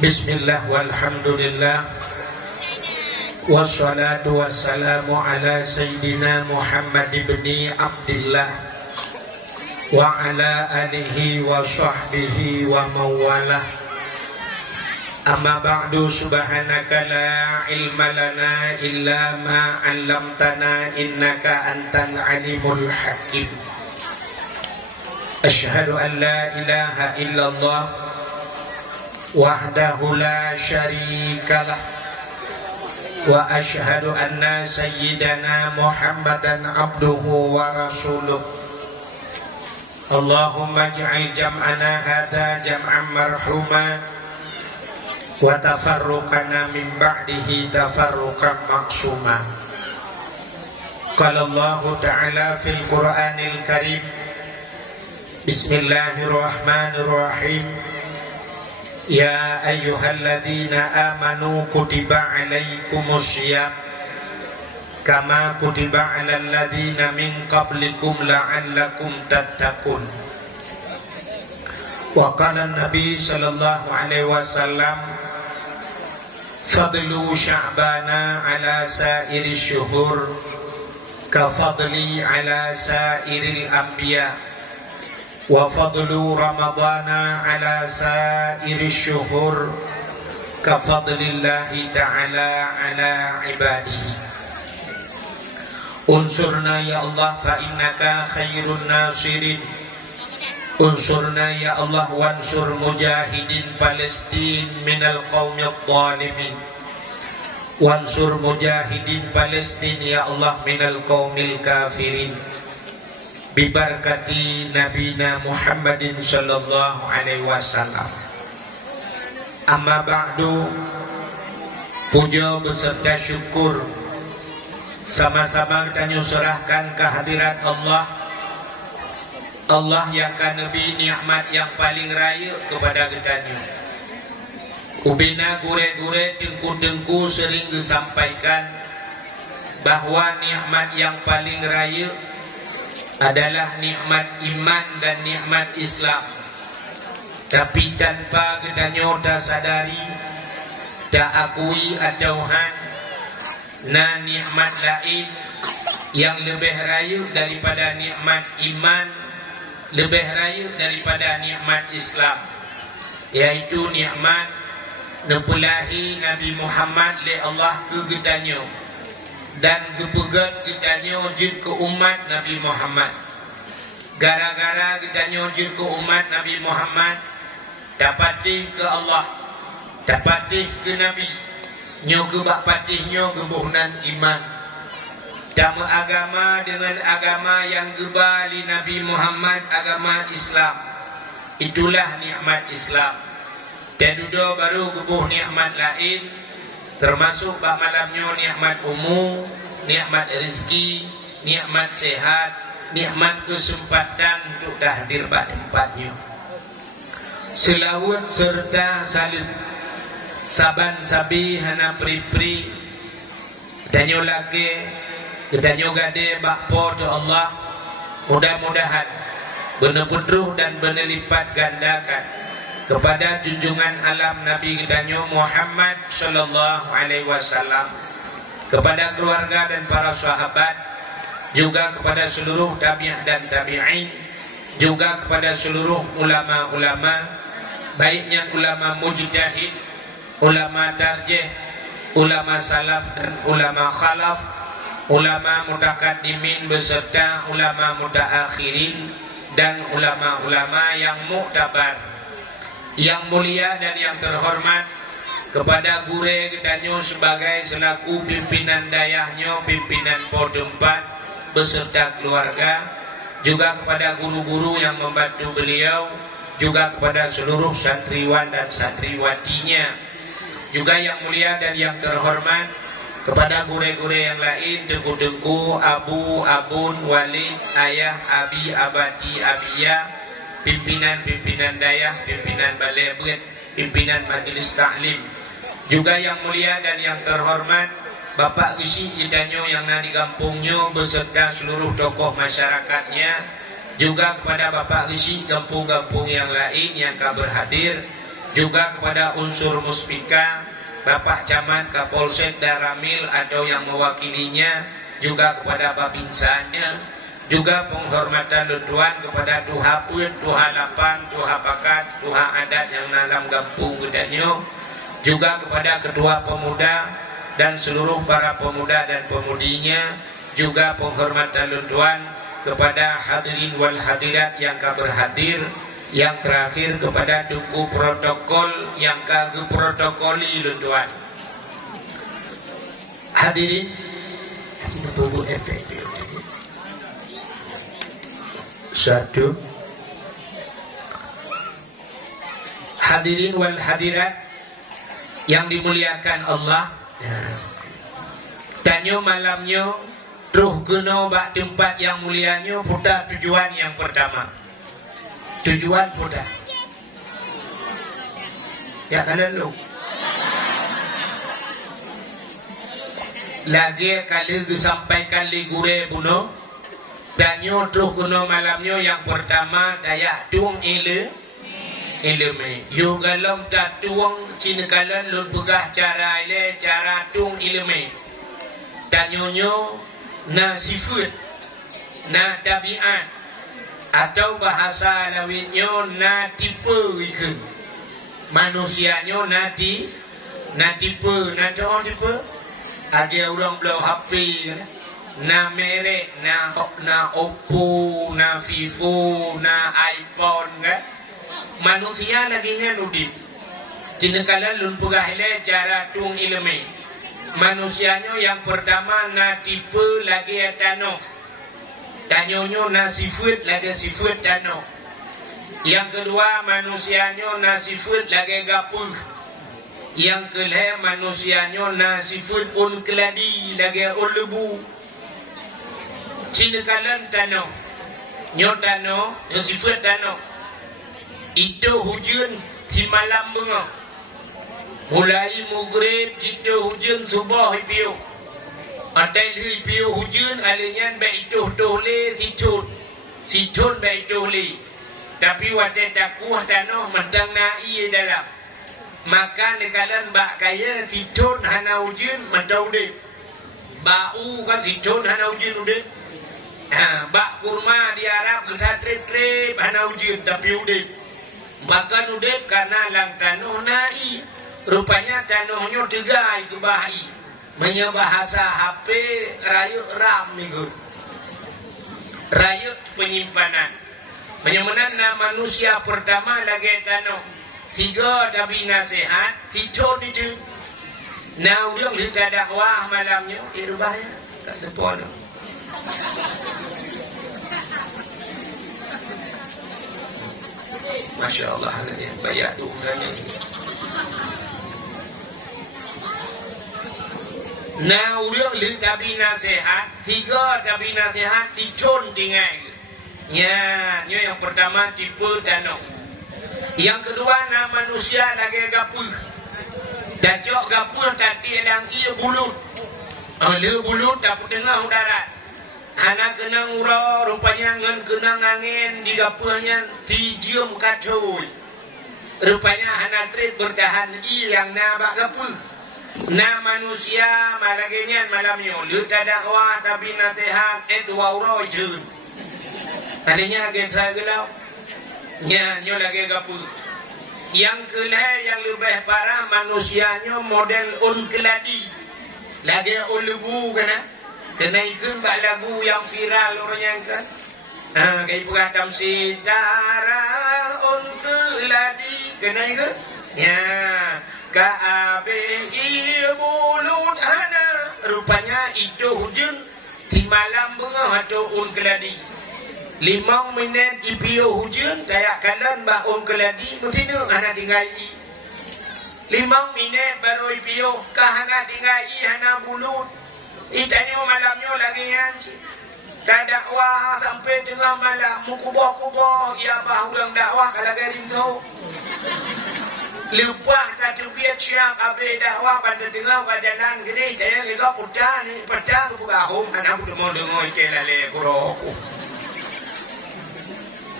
Bismillah walhamdulillah wassalatu wassalamu ala sayyidina Muhammad ibn Abdillah wa ala alihi wa sahbihi wa mawalah. Amma ba'du, subhanaka la ilma lana illa ma 'allamtana innaka antal alimul hakim. Asyhadu an la ilaha illallah wahdahu la syarikalah wa asyhadu anna sayyidana Muhammadan abduhu wa rasuluh. Allahumma ij'al jam'ana hadza jam'an marhuma wa tafarruqana min ba'dihi tafarruqan maqsuma. Qala Allah ta'ala fil Qur'anil Karim, Bismillahirrahmanirrahim. Ya ayyuhalladzina amanu kutiba alaikumus syiyam kama kutiba alal ladzina min qablikum la'allakum tattaqun. Wa qala Nabi sallallahu alaihi wasallam, fadlu sya'bana ala sairi syuhur ka fadli ala sairil anbiya wa fadlu ramadana ala sairi syuhur ka fadlillahi ta'ala ala ibadihi. Unsurna ya Allah fa innaka khairun nasirin. Unsurna ya Allah wansur mujahidin Palestin minal qaumil zalimin. Wansur mujahidin Palestin ya Allah minal qaumil kafirin. Bibarakati Nabina Muhammadin sallallahu alaihi wasallam. Amma ba'du, puja beserta syukur sama-sama kita nyusurahkan kehadirat Allah. Allah yang kan Nabi nikmat yang paling raya kepada kita. Ubina gure-gure tengku-tengku sering disampaikan bahwa nikmat yang paling raya adalah nikmat iman dan nikmat Islam. Tapi tanpa kita nyota sadari, tak akui adauhan na nikmat lain yang lebih raya daripada nikmat iman, lebih raya daripada nikmat Islam, yaitu nikmat nepulahi Nabi Muhammad le Allah ke getanyo dan kepegat kita nyojid ke umat Nabi Muhammad. Gara-gara kita nyojid ke umat Nabi Muhammad, dapatih ke Allah, dapatih ke Nabi, nyo ke bapatih nyo kebuhunan iman. Dama agama dengan agama yang gebali Nabi Muhammad, agama Islam. Itulah nikmat Islam. Dan duda baru kebuh nikmat lain, termasuk bak malamnya nikmat umum, nikmat rezeki, nikmat sehat, nikmat kesempatan untuk hadir bak tempatnya. Selawat serta salim saban sabi hana pri-pri danyo laki danyo gade bak po to Allah. Mudah-mudahan benar putruh dan benar lipat gandakan kepada junjungan alam Nabi kita Muhammad sallallahu alaihi wasallam, kepada keluarga dan para sahabat, juga kepada seluruh tabi'in dan tabi'in, juga kepada seluruh ulama-ulama, baiknya ulama mujtahid, ulama tarjih, ulama salaf dan ulama khalaf, ulama mutakaddimin beserta ulama mutaakhirin dan ulama-ulama yang muktabar. Yang mulia dan yang terhormat, kepada gure kedanyo sebagai selaku pimpinan dayahnya, pimpinan podempat beserta keluarga, juga kepada guru-guru yang membantu beliau, juga kepada seluruh santriwan dan santriwatinya, juga yang mulia dan yang terhormat, kepada gure-gure yang lain, tengku-tengku, abu, abun, walid, ayah, abi, abati, abiyah, pimpinan-pimpinan dayah, pimpinan balai berat, pimpinan majlis taklim, juga yang mulia dan yang terhormat Bapak Gisi Idanyo yang ada di kampungnya beserta seluruh tokoh masyarakatnya, juga kepada Bapak Gisi kampung-kampung yang lain yang akan berhadir, juga kepada unsur muspika, Bapak Camat, Kapolsek, Daramil atau yang mewakilinya, juga kepada babinsannya, juga penghormatan lutuan kepada Tuha Put, Tuha Lapan, Tuha Pakat, Tuha Adat yang dalam kampung Gedanyo, juga kepada ketua pemuda dan seluruh para pemuda dan pemudinya, juga penghormatan lutuan kepada hadirin wal hadirat yang berhadir. Yang terakhir kepada tuku protokol yang kagak protokoli lutuan. Hadirin, ini bobo efek. Satu. Hadirin wal hadirat yang dimuliakan Allah. Tanyo malamnya truh guna bak tempat yang mulianya putar tujuan yang pertama. Tujuan putar. Ya kalian lu. Lagi kali disampaikan ligure buno. Danyo truh guna malamnya yang pertama daya tung ilmu. Yo galom ta tuang cina kalian lu pegah cara ile cara tung ilmu. Danyonyo na sifat na tabiat atau bahasa lawitnya na tipe ikan manusianya na tipe na tipe ada orang belau HP na merek na Oppo na Vivo na iPhone kan manusia lagi ni nudip jinakalan lun pegahile cara tung ilmu manusianya yang pertama na tipe lagi etano Tanyonyo na sifut lagi sifut tano. Yang kedua manusianya na sifut lagi gapuh. Yang kelima manusianya na sifut un keladi lagi un lebu. Cina kalan tano. Nyo tano, nyo sifut tano. Itu hujan si malam bunga. Mulai maghrib jika hujan subuh hipiu. Atai lui piu hujan alinyan baik tohle situn baik tohle tapi watai takuh tanoh mentang nai dalam makan dekalan bak kaya situn hana hujan mentau de bau kan situn hana hujan ude bak kurma di Arab kita trip hana hujan tapi ude makan ude karena lang tanoh nai rupanya tanohnya tegai ke bahi Menya bahasa HP rayuk RAM itu. Rayuk penyimpanan. Menyemenan manusia pertama lagi tano. 3 tapi nasihat, fitur itu. Nah, udah kita dakwah malamnya, irubahnya tak terpon. Masya Allah, banyak doanya ini. Nah, ulang li tabi nasihat, 3 tabi nasihat, fitur tinggal. Ya, yang pertama tipe tano. Yang kedua manusia lagi gapuh. Dajok gapuh tadi yang ia bulut. Le bulut dapat tengah udara. Anak kenang ura rupanya ngan kenang angin di gapuhnya vijium kacoi. Rupanya anak trip bertahan yang nabak gapuh. Na manusia malaginya malamnya lu dakwah tapi nasihat dua ura jun. Tadinya kita gelau. Nya nyo lagi gapuh. Yang kelih yang lebih parah manusianya model keladi. Lagi lebu kena ikut bak lagu yang viral orang kan. Kayak pengatam sitara keladi kena ikut. Ya, kaabehi mulut hana. Rupanya itu hujan di malam bunga atau keladi. 5 minit ipio hujan tayak kalan ba keladi mesti nu hana tinggai. 5 minit baru ipio kah hana tinggai hana bulut. Itanya malamnya lagi yanci. Tak dakwah sampai tengah malam mukubah-kubah ya bah urang dakwah kalau garing so. Lupa tak terbiat siap abe dakwah pada tengah jalan gede saya lega putar ni petang buka home anak udah mau dengar kelale kuroku.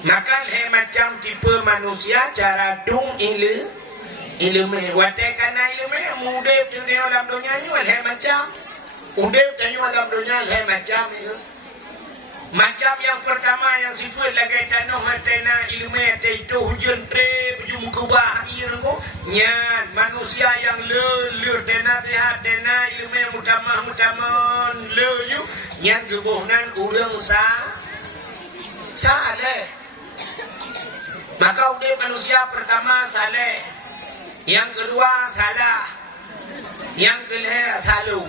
Nakal macam tipe manusia cara tung ilu ilmu wate kana ilmu udep tu dia dalam dunia ni wal macam udep tanya dalam dunia le macam itu. Macam yang pertama yang sifat lagi tanah hatena ilmu itu hujan tre bujung kubah ieu ko nyan manusia yang le tena sehat tena ilmu mutamah le yu nyan gebuhnan urang saleh. Maka udah manusia pertama saleh, yang kedua salah, yang ketiga salu.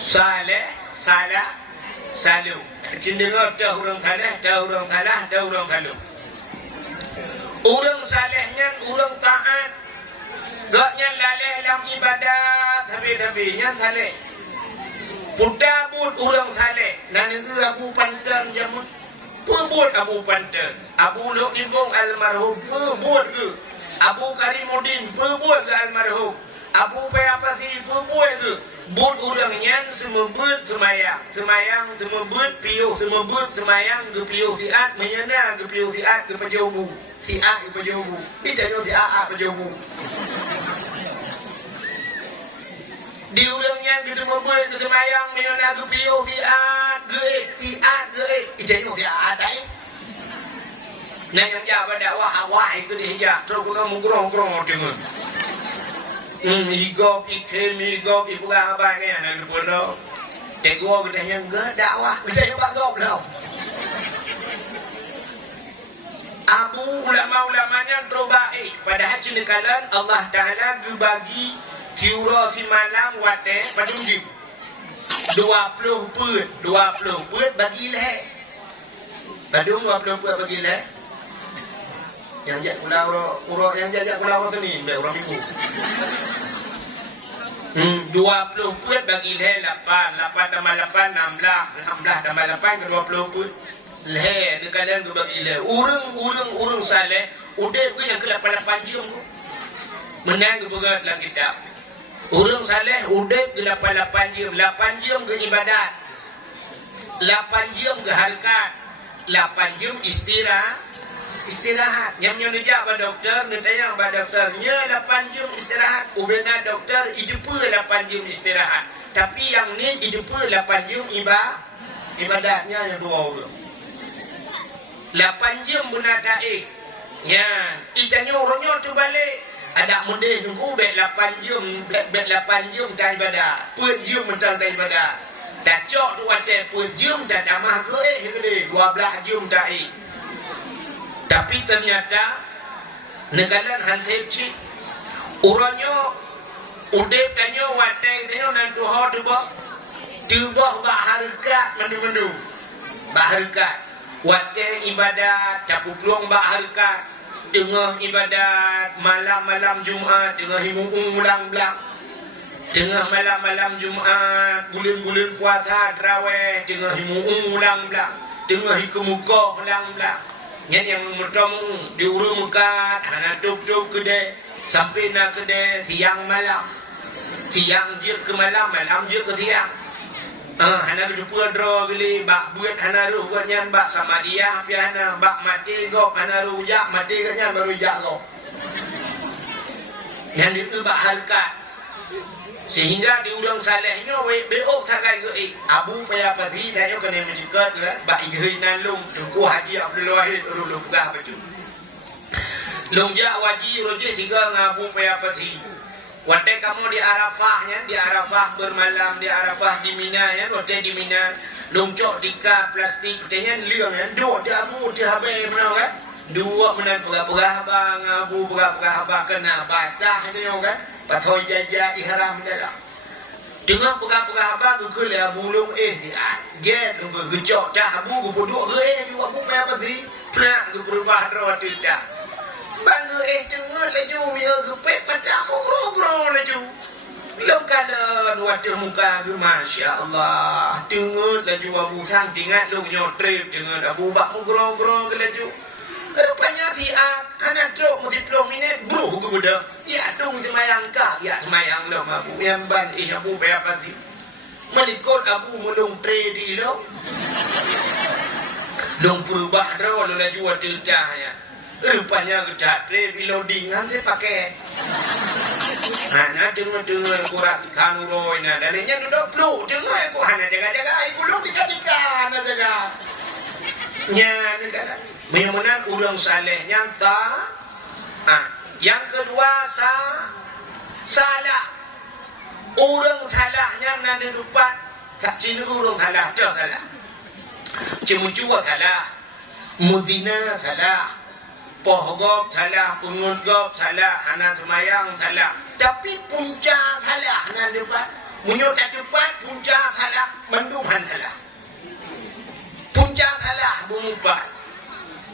Saleh, salah, salu. Cenderung dah orang saleh, dah orang salah, dah orang salu. Orang salehnya orang taat, gaknya laleh dalam ibadat, tapi yang saleh. Pudabut orang saleh, dan itu Abu Pantan jamun. Pebut Abu Pantan, Abu Luk Limbong almarhum, pebut ke? Abu Karimuddin, pebut ke almarhum? Abu Payapasi, pebut ke? But orang yang semua but semayang, semua but piuh, semua but semayang ke piuh siat, menyana ke piuh siat ke pejobu, siat ke pejobu, kita yang siat pejobu. Di orang yang ke semua but ke semayang, menyana ke piuh siat ke kita yang siat ay. Nah yang jawab dakwah awai ke dia, terus guna mugrong dengan. Igop ibu abang ni anak pun tegua kita yang gak dakwah kita yang bagop lah. Abu ulama-ulamanya terbaik padahal cenekalan Allah Taala bagi tiura si malam wate padung 20 put bagi leh. Badung 20 put bagi leh. Yang jak pulau yang jak pulau tu ni orang minggu. 20 put bagi leh 8 tambah 8 16 tambah 8 ke 20 put. Leh ni kalian ke bagi leh. Urang saleh udah ke yang ke 8 jam tu. Menang ke berat dalam kitab. Urang saleh udah ke 8 jam ke ibadat. 8 jam ke halkat. 8 jam istirahat. Yang menunjuk pada doktor, nentayang pada doktornya 8 jam istirahat. Ubena doktor hidup 8 jam istirahat. Tapi yang ni hidup 8 jam ibadatnya yang 2 orang. 8 jam guna taik. Ya, itanya orangnya tu balik. Ada mudah nunggu bet 8 jam, bet 8 jam tak ibadat. 4 jam mentang tak ibadat. Tak cok tu ada 4 jam tak tamah ke 12 jam tak Tapi ternyata negaran hansip cik orangnya udah tanya watai tanya nanti hot tubah baharkat mandu baharkat watai ibadat tapu peluang baharkat tengah ibadat malam Jumaat tengah ulang belak tengah malam Jumaat bulan puasa tarawih tengah ulang belak tengah muka ulang belak. Yang bertemu di urung mukat, hana tuk kedai, sampai nak kedai siang malam je ke malam je ke siang. Hana berjumpa draw gili, bak buat hana ruh ganyan, bak sama dia, api hana, bak mati gop, hana rujak, mati ganyan baru rujak gop. Yang itu bak halkat. Sehingga di urang salehnya beok sakai ke Abu Payapati saya kena menjikat lah bak igri nalung Tuku Haji Abdul Wahid dulu pegah betul. Long ja waji roje tiga ngabu Payapati. Wate kamu di Arafah ya, di Arafah bermalam di Arafah di Mina ya, wate di Mina long cok tika plastik tenya liang ya, dua di Abu di Habe mana kan? Dua menang pegah bang Abu pegah kena batah dia kan? Pasal jajah ihram dah. Tengah pegah abang ke le bulung get gecok dah abu ke podok ke juga aku apa sih? Nak ke perubahan rawat tidak. Bang tengah laju ya ke pet macam gro laju. Belum kada wajah muka ke masya-Allah. Tengah laju abu sang tinggal lu nyotrip dengan abu bak gro ke laju. Rupanya karena truk mesti 10 minit bro ke budak. Ya dong semayang kah? Ya semayang dah abu yang ban abu apa sih? Melikot abu mulung tredi dong. Dong berubah dah lalu laju watil dah ya. Rupanya gedate loadingan saya pakai. Hana dengar kurang kanuroi na darinya duduk flu dengar aku hana jaga-jaga aku lu tika hana jaga. Nya negara. Menyamanan orang saleh nyata. Yang kedua salah. Orang salahnya nanti rupat tak cina orang salah dah salah. Cuma salah. Muzina salah. Pohgop salah, pungut gop salah, hana semayang salah. Tapi punca salah, hana lepas. Munyo tak cepat, punca salah, menduman salah. Punca salah, bumumpat.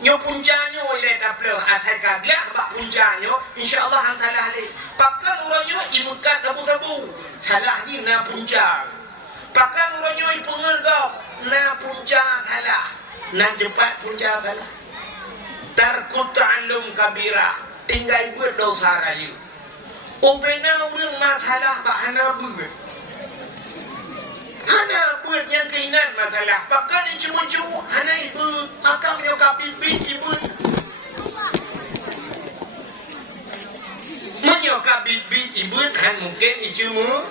Nyo puncanyo oleh tapleh, asal kaglah bak puncanyo, insyaAllah hang salah le. Pakan uranyo imukat tabu-tabu, salah ni na punca. Pakan uranyo ipungut gop, na punca salah. Na cepat punca salah. Tarkut ta'allum kabirah, tinggal buat dosa raya. Ubena orang masalah bak hana buat. Hana buat yang keinginan masalah. Pakan ni cuma-cuma hana ibu, makam yang kabibit ibu. Menyokap bibit ibu han mungkin cuma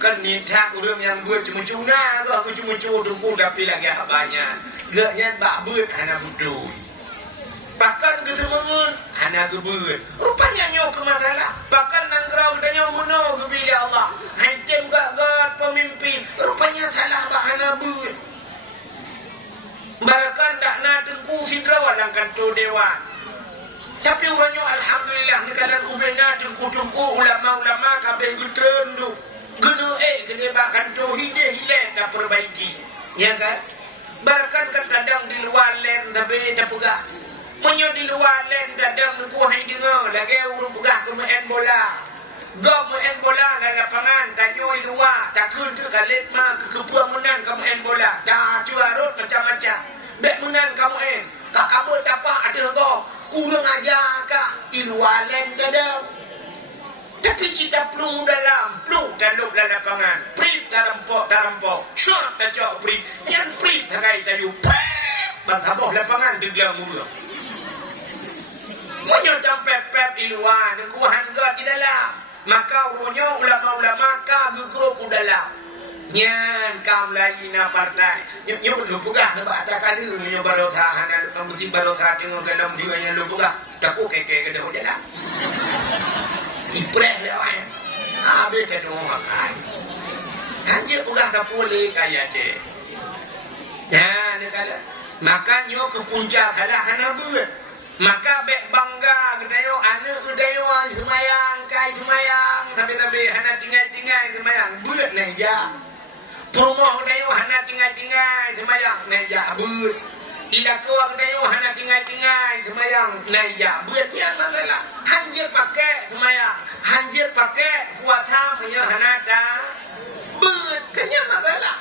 kan ni tak orang yang buat cuma-cuma nah, aku cuma-cuma tunggu tapi lagi banyak. Gaknya bak buat hana butuh. Bahkan kesemangat hana kebun. Rupanya nyo ke masalah. Bahkan nanggrau tanya muno ke bila Allah. Haitem gak pemimpin. Rupanya salah bah hana bun. Barakan tak nak tengku sidra walang kantor dewan. Tapi orangnya alhamdulillah ni kadang ubena tengku-tengku ulama-ulama kabeh gutren tu. Guna kena bak kantor hile tak perbaiki. Ya kan? Barakan kadang di luar len tapi tak pegah. Punya di luar len dadang nunggu hai dengar lagi urung pegah ke main bola. Gop main bola dalam lapangan tanyoi luar takun tu kalit mah ke kepuamunan kamu main bola. Dah cuarut macam-macam. Bek munan kamu tak kabut tapak ada gop. Urung aja kak di luar len dadang. Tapi cita pelung dalam dalam lapangan. Prip tarampok. Syok tak jauh prip. Yang prip tagai tayu. Bang kaboh lapangan di belah mula. Munyo tampep-pep di luar, nengkuhan God di dalam. Maka urunyo ulama-ulama ka gegrup di dalam. Nyan kam lagi na partai. Nyo lu pegah sebab tak kali nyo baru tahan, mesti baru tahan tengok dalam dia yang lu pegah. Takut keke ke dah jalan. Ipreh lawan. Habis ke tengok makan. Hanjir pegah tak boleh kaya cik. Ya, ni kala. Maka nyo ke puncak salah hana buat. Maka bek bangga kedayo anak kedayo semayang kai semayang tapi hana tinggal semayang buat neja. Rumah kedayo hana tinggal semayang neja buat. Ilaka kedayo hana tinggal semayang neja buat yang masalah. Hanjir pakai semayang, hanjir pakai puasa punya hana dah buat kenyang masalah.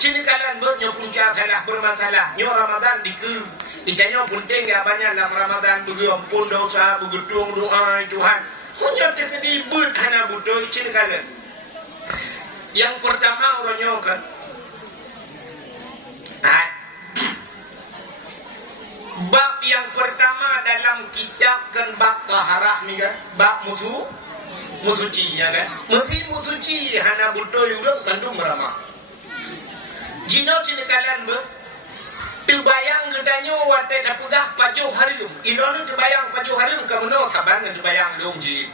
Cini kalian buat nyo punca salah bermasalah. Nyo Ramadan diku. Itanya punting ya banyak dalam Ramadan bagi ampun dosa, bagi doa Tuhan. Nyo terkini buat hana butuh cini kalian. Yang pertama orang nyo kan. Bab yang pertama dalam kitab kan bab taharah ni kan. Bab musuci ya kan. Mesti musuci hana butuh urang mandung ramah. Jino cini kalian ber terbayang gedanya watai dapudah paju harium. Ilonu terbayang paju harium kamu no saban terbayang dong ji.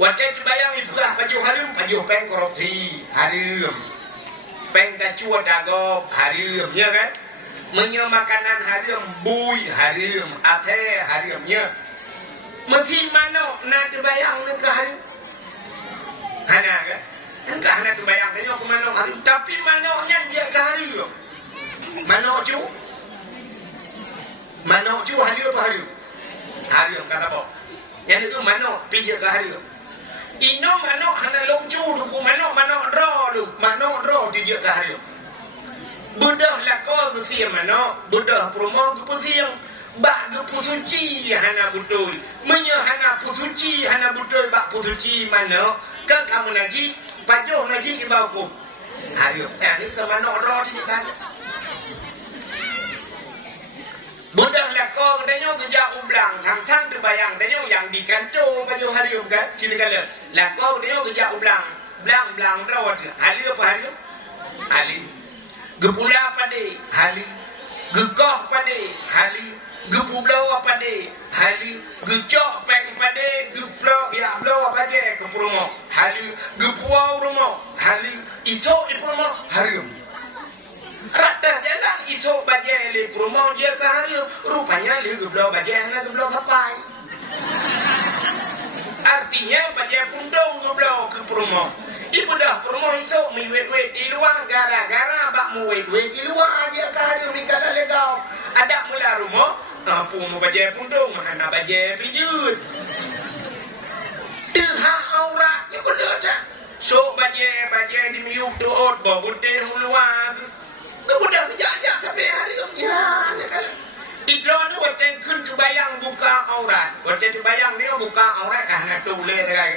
Watai terbayang ipulah paju harium paju peng korupsi harium. Peng kacua dagop harium ya kan. Menyo makanan harium bui harium ate hariumnya. Mesti mana nak terbayang ni ke harium. Hana kan. Enggak hanya terbayang dia aku mana hari tapi mananya dia ke hari tu. Mana cu hari apa hari? Hari kata apa? Yang itu mana pergi ke hari tu. Ino mana hanya longcu tu mana draw dia ke hari tu. Budak lakor mesti mana budak promo ke pusing. Bak ke pusuci hana betul. Menyo hana pusuci hana betul bak pusuci mana? Kan kamu naji pajuh naji ibau ku. Hari ni ke mana roh di kan. Budak lakon danyo kerja ublang tang-tang terbayang danyo yang di kantor baju harium kan cili kala lakon danyo kerja ublang blang rawat hali apa harium hali gepula pade hali gekoh pade hali gepublau pade hali gecok peng pade geplok ya blau baje ke promo hali gepuau romo hali itu promo harium rata jalan itu bajai le promo dia ke hari rupanya le geblau bajai na geblau sapai artinya bajai pundong geblau ke promo ibu dah promo itu mi wet di luar gara-gara bak mu wet di luar dia ke hari mi kala legau ada mula rumah kampung mu bajai pundong mana bajai pijut dah aurat ni ko dah so bajai di miuk doot bo bunte luar kemudian kejadian sampai hari ini ya kan idron ni waktu kun terbayang buka aurat waktu terbayang dia buka aurat karena tule kan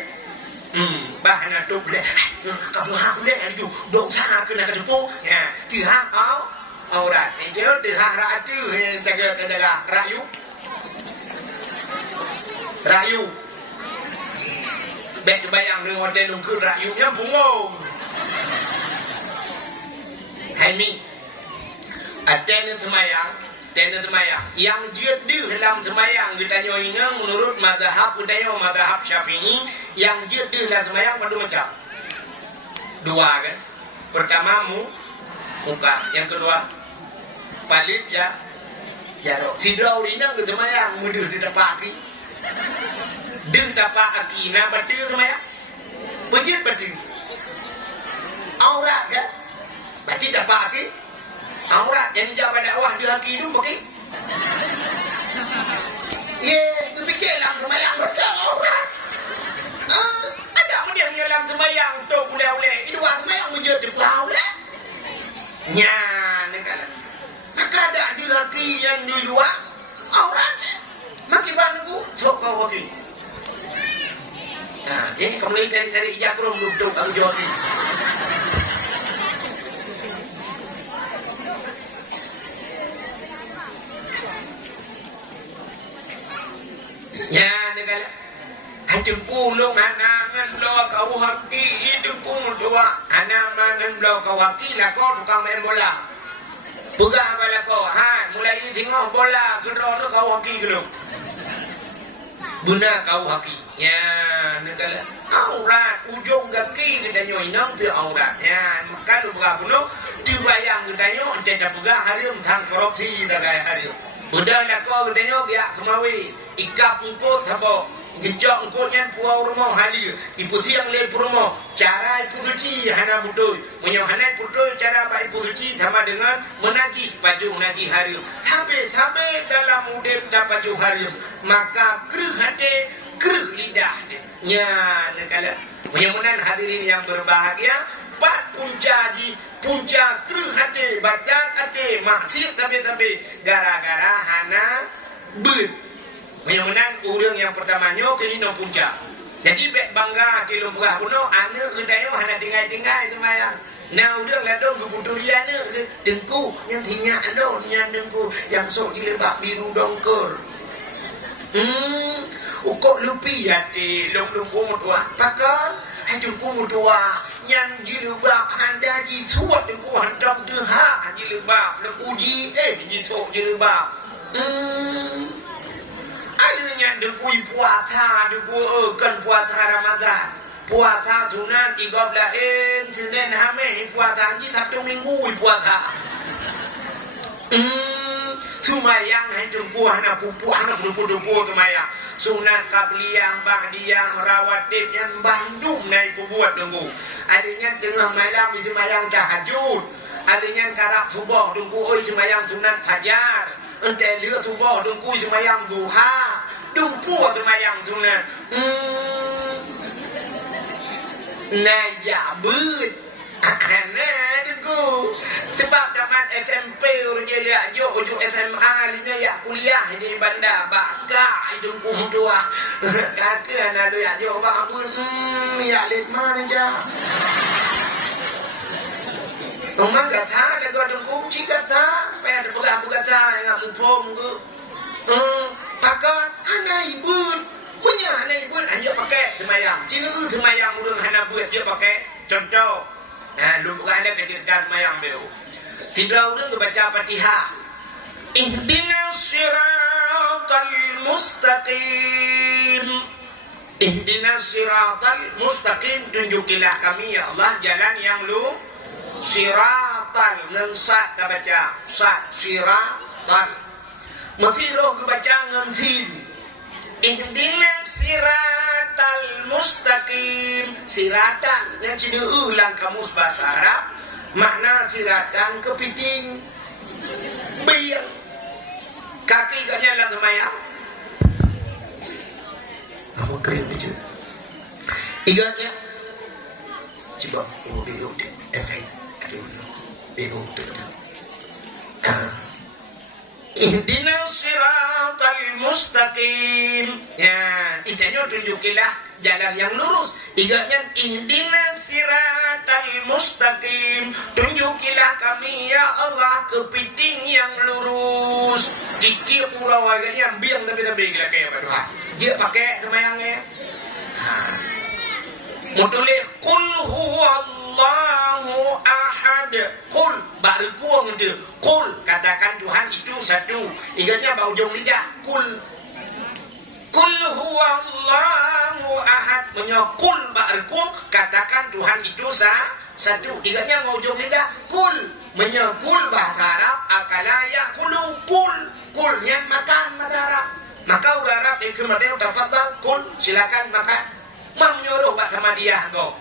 bahana tule kamu hak le you dong sa kena kedepo ya dia aurat dia dia ratu jaga rayu bet terbayang ni waktu nunggu rayunya bungong Haimi Tena semayang yang dia dalam semayang kita nyoinang menurut mazhab budaya mazhab Syafi'i yang dia dalam semayang pada macam dua kan pertama muka yang kedua palit ya jaro sidau rina ke semayang mudah ditapaki ditapaki na betul semayang pejit betul aurat kan berarti tapaki aurat yang jawab dakwah di haki itu pakai tu fikir dalam semayang betul aurat ada kemudian dalam semayang tu ulai-ulai itu orang semayang menjadi pulau lah ni kan maka ada di haki yang di luar aurat makin bantu sok kau haki ini kamu dari jakrum duduk kamu jawab ni ya negala hajung pulung anangan lo kau haki itu pun dua anangan lo kau haki lah kau tukang main bola bukan bala kau mulai tengok bola gedro kau haki belum bunda kau haki ya negala aurat ujung kaki kita nyoi nang pi aurat ya maka lu buka kuno dibayang kita nyoi tidak buka harium thang korupsi dagai harium Budak nak kau tengok dia kemawi ikap engkau thabo gejok engkau yang puau rumah hadir ibu tiang le rumah cara ibu suci hana butuh punya hana butuh cara baik ibu suci sama dengan menajih baju najih hari sampai dalam udep dapat baju hari maka keruh hati keruh lidah nya negala mudah-mudahan hadirin yang berbahagia pat punca keruh hati badan hati maksiat tapi gara-gara hana ber mudah-mudahan orang yang pertamanya kehino punca jadi bek bangga di lumrah kuno anak kedayo hana tinggal itu mayang nah udah ladong kebudurian dengku yang tinggal adon yang dengku yang sok di lebak biru dongkor ukok lupi hati lom tua pakar hajung kumudua yang jilbab anda jisuat dengan handam deha jilbab nak uji jisuk jilbab alanya dekui puasa deku kan puasa Ramadan puasa sunat 13 Senin Khamis puasa haji Sabtu Minggu puasa Sumayang hajung puana pupuana pupu sumayang sunat qabliyah ba'diyah rawatib yang Bandung naik buat tunggu adanya tengah malam di semayang tahajud adanya karak subuh tunggu oi semayang sunat fajar ente lihat subuh tunggu semayang duha dumpu semayang sunat najabut karena tunggu sebab zaman SMP urutnya lihat ujuk SMA linya ya kuliah di bandar baka itu kumdua kakek anak lu ya jo bak pun ya lima aja Umang kata le ko tunggu cik kata pe ada bergah yang mupom ke. Pakai anak ibu. Punya anak ibu hanya pakai semayang. Cina semayang urang hana buat dia pakai. Contoh. Lu bukan ada kecerdasan semayang beliau. Tidak urang baca Fatihah. Ihdinas siratal mustaqim. Ihdinas siratal mustaqim. Tunjukilah kami ya Allah jalan yang lu siratal ngensat tak baca sat siratal mesti roh baca ngensin ihdinas siratal mustaqim siratan yang cina ulang kamus bahasa Arab makna siratan kepiting biang kaki gak nyala kemayang apa keren begitu iganya coba beo deh efek beo deh ihdinas siratal mustaqim ya itanya tunjukilah jalan yang lurus iganya ihdinas siratal mustaqim tunjukilah kami ya Allah kepiting yang lurus dikir pula warganya biang tapi gila kayak apa dia pakai semayangnya Mutulih Qul huwallahu ahad. Qul baru kuang tu. Qul katakan Tuhan itu satu. Ingatnya bau ujung lidah. Qul huwallahu ahad. Menyokul baru kuang katakan Tuhan itu satu. Ingatnya bau ujung lidah. Qul menyokul bahasa Arab akala yakulu. Qul yang makan bahasa Arab. Maka orang Arab yang kemudian tafadhal qul silakan makan. Mam nyuruh buat sama dia kau.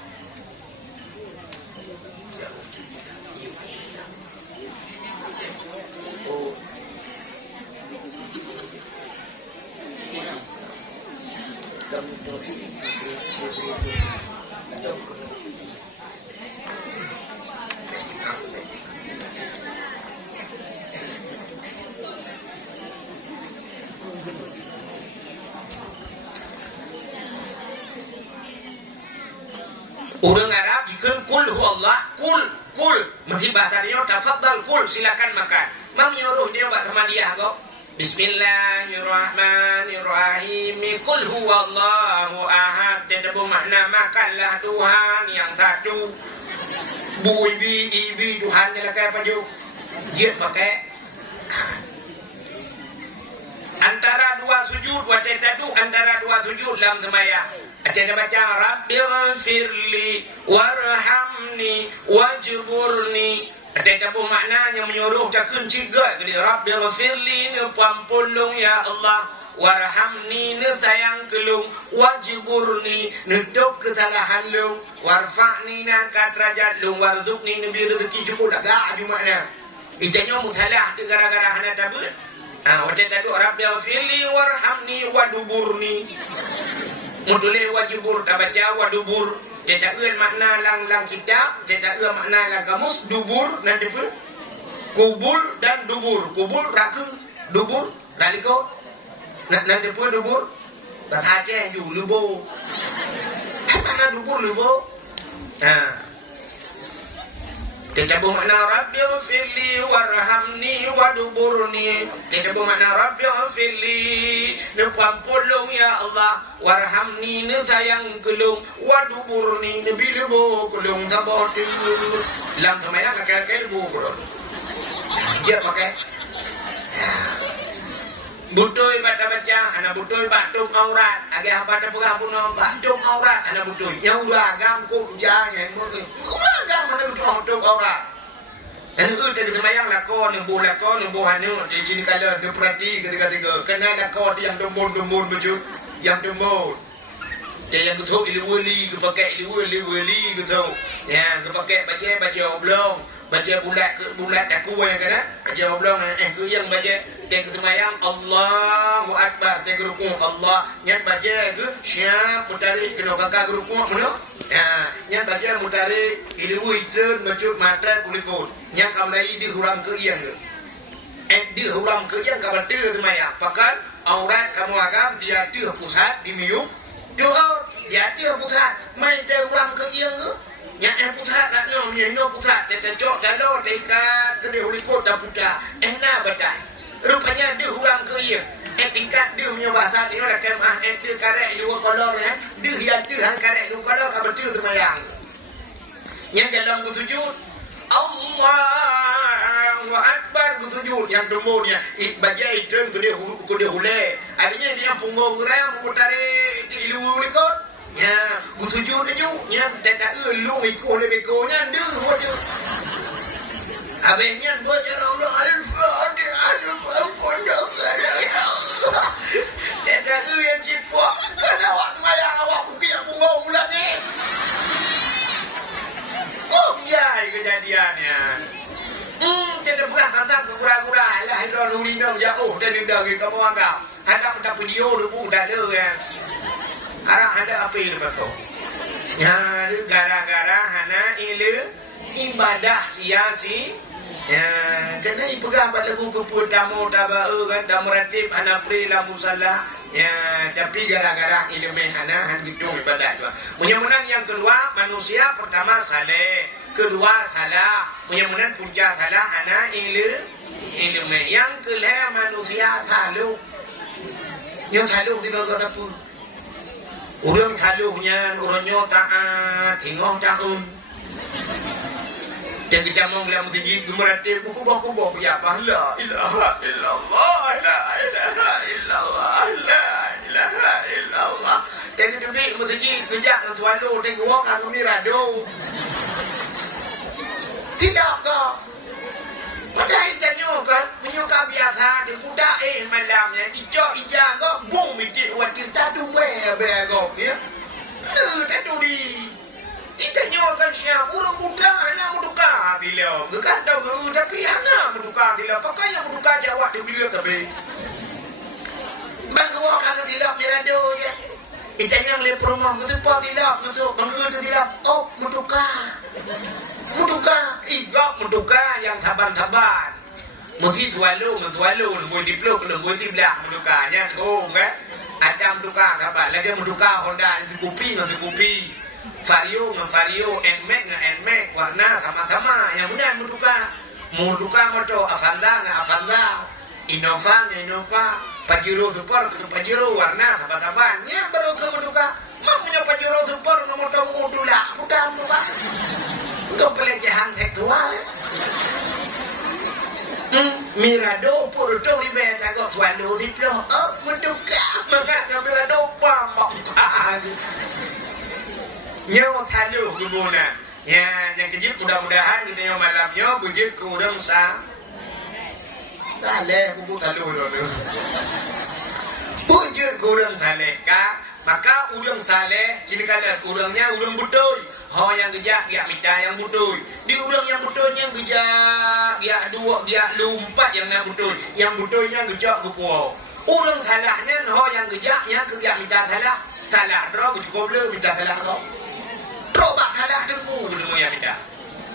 Orang Arab jika kul huwallah kul mesti bahasa dia tafadhal kul silakan makan. Mam nyuruh dia buat sama dia kau. Bismillahirrahmanirrahim. Kul huwallahu ahad. Dia bermakna makanlah Tuhan yang satu. Bu ibi Tuhan dia pakai apa ju? Dia pakai antara dua sujud waktu tadu antara dua sujud dalam sembahyang. Ada baca Rabbighfirli warhamni wajburni. Ada maknanya menyuruh tak kunci gak ke dia Rabbighfirli ni pampulung ya Allah warhamni ni sayang kelung wajburni nutup kesalahan lung warfa'ni nak derajat lung warzuqni ni bi rezeki cukup agak aju makna. Itanya muthalah tu gara-gara hana tabut. Waktu tadu Rabbighfirli warhamni waduburni. Mutulih wajibur tak baca wadubur. Dia tak ada makna lang kitab. Dia tak ada makna lang kamus. Dubur nanti pun. Kubul dan dubur. Kubul raku. Dubur raliko. Nanti pun dubur. Bahasa Aceh ju lubo. Mana dubur lubo? Tidak bermakna Rabbighfirli warhamni waduburni. Tidak bermakna Rabbighfirli ni pampulung ya Allah warhamni ni sayang kelung waduburni ni bilubo kelung sabot lam semaya kakek bu dia pakai Butoi baca anak butoi batum aurat agak apa tak pegah pun batum aurat anak butoi yang ulah agam ku jangan mungkin ulah agam mana batum aurat dan itu dari semayang lakon yang buah ni di sini kalau dia perhati ketika kena lakon yang dembun baju yang dembun dia yang ketuk ilu-wali kepakai ilu-wali ketuk yang kepakai baju oblong baca bulat aku yang kena baca oblong tu yang baca dia kesemayang Allahu Akbar dia gerukung Allah nyat baca ke syab mutari kena kakak gerukung mana nyat baca mutari ilu itun bacut mata kulikut nyat kamrai di huram ke yang di huram ke yang kabata semayang pakan aurat kamu agam dia tu pusat di miuk doa dia tu pusat main dia huram ke yang ke yang pusat tak no pusat tercocok kalau dekat gede hulikut dah putar nak betul. Rupanya dia orang kaya. Tingkat dia punya bahasa dia nak kemah dia karek dua kolor ya. Dia yang dia karek dua kolor ka betul temayang. Yang dalam bersujud Allahu Akbar bersujud yang tumbuhnya bajai turun ke dia hule. Artinya dia punggung geram memutari di ilu likot. Ya, bersujud aja. Ya, tak lu ikut oleh bekonya dia tu. Abangnya buat Allah Al-Fatihah Al-Fatihah. Tak yang cipok. Kan awak temayang awak pergi punggung bulan ni. Oh, ya kejadiannya. Tidak pernah kata kurang-kurang. Alah, hidup nurina jauh dan hidup ke kamu anggap. Ada minta video dulu, tak ada kan. Sekarang ada apa yang masuk? Ya, gara-gara hana ibadah sia-sia. Ya, kena ipegang pada buku pun tamu tabahu kan tamu ratib hana pri la musalla. Ya, tapi gara-gara ilmu hana han gitu ibadah juga. Mudah-mudahan yang kedua manusia pertama saleh, kedua salah. Mudah-mudahan puncak salah hana ilmu. Yang kelima manusia salu. Yang salu juga kata pun. Urang salunya urangnya taat, tengok tahun. Dan kita mau melihat masjid gemeratib kubah-kubah ya apa la ilaha illallah la ilaha illallah la ilaha illallah. Dan kita di masjid kejak tuan lu tengok kan mirado. Tidak kau. Padahal tanya kan menyuka biasa di kuda malamnya ijak kau bung miti waktu tadu be kau ya. Tadu di kita nyokan siapa orang muda anak muda bila bukan tahu tapi anak muda bila pakai yang muda Jawa di beliau tapi bangga kan tidak mirado ya kita yang le promo itu pas tidak untuk bangga tidak oh muda igak muda yang taban-taban mesti tualu mesti peluk mesti belah mudanya oh kan ada muda taban lagi muda Honda itu kopi Vario, Nmax, warna sama-sama. Yang mudah Muduka moto, Avanza, Innova, Pajero Super, Pajero warna sama-sama. Yang baru ke Muduka, punya Pajero Super, moto lah, mudah. Untuk pelecehan seksual. Mirado purto ribet agak tuan lu diplo. Oh, Muduka, makanya Mirado pambok. Nyawa talu guna. Ya, yang kejip mudah-mudahan kita yang malamnya bujit ke orang saleh buku talu dulu. Bujit ke orang saleh ka, maka orang saleh kini kala orangnya orang betul. Ho yang gejak dia minta yang betul. Di orang yang betulnya gejak dia dua dia lompat yang nak betul. Yang betulnya gejak buku. Orang salahnya ho yang gejaknya kerja minta salah. Salah draw cukup le minta salah kau. Robak salah dengku yang minta.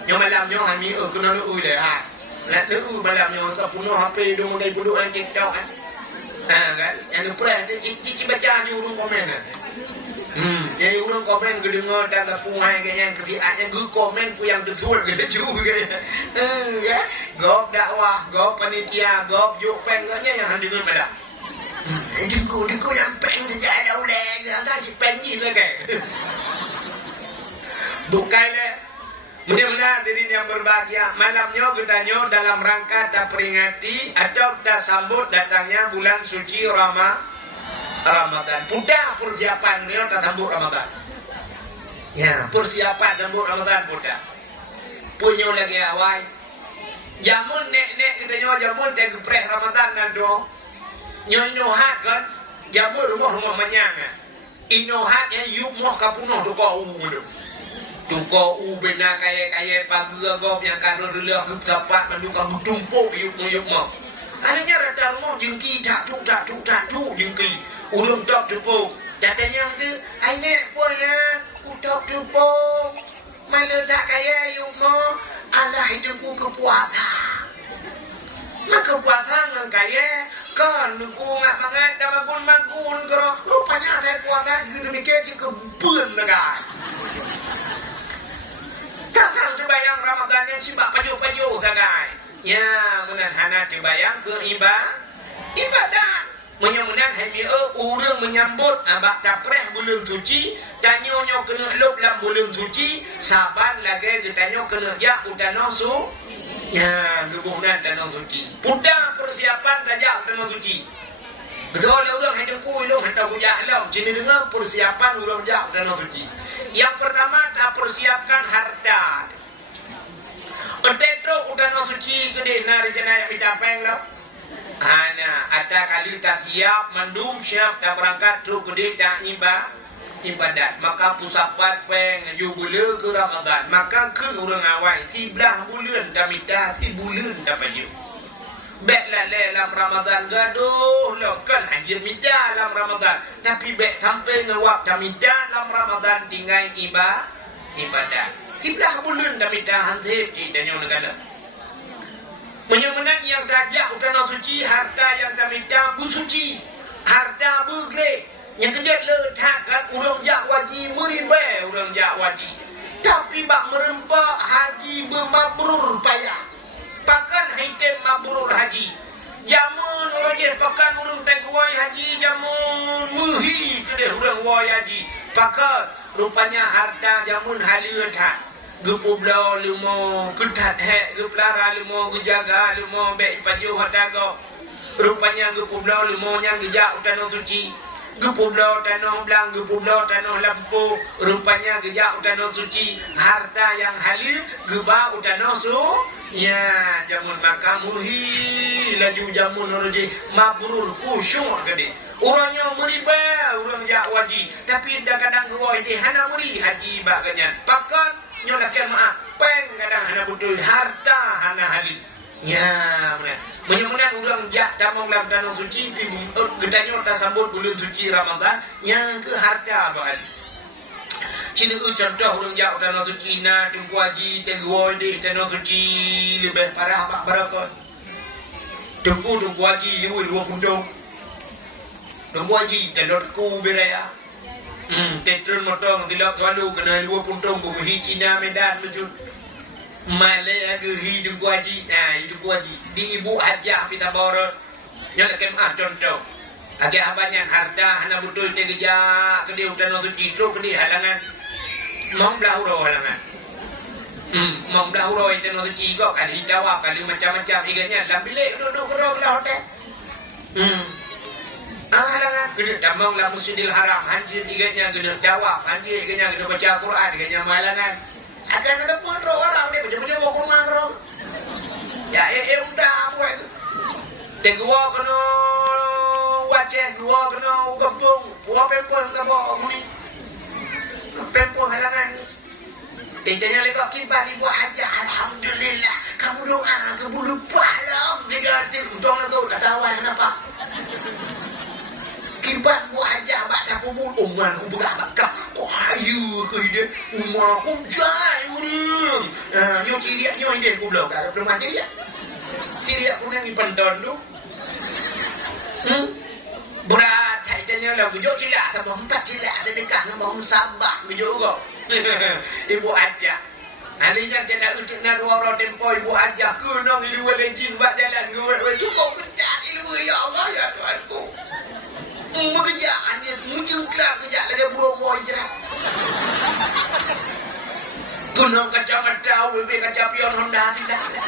Yang malamnya kami kena lu le ha. Nak lu malamnya ke punuh HP dong dari punuhan TikTok kan. Kan? Yang pernah cici baca ni urung komen kan. Yang urung komen gedengar dan kepungai kayaknya ketiaknya gue komen ku yang betul gede juga. Kan? Gop dakwah, gop panitia, gop juk pengnya yang dengar pada. Dengku yang peng saja ada uleng, ada cipeng ni lah kan. Bukannya mudah-mudahan diri yang berbahagia malamnya kita dalam rangka tak peringati atau tak sambut datangnya bulan suci Ramadan. Pudah persiapan dia tak sambut Ramadan. Ya, persiapan sambut Ramadan pudah. Punya lagi awal. Jamun nek kita jamun tak gepreh Ramadan kan dong. Nyohat kan jamun rumah menyang. Inohat yang yuk mau kapunoh tu kau umur. Tuko ubena kaya pagi agak yang karo dulu aku cepat menduka tumpuk yuk mau. Alanya rata rumah jengki tak tu jengki. Urung tak tepuk. Katanya yang tu, aine punya utak tepuk. Malu tak kaya yuk mau. Allah hidupku kepuasa. Maka puasa dengan kaya kan luku ngak mangat dan magun kerana rupanya saya puasa segitu mikir kebun negara. Datang terbayang Ramadan yang sibak pajo-pajo sagai. Ya, munan hana terbayang ke ibadah. Menyamunan hai urang menyambut abak tapreh bulan suci, tanyo kena lop dalam bulan suci, saban lagi tanyo kena jak utano su. Ya, gebunan tanong suci. Pudah persiapan tajak tanong suci. Betul orang hai dengku ilmu hantar bujak alam. Cini dengar persiapan urang jak tanong suci. Yang pertama tak persiapkan harta. Entetro utano suci gede na rencana yang ditapeng lo. Hana ada kali tak siap mendum siap tak berangkat tu gede tak ibadat. Maka pusapat peng jubule ke Ramadan. Maka ke orang awal si belah bulan tak minta si bulan tak baju. Bek lalai dalam Ramadan gaduh lo kan hanya minta dalam Ramadan. Tapi bek sampai ngewak tak minta dalam Ramadan tinggal ibadat. Belah bulan tak minta hansip ceritanya negara. Menyemenan yang terajak utana suci, harta yang tak minta busuci, harta bergre. Yang kejat letak kan urang jak wajib meribe urang jak wajib. Tapi bak merempak haji bermabrur payah. Pakan haitem mabrur haji. Jamun orang je pakan urang teguai haji jamun muhi kedeh urang wai haji. Pakan rupanya harta jamun haliun tak. Gepublau lumo ketat hek geplara lumo gejaga lumo bek paju hatago. Rupanya gepublau lumo yang gejak utano suci. Gepublau tanah belang, gepublau tanah lampu. Rupanya gejak utano suci. Harta yang halil geba utano su. Ya, jamun makam muhi laju jamun roji mabrur kusyuk gede. Orangnya meriba, orang jak wajib. Tapi kadang gua ini hana muri haji baganya. Pakan nyola kemaah peng kadang hana betul harta hana halil. Ya, benar. Menyemunan orang jak tamong dalam tanah suci gedanya tak sambut bulan suci Ramadan yang ke harta bahan. Cina contoh orang jak tanah suci na tunggu haji teguai di tanah suci lebih parah pak barakon. Tunggu haji 2 pundung. Tunggu haji tendotku beraya. Tetron motong tilak walu kena 2 pundung buhi Cina Medan lucu. Malay ageri tunggu haji. Nah, itu haji. Di ibu hajah pita borot. Yang kemah contoh. Agak banyak harta hana betul tegejak ke dia utano suci tu ke dia halangan. Mau belah hurau halangan. Mau belah hurau utano suci kok kali jawab kali macam-macam iganya dalam bilik duduk hurau belah hotel. Halangan kena damang lah Masjidil Haram hadir iganya kena jawab hadir iganya kena baca Quran iganya malangan. Akan ada pun orang dia macam-macam mau rumah orang. Ya udah buat. Tegua kena wajah dua kena gabung buah pempon ke bawah kuni pempon halangan ni tentanya lekak kibat ni buat aja. Alhamdulillah kamu doa ke bulu pahala tiga hati untung lah tu tak tahu kenapa kibat buat aja bak tak kubur umran ku begah bakal kau hayu ke dia umar ku jai urang nyo ciriak nyo ide ku belau tak ada ciriak ku nang ipanton tu berat haitanya lah gejok cilak sama 4 cilak sedekah sama sabah gejok kok. Ibu aja hari yang tidak untuk nak orang tempoh ibu aja kena ilmu lejin buat jalan gue cukup ketat ilmu ya Allah ya Tuhanku. Bekerja hanya muncul kelak kerja lagi burung boy jerat. Kena kacamata WB kaca pion Honda tidak ada.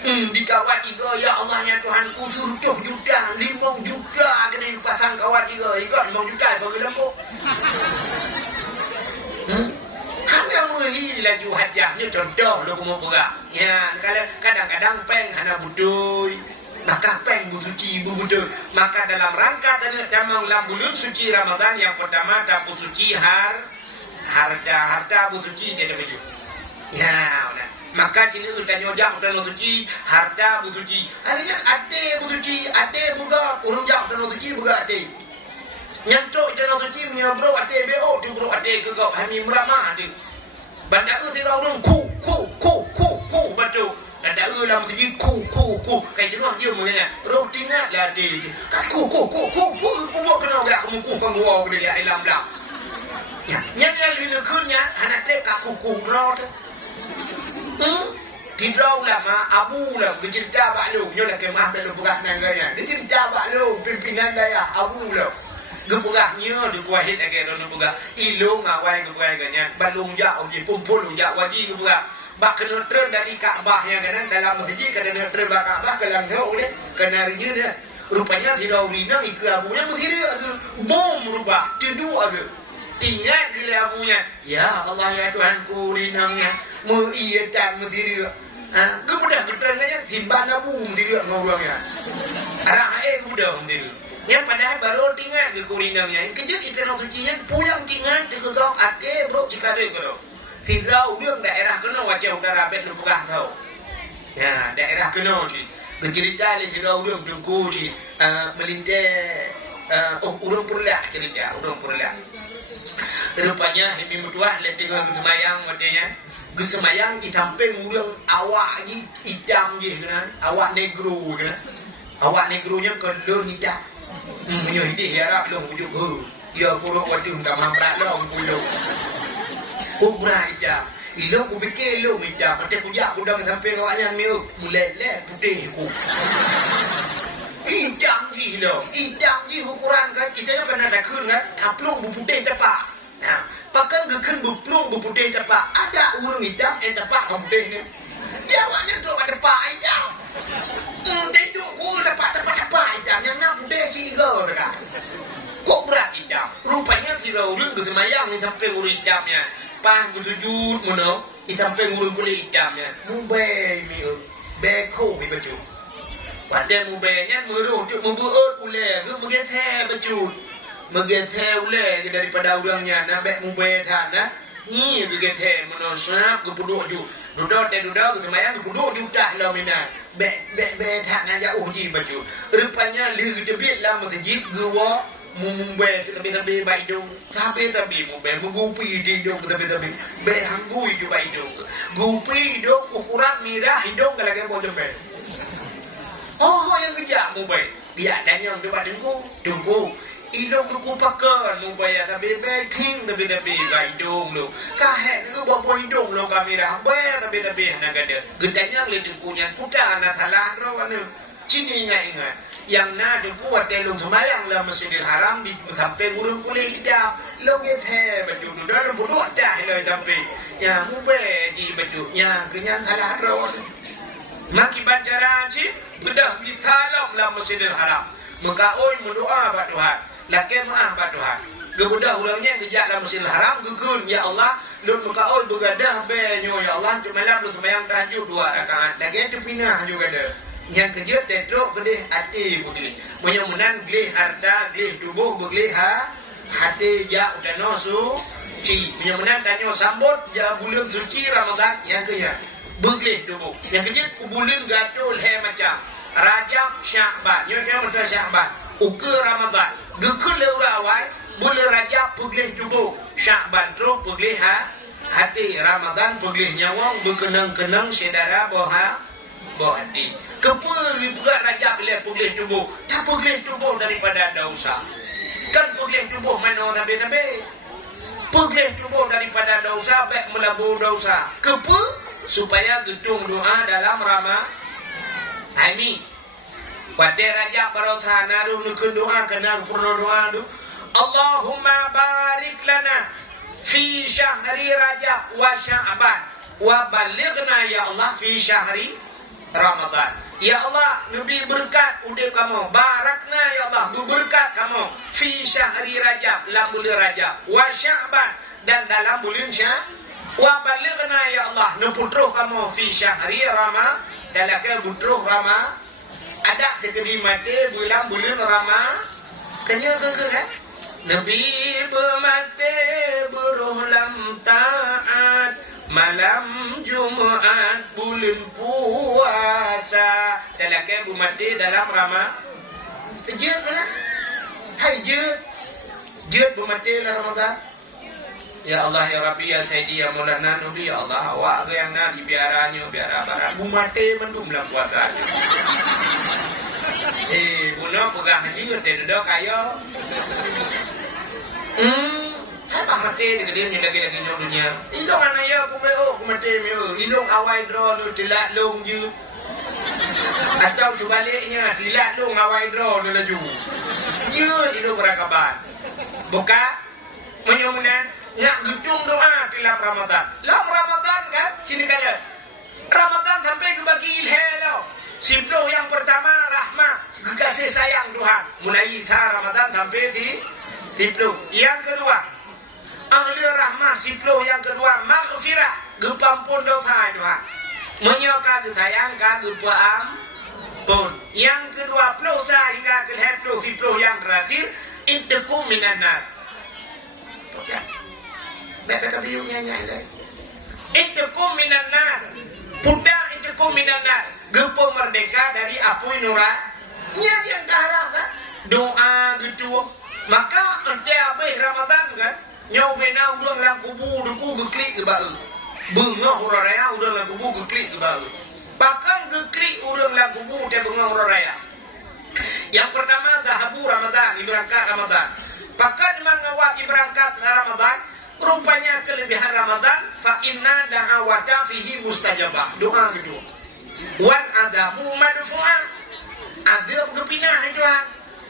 Dikawat juga ya Allah ya Tuhanku 10 juta 5 juta kena pasang kawat juga 5 juta bagi lembut. Hanya muhi laju hajahnya contoh lu mau pegang. Ya kadang-kadang peng hana budoi. Maka peng suci budoi. Maka dalam rangka tamang dalam bulan suci Ramadan yang pertama tapu suci harta suci tidak baju. Ya udah. Maka Cina utanya jak utano suci harta busuci. Artinya ate busuci, ate buga urang jak utano suci buga ate. Nyantok utano suci miabro ate bo tu bro ate ke kau hami merama ate. Banda tira urang ku batu. Banda lam suci ku kai tengah dia mengnya. Rotinga lah ate. Ku kena gak kamu ku kan gua dia dalam lam. Ya, nyanya lina kunya anak tep ka ku bro. Tidak ulama Abu lah cerita balu nyolah kemah dalam pegah nanggaya. Dia cerita balu pimpinan daya Abu lah. Gepegahnya di kuahit lagi dalam pegah. Ilung awai gepegah ganyan. Balung jak uji pumpul jak wajib gepegah. Bak kena tren dari Kaabah yang kan dalam masjid kena tren bak Kaabah kelang tau oleh kenarinya dia. Rupanya tidak urina ke abunya mesti dia bom rubah tidur agak. Ingat gila abunya. Ya Allah ya Tuhanku urinanya. Mu'iyadan mesti dia. Kemudian keterangannya simpan abu mesti dia ngorangnya. Arah udah mesti dia. Yang padahal baru tinggal ke kurinamnya. Kejut itu nak sucinya pulang tinggal di kegok ake bro cikare kalau. Tidak urang daerah kena wajah utara bet lu pegah tahu. Ya daerah kena di. Bercerita le tidak urang tunggu di melintas urang purla cerita urang purla. Rupanya hemi mutuah le tengah semayang matanya. Gesemayang di samping urang awak ni hitam je kan. Awak negro kan. Awak negronya kedor hitam. Punya ide harap long pujuk ya buruk waktu minta mamrat long pujuk kubra ija ilo ku fikir lo minta mate kujak ku dah sampai kawannya miu mulai le putih ku idam ji lo idam ji ukuran kan kita yang pernah dah kun kan kaplung bu putih tepak nah pakan gekun bu plung bu putih tepak ada urang idam tepak bu putih ni dia awaknya tu ada tepak idam tenduk ku tepak idam yang nak putih si go dekat kok berat idam rupanya si urang ke semayang ni sampai urang idamnya pah gutujud mono i sampai urang kulit idamnya mubai mi beko mi baju pada mubainya meruh tu membuat ule ke mengethe baju mengethe ule daripada urangnya nak bek mubai tanah ni mengethe mono snap ke puduk ju duduk ke semayang ke puduk di utah lah mina bek tak ngajak uji baju rupanya li tebit lah masjid gua mumbai tebi baidong tapi mumbai mengupi di dong tebi be hanggui ju baidong gupi dong ukuran mirah hidung kalau boleh be oh yang kerja mumbai dia tanya debat tunggu idong ku pakan mumbai tapi be king tebi baidong lo kahe ni buat hidung lo kamera be tebi nak ada getanya le punya kuda anak salah rawan cini ingat yang nak dibuat telung semayang lah Masjidil Haram di sampai urang kulit hitam lo gethe baju dalam bodoh dah lo sampai ya mubah di baju ya kenyang salah rawan maki bancaran sih bedah di salam lah Masjidil Haram maka oi mendoa pada Tuhan laki maaf pada Tuhan gebudah ulangnya kejak dalam Masjidil Haram gekun ya Allah lu maka oi begadah benyo ya Allah malam lu semayang tahajud 2 rakaat lagi tu pinah juga dah yang kejut tetrok kedih hati begini menyemunan gelih harta gelih tubuh begelih hati jak utano suci menyemunan tanyo sambut jak bulan suci Ramadan yang kejut begelih tubuh yang kejut bulan gatul macam Rajab Sya'ban nyonya muda Sya'ban uke Ramadan gekul leurawai bulan Rajab begelih tubuh Sya'ban terus begelih hati Ramadan begelih nyawang berkenang-kenang saudara hati kepulih buka Rajab boleh pulih tubuh tak pulih tubuh daripada dosa kan pulih tubuh mana tapi pulih tubuh daripada dosa baik melabur dosa supaya gedung doa dalam Ramadan ini pada Rajab barosa naruh nukun doa kena purna doa tu Allahumma barik lana fi syahri Rajab wa Sya'ban wa balighna ya Allah fi syahri Ramadan. Ya Allah, lebih berkat udip kamu. Barakna ya Allah, berkat kamu fi syahri Rajab, dalam bulan Rajab, wa Sya'ban dan dalam bulan Sya'ban. Wa balighna ya Allah, neputruh kamu fi syahri Ramadan, dalam putruh Ramadan. Ada terkedi mati bulan Ramadan. Kanya kan? Nabi bermati beruh lam taat malam Jumaat bulan puasa talakai bumati dalam Ramadan jid mana hai jid bumati dalam Ramadan ya Allah ya Rabbi ya Sayyidi ya Maulana Nabi ya Allah awak ke yang nak biaranya biara barat bumati mendum dalam puasa bunuh pegang haji ngerti dah kaya Hai Pak mati dengan dia lagi-lagi dunia. Ilung anak ya aku mati meo. Ilung awai draw lu tilat long je. Atau sebaliknya tilat long awai draw lu laju. Je ilung rakaban. Buka menyumunan nak gedung doa tiap Ramadan. Lam Ramadan kan sini kalian. Ramadan sampai ke bagi ilham. 10 yang pertama rahmat, kasih sayang Tuhan. Mulai Ramadan sampai 10. Yang kedua, ahli rahmah 10 yang kedua, maghfirah, gepampun dosa Tuhan. Menyoka sayang ka gepampun. Yang kedua, dosa hingga ke 10 yang terakhir, intakum minan nar. Ya. Bapak biungnya nyai. Intakum minan nar. Pudak intakum minan nar. Gepa merdeka dari api neraka. Nya yang harap kan? Doa gitu. Maka ente habis Ramadan kan, nyau bena udah lang kubu duku geklik ke baru. Bunga huraya udah lang kubu geklik ke baru. Bahkan geklik udah lang kubu dia bunga huraya. Yang pertama dahabu Ramadan, berangkat Ramadan. Bahkan mengawal berangkat Ramadan, rupanya kelebihan Ramadan fa inna da'awata fihi mustajabah. Doa gitu. Wan adabu madfu'ah. Adab kepinah Tuhan.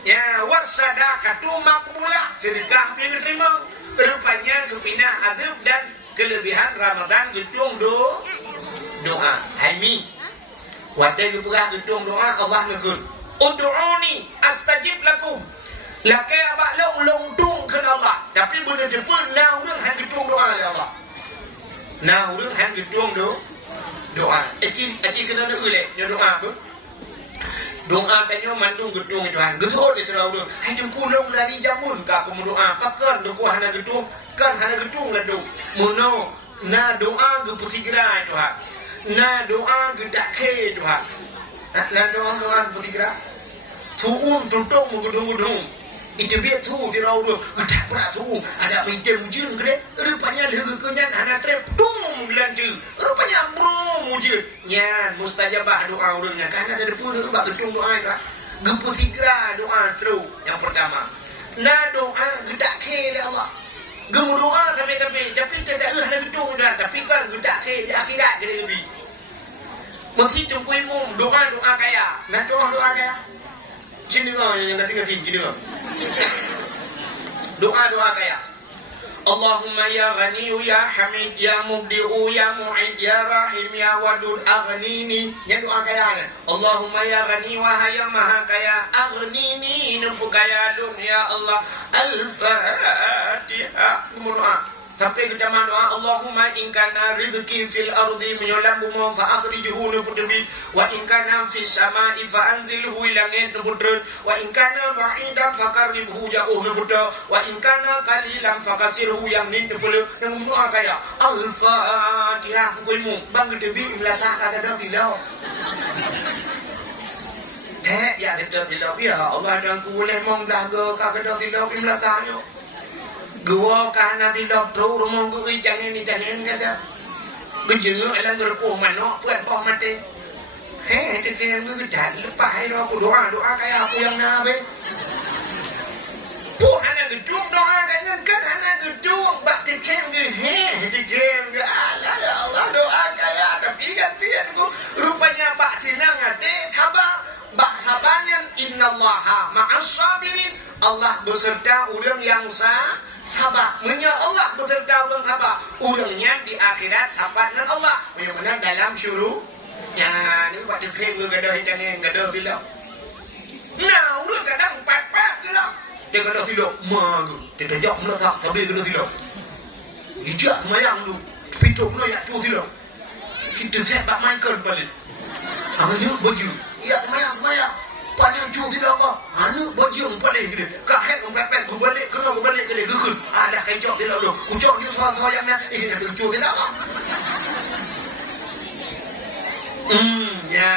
Ya, wasadaqatu maqbulah, sedekah yang diterima. Rupanya kepinah adab dan kelebihan Ramadan gedung doa. Haimi. Wadai kepegah gedung doa Allah ngekun. Ud'uni astajib lakum. Lakai abak long tung ke Allah. Tapi benda jepun na urang han gedung doa ya Allah. Na urang han gedung doa. Aci kena nak ulek doa apa? Doa tanya mandung gedung Tuhan. Gedung itu lah urang. Hai jengku long dari jamun ka aku doa. Pakar doa hana gedung, kan hana gedung lah dong. Muno na doa ge pusigra Tuhan. Na doa ge dakhe Tuhan. Na doa pusigra. Tuun tutung gedung-gedung. Itu biar tu kira urang. Udah berat tu. Ada minta mujin gede. Rupanya lege kenyan hana trep tung gelanju. Rupanya bro mujin. Nyan mustajabah doa urangnya. Karena ada pun bak gedung doa itu. Gempu tigra doa terus yang pertama. Na doa gedak ke Allah. Gemu doa tapi tapi tidak hana gedung dah. Tapi kan gedak ke di akhirat jadi lebih. Mesti tu kuimum doa kaya. Na doa kaya. Sini kau yang tinggal sini dengar. Doa kaya. Allahumma ya Ghani ya Hamid ya Mubdi'u ya Mu'id ya Rahim ya Wadud aghnini. Yang doa kaya. Allahumma ya Ghani wahai yang maha kaya aghnini nampu kaya dunia Allah. Al-Fatihah. Doa. Sampai kita doa Allahumma in kana rizqi fil ardi minyalam bumi fa akhrijhu nuputbit wa in kana fis samai fa anzilhu ilangin nuputun wa in kana ba'idan fa qarribhu jauh nuputun wa in kana qalilan fa kasirhu yang nin nupulu yang doa kaya Al-Fatihah kuimu bang debi melata kada tilau ya kada tilau ya Allah dan ku boleh mong dah go kada tilau melatanya gua kana tidak tahu rumah gua jangan kada. Gejenguk elang gerpuh mano puat boh mati. Tekem gua gedan lepas hai aku doa kayak aku yang nabe. Puh anak gedung doa kanyan kan anak gedung bak tekem ge tekem ge Allah doa kayak tapi gantian gua rupanya bak sinang ate sabar. Bak sabangan innallaha ma'as sabirin. Allah beserta orang yang sabar. Menya Allah beserta orang sabar. Orangnya di akhirat sabar dengan Allah. Benar-benar dalam syurga. Ya, ni buat dekat gada hidangan gada bila. Nah, orang kadang pat-pat gila. Dia gada silap. Magu. Dia tajak meletak tapi gada silap. Hijak kemayang tu. Pituk no yak tu silap. Kita set bak mainkan balik. Anu baju. Ya semayang. Panjang cung tidak apa. Anu baju balik gede. Kahet pepet balik kena balik gede gekul. Ada kecok tidak lu. Ucok dia soyak-soyaknya. Ada cung tidak apa. Ya,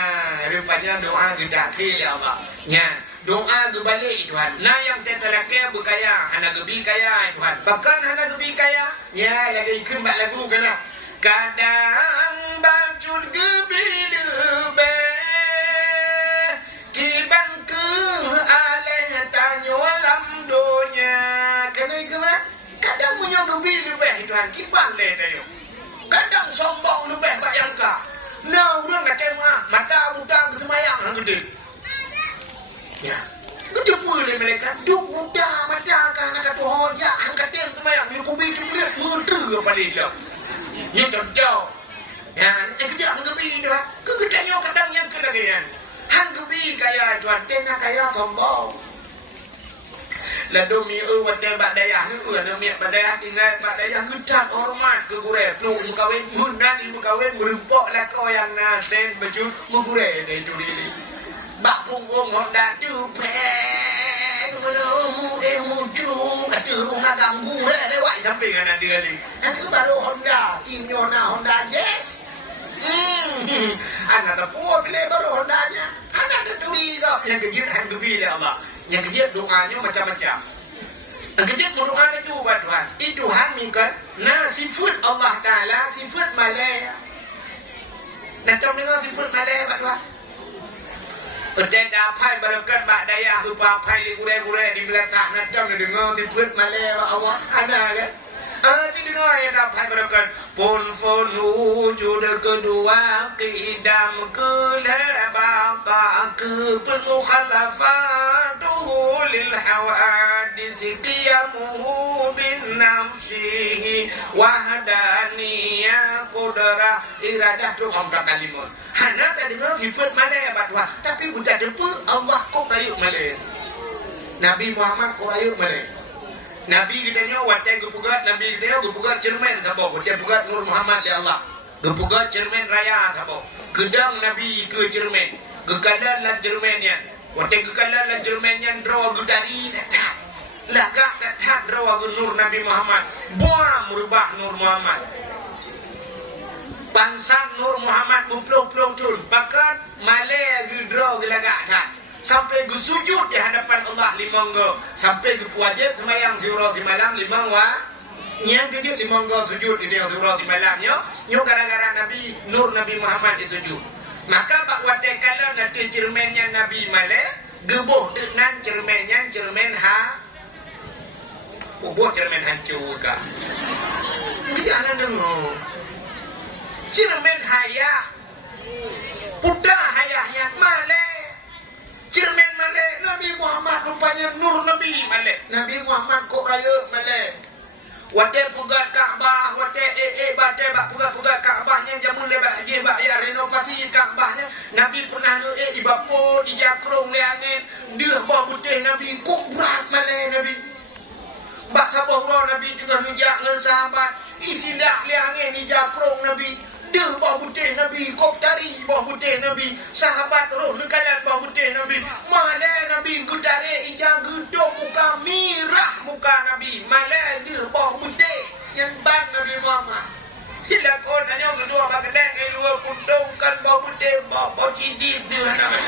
rupanya doa gedak ya Allah. Ya, doa gebalik Tuhan. Nah yang tetelake berkaya, hana gebi kaya Tuhan. Bahkan hana gebi kaya. Ya, lagi ikut bak lagu kena. Kadang bacul gebi lebih. Kiban ke aleh tanyo lam donya. Kena ikut mana? Kadang punya gebi Tuhan kiban le tayo. Kadang sombong lebih bayangka. Nah, udah nak kemah, mata buta kesemayang hang gede. Ya. Gede boleh mereka duk buta mata kan ada pohon ya hang katen semayang ni kubi tu lihat mundur apa dia. Ye jauh. Ya, kerja hang gebi tu. Kegedannya kadang yang kelagian. Hang gebi kaya Tuhan tena kaya sombong. Lalu mi wate badaya ni mi badaya tinggal badaya gedan hormat ke gure nu mukawin munan ni mukawin merumpok lah kau yang nasen baju mugure ni tu ni bak punggung Honda tu peng belum mucu kata rumah ganggu lewat sampai dengan dia ni itu baru Honda Cimiona Honda Jazz anak tepuk pilih baru Honda nya anak terturi kau yang kejiran kebil Allah. Yang kejut doanya macam-macam. Yang kejut berdoa itu buat Tuhan. Itu Tuhan minta sifat Allah Ta'ala, sifat malaya. Nanti dengar sifat malaya buat Tuhan. Pertanyaan apa berakat bak daya rupa apa di gure-gure di belakang. Nanti dengar sifat malaya Allah. Ada kan? Jadi dengar yang apa berakat. Pun wujud kedua qidam kelebaka ke penuh khalafatuhu lil hawadis qiyamuhu bin nafsihi wahdaniyah qudrah iradah tu orang kalimat. Hana tadi dengar sifat malaya batwa tapi buta depa Allah kok rayu malaya. Nabi Muhammad kok rayu malaya. Nabi kitanya watai gupugat Nabi kitanya gupugat cermin sabo watai pugat Nur Muhammad ya Allah gupugat cermin raya sabo gedang Nabi ke cermin gekalan lan cerminnya watai gekalan lan cerminnya draw gutari tatat lagak tatat draw Nur Nabi Muhammad buah merubah Nur Muhammad pangsan Nur Muhammad bumpulung tun pakat malay draw gelagak tat sampai gue sujud di hadapan Allah limangga sampai gue wajib semayang surah di malam limangwa yang kejut limangga sujud di dia surah di malamnya nyo gara-gara Nabi Nur Nabi Muhammad disujud maka bak watai kala nanti cermennya Nabi Malek gebuh dengan cermennya cermen bubuh cermen hancur kah jangan dengar cermen hayah putra hayahnya Malek cermin Malek Nabi Muhammad rupanya Nur Nabi Malek Nabi Muhammad kok raya Malek watai pugat Kaabah watai batai bak pugat Kaabahnya jamun lebak je bak ya renovasi Kaabahnya Nabi pernah ibapo ijakrong le angin dia bawa putih Nabi kok berat Malek Nabi bak sabah Nabi juga hujak dengan sahabat isindak le angin ijakrong Nabi dia bawa putih Nabi, kau tari bawa putih Nabi, sahabat roh nekalan bawa putih Nabi, malah Nabi gudare ijang gedung muka mirah muka Nabi, malah dia bawa putih yang bang Nabi Muhammad. Sila kau tanya kedua bagadang kedua putung kan bawa putih bawa cidip dia Nabi.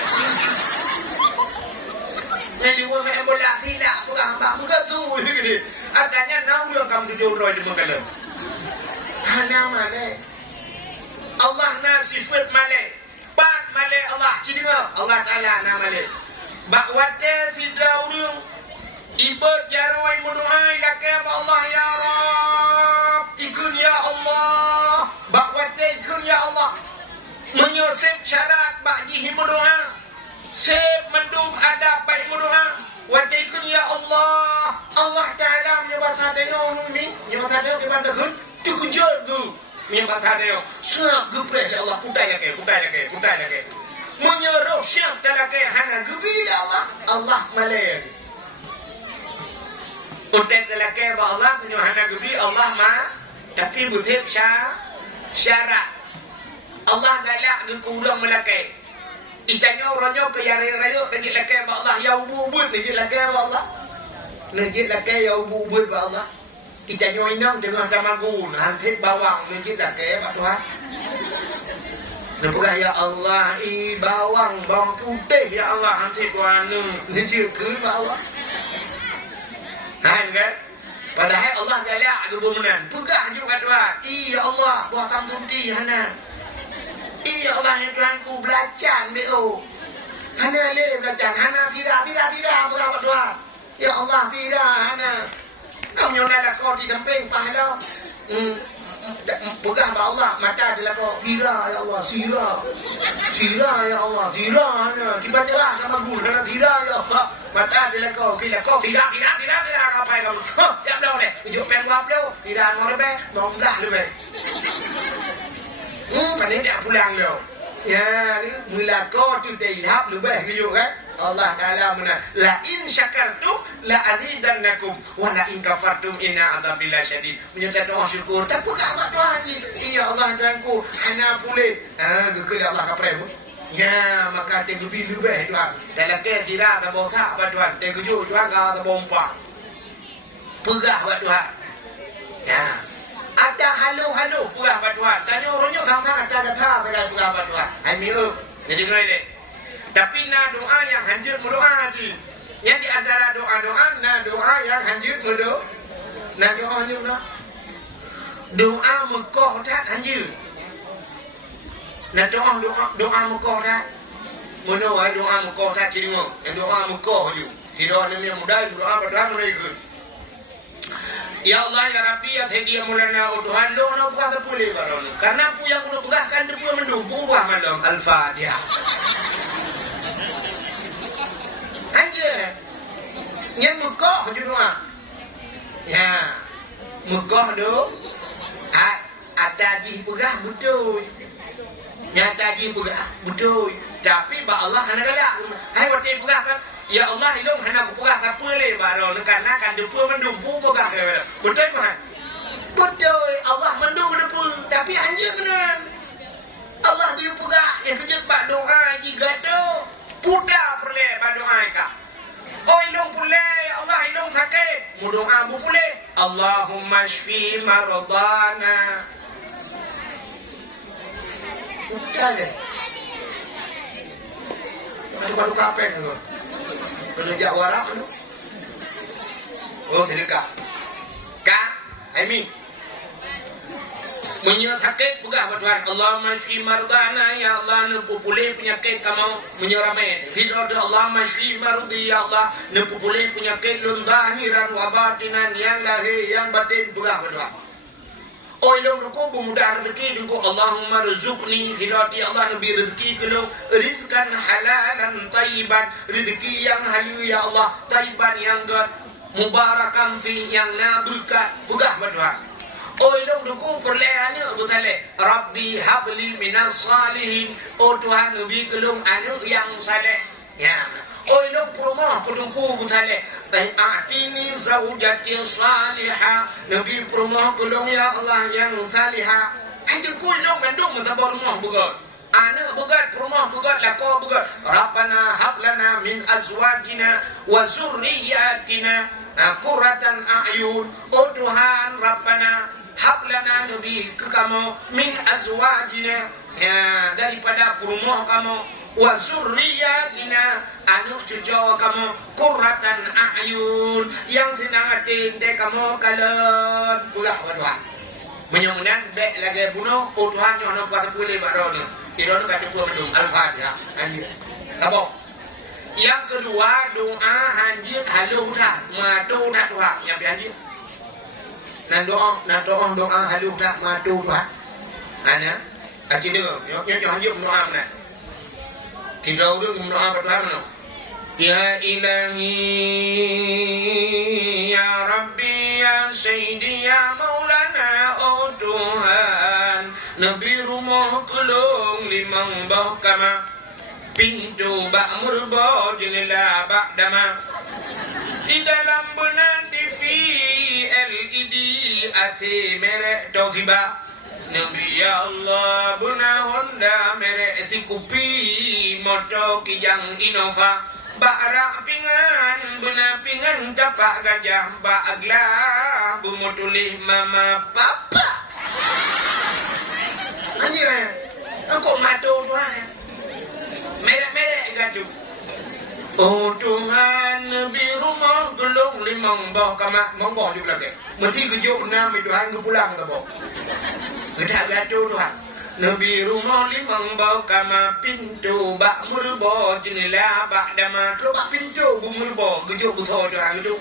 Yang dua main bola silap bukan hamba bukan tu begini. Adanya nau yang kamu tujuh roy di makalam. Hana malah. Allah na sifat Malek Pak Malek Allah Cidinga Allah Ta'ala na Malek Bak wate sidra urung Ibad jarwai menuai Lakam Allah ya Rab Ikun ya Allah Bak wate ikun ya Allah Menyusip syarat Bak jihi menuai Sip mendum adab baik menuai Wate ikun ya Allah Allah Ta'ala menyebasa dengan umumi Menyebasa dengan kebandakun Tukujur gu Memang tak ada siap gepreh le Allah putai lagi menyuruh siap lagi hana gebi Allah Malek putai lagi Allah menyuruh hana gebi Allah tapi butuh syarat Allah galak ke kurang melaki itanya orangnya ke yara-yara ke lagi Allah ya ubud ni lagi Allah najis lagi ya ubud Allah kita nyoinang tengah tamagun hansip bawang ni kita ke Pak Tuhan Nampak ya Allah bawang putih ya Allah hansip warna ni ke bawang kan padahal Allah galak kebunan pegah juga Tuhan ya Allah buat kamu ti hana ya Allah ni Tuhanku belacan beo hana le belacan hana tidak bukan Pak Tuhan ya Allah tidak hana kamu nyonai lah kau di samping pahala Pegang pada Allah, mata dia kau sirah ya Allah, sirah ya Allah, sirah tiba jelah nama gul karena sirah ya Allah, mata dia kau tidak apa yang kamu, yang dah ni, ujuk pen wap dah, tidak mau lebih, mau dah lebih, pandai dia pulang dah, ya ni mula kau tu terlihat lebih ujuk kan. Allah Ta'ala mana la in syakartum la azidannakum wa la in kafartum inna adzabi lasyadid. Menyertai doa syukur tak pegang mak doa ni. Ya Allah Tuhanku, ana pulih. Gekal Allah kapre. Ya maka te gebi lebih Tuhan. Dalam ke sirah ta bosa ba Tuhan. Te geju Tuhan ka ta bompa. Pegah ba Tuhan. Ya. Ada halu pegah ba Tuhan. Tanya orangnya sama-sama ada kata dengan pegah ba Tuhan. Hai mi jadi mulai deh. Tapi na doa yang hanjur berdoa haji. Yang di antara doa-doa na doa yang hanjur berdoa. Na doa hanjur na. Doa Mekah tak hanjur. Na doa Mekah tak. Mana ai doa Mekah tak jadi ngok. Yang doa Mekah je. Tidak ni mudah doa pada mereka. Ya Allah ya Rabbi ya sedia mulana Tuhan doa bukan sepuluh baron. Karena pu yang kuno pegahkan depu mendung buah malam Al-Fatihah. Aja, yang Mekah je doa. Ya, Mekah do, ada ji pegah betul. Nyata ji pegah betul. Tapi ba Allah hana galak. Hai waktu pegah kan, ya Allah ilung hana ku pegah siapa le baron karena kan depu mendumpu pegah ke. Betul kan? Betul. Allah mendung depu, tapi anjir benar. Allah dia pegah yang kejut bak doa ji gato. Puda perle berdoa ka. Oh ilung pule Allah ilung sakit. Mu doa bu pule. Allahumma shfi maradana. Puda je. Baru kapen tu. Penunjuk warak tu. Oh sedekah. Ka, Amy. Menyakit pegah Tuhan. Allahumma shfi mardana ya Allah nempu pulih penyakit kamu menyeramai. Tidak Allahumma shfi mardi ya Allah nempu pulih penyakit lun zahiran wa batinan yang lahir yang batin pegah Tuhan. Oh ilmu duku mudah rezeki duku Allahumma rizqni tidak ya Allah nabi rezeki kalau rizqan halalan tayyiban rezeki yang halal ya Allah tayyiban yang mubarakan fi yang naberkat pegah Tuhan. Oh ilung duku perlehannya betale Rabbi habli minas salihin. Oh Tuhan nabi kelung anak yang saleh. Ya. Oh ilung perumah kedungku betale atini zaujati salihah. Nabi perumah kelung ya Allah yang salihah. Hajul ku ilung mendung mentabar rumah bukan. Anak bukan perumah bukan lako bukan. Rabbana hablana min azwajina wa zurriyatina qurratan a'yun. Oh Tuhan Rabbana hablana nabi ke kamu min azwajina ya daripada perumah kamu wa zurriyatina anu cucu kamu qurratan a'yun yang senang hati kamu kalau pulang berdoa menyungan baik lagi bunuh oh Tuhan yang nak buat pulih baru ni iron kata pun mendung Al-Fatihah anjir kabok. Yang kedua doa hanjir halu dah matu dah doa yang anjir. Nah doa halu tak matu Tuhan. Ana, aci dengar. Yang hanjir doa mana? Tidak ada doa Tuhan mana? Ya ilahi ya Rabbi ya Sayyidi ya Maulana oh Tuhan Nabi rumah kelung limang bah kama pintu bak murba jendela bak dama di dalam benar TV LED AC merek Toshiba Nabi ya Allah benar Honda merek Sikopi motor Kijang Innova bak rak pingan benar pingan tapak gajah bak aglah bumutulih mama papa anjir aku matu Tuhan merek-merek gaduh. Oh Tuhan Nabi rumah gelung limang bah kamak monggoh di belakang. Mesti kejuk nama Tuhan ke pulang ke bawah. Kedak gaduh Tuhan. Nabi rumah limang bah kamak pintu bak murba jendela bak dama terus bak pintu bu murba kejuk betul Tuhan itu.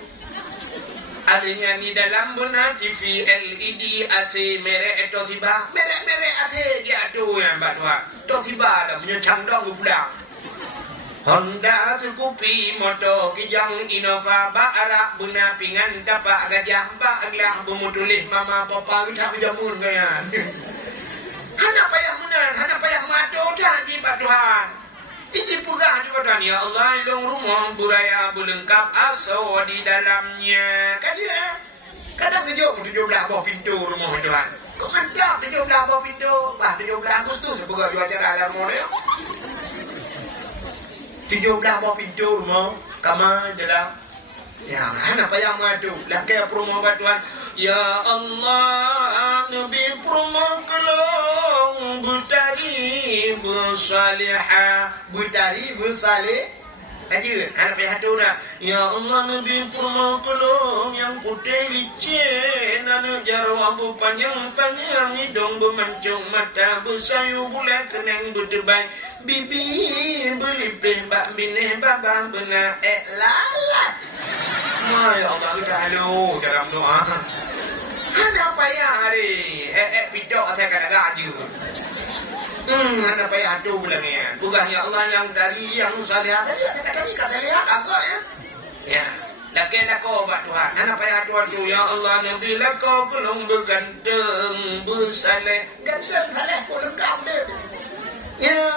Adanya ni dalam benar TV LED AC merek itu tiba merek AC dia tu yang batwa tu tiba ada punya cangdong pulang Honda Scoopy motor kijang Innova Barak benar pingan dapat gajah baglah bermutulih mama papa kita berjamun kayan hana payah munan hana payah madu dah di Tuhan. Iji pugah di badan ya Allah ilung rumah buraya berlengkap aso di dalamnya. Kaji kadang kejauh 17 bawah pintu rumah Tuhan. Kok mantap 17 bawah pintu. Bah 17 Agustus sebagai jual acara alam ya. 17 bawah pintu rumah kamar dalam. Ya, apa yang madu? Lakai promo batuan. Ya Allah, Nabi promo kelong butari bersalihah, butari bersalih. Aja, anak pihak tu dah. Ya Allah, Nabi promo kelong yang putih licin, anu jarwa bu panjang hidung bermancung mata bersayu bulat kenang berdebai, bibir berlipih bak binih babah benar lalat. Ya Allah kita halu dalam doa. Hana payah hari. Pidok saya kena gaji. Hana payah tu bilangnya. Bukan ya Allah yang tadi yang salih. Tadi kata lihat apa ya? Ya. Laki kau obat Tuhan. Hana payah tu ya Allah Nabi kau belum berganteng bersaleh. Ganteng saleh pun lengkap dia. Ya.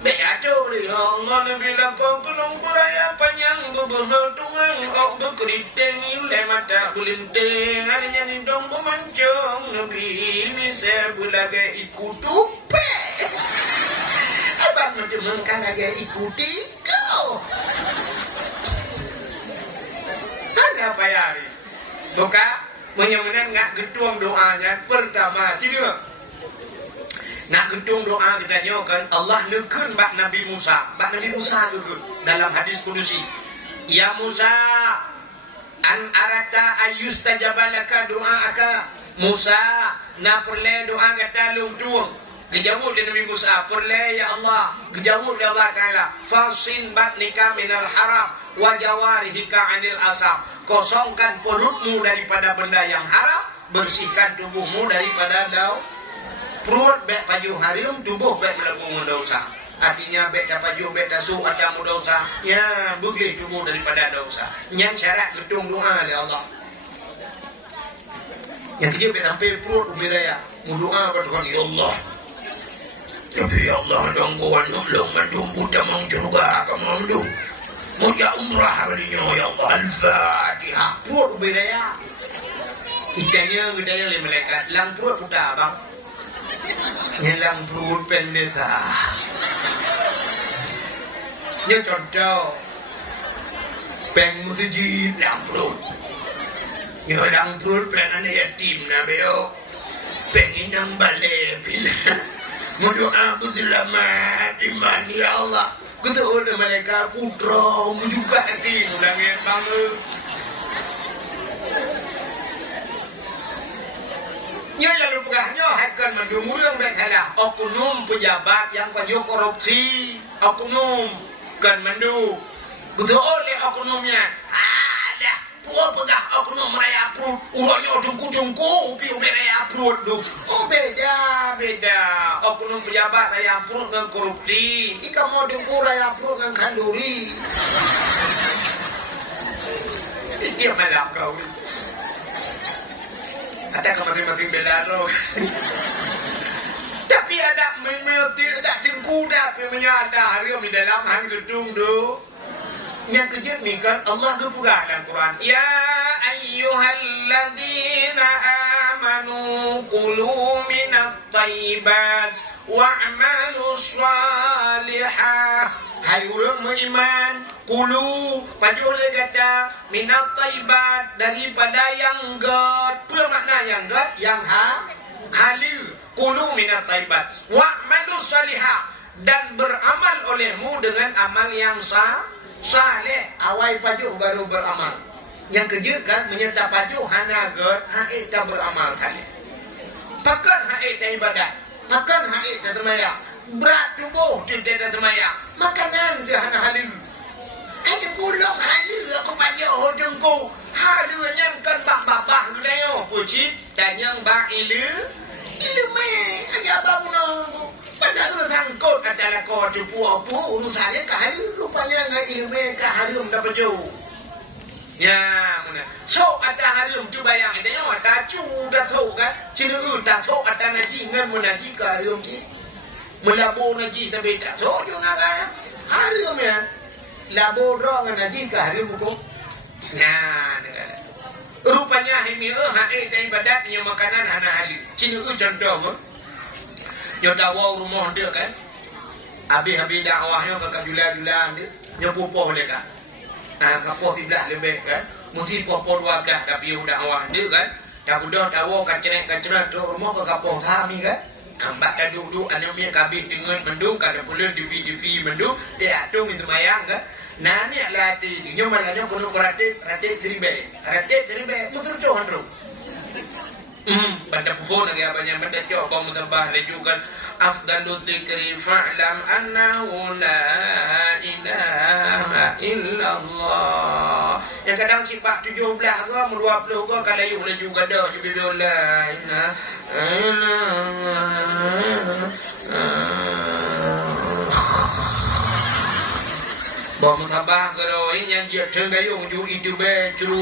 Beatu dia Allah Nabi kau belum beraya panjang berbehal tungang kau berkeriting ulai mata bulinting hanya ni dong bermancung Nabi ini saya bulaga ikutupe abang macam mengkal lagi ikuti kau ada apa ya hari buka menyemenan ngak getuang doanya pertama cina nak gentung doa kita nyokan Allah nekun bak Nabi Musa nekun dalam hadis kudusi ya Musa an arata ayustajabalaka doaaka Musa na perle doa kata lung tuang gejawab dari Nabi Musa perle ya Allah gejawab dari Allah Ta'ala fasin batnika minal haram wa jawarihika anil asam kosongkan perutmu daripada benda yang haram bersihkan tubuhmu daripada perut bek paju harium tubuh bek melabung dosa artinya bek paju bek dasu atamu dosa ya bugli tubuh daripada dosa yang syarat getung doa oleh Allah yang kecil bek sampai perut ubiraya doa kepada Tuhan ya Allah ya Allah dong kawan long mandung buta mang surga kamu mandung mau ya umrah kalinya ya Allah al-fatihah perut ubiraya itanya gedanya oleh malaikat lang perut buta bang nyelang perut pendeta nya contoh peng musiji lang perut nyelang perut pengen yatim na beo pengen nang bale bila mau doa selamat iman ya Allah kita oleh mereka putra juga hati ulangin bangun nya lalu pegahnya akan mendumurang bersalah oknum pejabat yang penyu korupsi oknum kan mendu betul oleh oknumnya ada puas pegah oknum meraya perut urangnya dungku upi meraya perut oh beda oknum pejabat raya perut dengan korupsi ika mau dungku raya perut dengan kanduri dia malah kau ada ke masing-masing bela roh. Tapi ada ada cengku dah punya ada hari di dalam han gedung do. Yang kejut ni kan Allah berpegang dalam Quran. Ya ayyuhalladzina amanu qulu minat thayyibat wa'malu shalihah. Hai orang beriman, kulu pada oleh kata minat thayyibat daripada yang god. Apa makna yang god? Yang halal. Kulu minat thayyibat wa'malu shalihah dan beramal olehmu dengan amal yang saleh. Awal pajuk baru beramal. Yang kejut kan menyerta pajuk hana god haid tak beramal saleh. Pakan haid tak ibadat. Pakan haid tak termaya. Berat tubuh tidak termaya. Makanan dia hana halal. Ada kulong halu aku pajak hodengku. Halu yang kan bak-bak leo pucit dan yang bak ilu. Ilu me aja abang nunggu. Pada sangkut adalah kau cupu urusannya ke halu. Rupanya nggak ilu me ke halu dapat jauh. Ya, mana? So ada harum tu bayang ada yang ada cu dah so kan? Cina dah so ada naji ngan menaji ke harum ki. Melabur naji tapi tak so juga kan? Harum ya. Labur dong naji ke harum buku. Ya, negara. Rupanya ini dari badat yang makanan anak halim. Cina contoh yo dakwah rumah dia kan. Habis dakwahnya kakak jula-julaan dia. Dia pupuh dia kan. Kapal sebelah lebih kan, mesti popor 12 tapi udah awak dia kan, dah budak dawa kacret tu rumah ke kapal sami kan, ambak dah duduk anak punya kabih dengan mendung kada pulang TV mendung, dia atung itu mayang kan, nani lati dia malahnya penuh ratit seribe, muter jauh handro. Pada phone lagi apanya pada cok kau musabah lejukan afdalu dzikri fa'lam annahu la ilaha illallah. Yang kadang cipak 17 ke 20 ke kalau you le juga dah juga la ilaha illallah. Bawa musabah ke doi yang dia tengayung you itu becu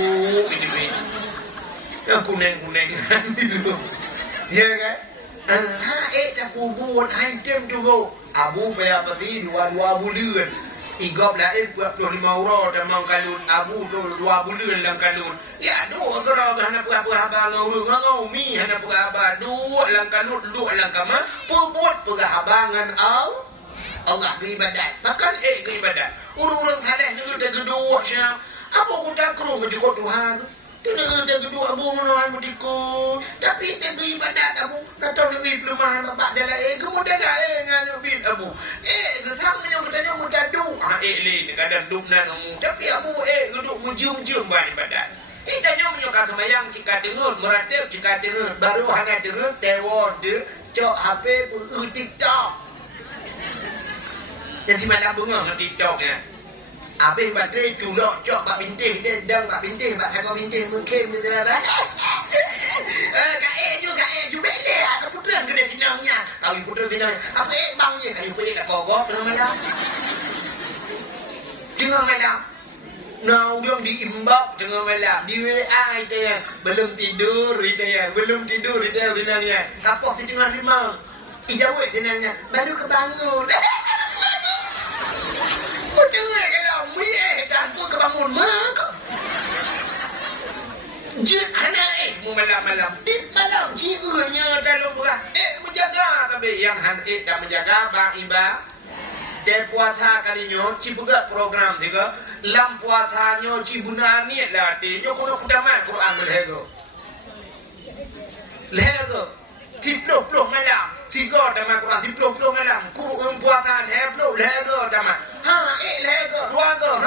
itu be. Ya kuning-kuning gitu. Ya kan? Dah kubur item tu go. Abu payah peti 2 bulan. Igop lain 25 euro dan mangkalun abu tu 2 bulan dalam kalun. Ya doh kalau hana apa abang ngau mi hana apa dua lang kalun dua lang kama puput pegah abangan Allah beribadat. Bahkan beribadat. Urang-urang saleh ni kita gedua siap. Apa aku tak kru mencukup Tuhan. Kena kedua abu menolong mudiko. Tapi tak beribadat abu. Kata lebih pelumahan bapak dalam kemudian dengan lebih abu. Kesam yang katanya mudah du. Le kadang duk nan amu. Tapi abu geduk mujum-jum beribadat. Tanya menyokak semayang jika dengar meratib jika dengar baru hanya dengar tewon de cok HP pun TikTok. Yang si malam bunga TikToknya. Habis baterai culok cok bak bintih dia dang bak bintih bak sakau bintih mungkin gitu lah. Kak ju bele ah keputusan gede sinangnya. Kau putus sinang. Apa bangnya kayu pe kat pokok tengah malam. Nah, udah diimbak tengah malam. Di WA itu ya, belum tidur itu ya sinangnya. Kapok si tengah rimang. Ijawet sinangnya baru kebangun. Dengar kalau campur kebangun mak. Jut anak mu malam-malam. Malam cigunya dalam berat. Menjaga tapi yang tak menjaga bang iba. Dan puasa kalinya cibuga program juga. Lam puasanya cibuna ni lah dia kono kudaman Quran lego. Tiplo malam. Tiga dama Quran tiplo malam. Kurang puasa lego dama. Lego, dua go,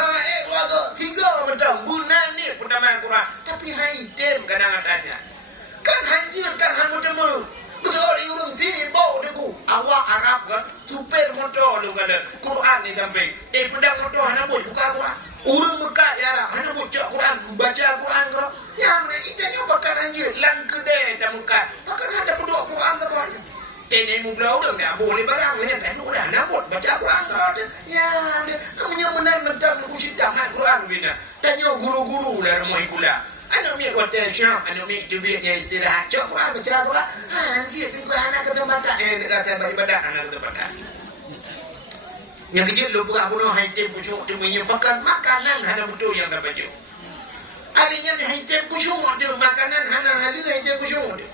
tiga macam bulan ni pertama Quran. Tapi hai dem kadang-kadangnya. Kan hanjir kan han macam betul urung sibuk deku. Awak Arab kan super motor lu kada. Quran ni sampai. Pedang motor hana buat buka Quran. Urung buka ya Arab hana baca Quran, baca Quran kau. Ya mana itanya bakal hanjir lang kedai tak muka. Bakal ada pedok Quran tu. Tene mu blau dah dah boleh barang ni dah tu dah nampak baca Quran terus. Ya dia namanya menang aku cerita mak Quran bina. Tanya guru-guru lah rumah ikula. Anak mi hotel Syam, anak mi duitnya istirahat. Cok Quran baca Quran. Anjir tunggu anak ke tempat kata ibadat anak ke tempat. Yang kecil lupa aku nak haitem pucuk dia menyepakan makanan hana betul yang dapat baju. Alinya haitem pucuk dia makanan hana halu haitem pucuk dia.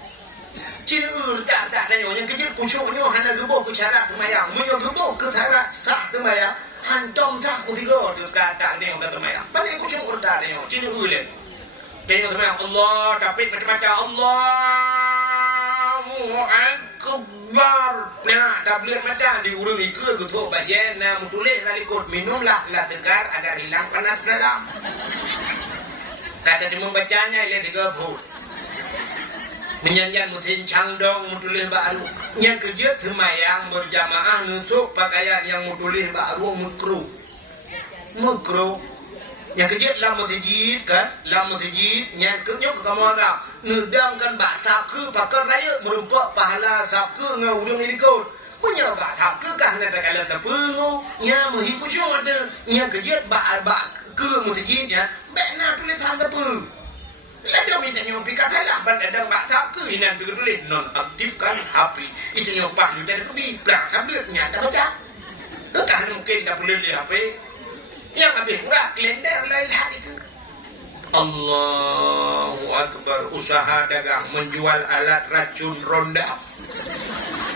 Cina tak tanya yang kecil kusyuknya hanya gebuk ke syarat semayang. Munya gebuk ke syarat sah semayang. Hantam sah ku tiga tu tak tengok ke semayang. Pandai kusyuk urda tengok. Cina ulen. Tengok semayang Allah tapi macam-macam Allahu Akbar. Nah, tabligh macam diurung itu ke tu bagian nak mutulis lalikut minumlah la segar agar hilang panas dalam. Kata dia membacanya ia 30. Menyanyian musim cangdong mutulis baru. Yang kerja semayang berjamaah nusuk pakaian yang mutulis baru mukruh. mukro yang kejit lam masjid kan lam masjid yang kenyok kamu ada nedang kan bak saku pakar raya merumpak pahala saku ngau udang ilikot punya bak saku kan ada kala tapungo nya muhiku syong ada yang kejit bak ke masjid ya bekna tulisan tapu Lada minta nyampi kata lah bandar bak saku ini nanti tulis nonaktifkan HP itu nyopah lu dari kebi belakang dia nyata baca kan mungkin tak boleh di HP yang habis kurang kalender lain itu. Allahu Akbar, usaha dagang menjual alat racun ronda.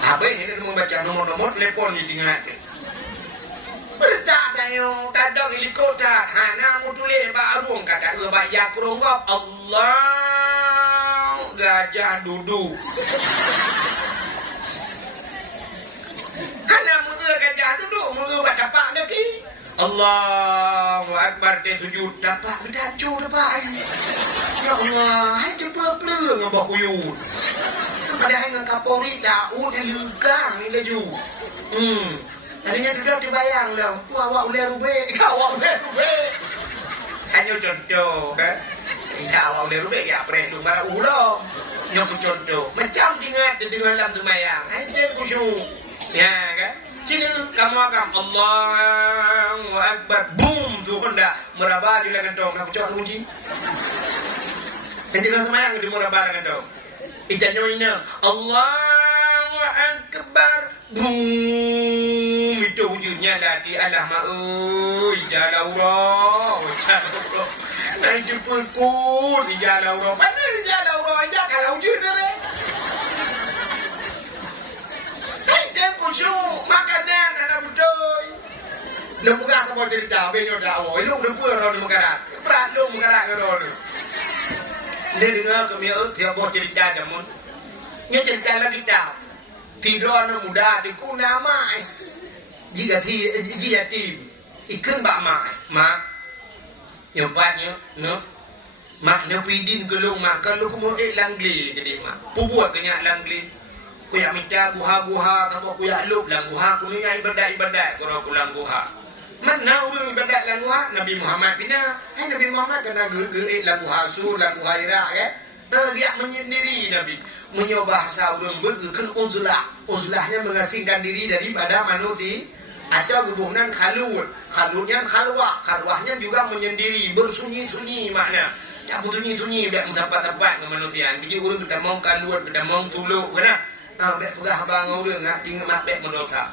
Habis ini membaca nomor-nomor telepon di tengah hati. Berita yang kadang helikopter, hana mutulis baru kata bayar kurung Allah gajah duduk. Hana mutulis gajah duduk, mutulis tapak kaki. Allahu Akbar dia sujud dapat berdacu dapat ya Allah hai jumpa pelur ngabah kuyun padahal dengan kapori daun yang legang ni laju tadinya duduk dibayang lah puan awak boleh rubik awak boleh rubik hanya contoh kan awak boleh rubik ya pernah tu para ulang nyok contoh macam dengan dalam semayang hai dia kusyuk ya kan sini kamu akan Allahu Akbar boom tu Honda meraba di lagan dong nak cocok kunci dengan semayang di meraba lagan dong ijanyo ina Allahu Akbar boom itu wujudnya lagi Allah ma'uy jalaurah naik dipukul di jalaurah mana di jalaurah aja kalau wujud dia Jangan kusyuk makanan anak budoy. Lu buka sama cerita benyo dakwah. Lu udah punya orang makanan. Berat lu makanan ke orang. Dia dengar kami tiap buat cerita jamun. Nya cerita lagi tak. Tidur anak muda di kuna mai. Jika tim ikan bak mai. Mak. Nyopatnya no. Mak no pidin gelung makan lu kumo langli jadi mak. Pubuat kenyak langli. Kuya minta guha-guha tanpa kuya lup lang guha kunya ibadat kalau pulang guha. Mana orang ibadat lang guha Nabi Muhammad bina. Nabi Muhammad kena gerik lang guha sur lang guha ira ya. Dia menyendiri Nabi. Menyoba bahasa orang bergekan uzlah. Uzlahnya mengasingkan diri daripada manusia. Ada hubungan khalul. Khalulnya khalwah. Khalwahnya juga menyendiri bersunyi-sunyi makna. Tak sunyi-sunyi tak tempat-tempat dengan manusia. Jadi orang kita mau kaluan, kita mau tuluk kena. Bek pegah bang orang ngak tinggal mak bek mendosa.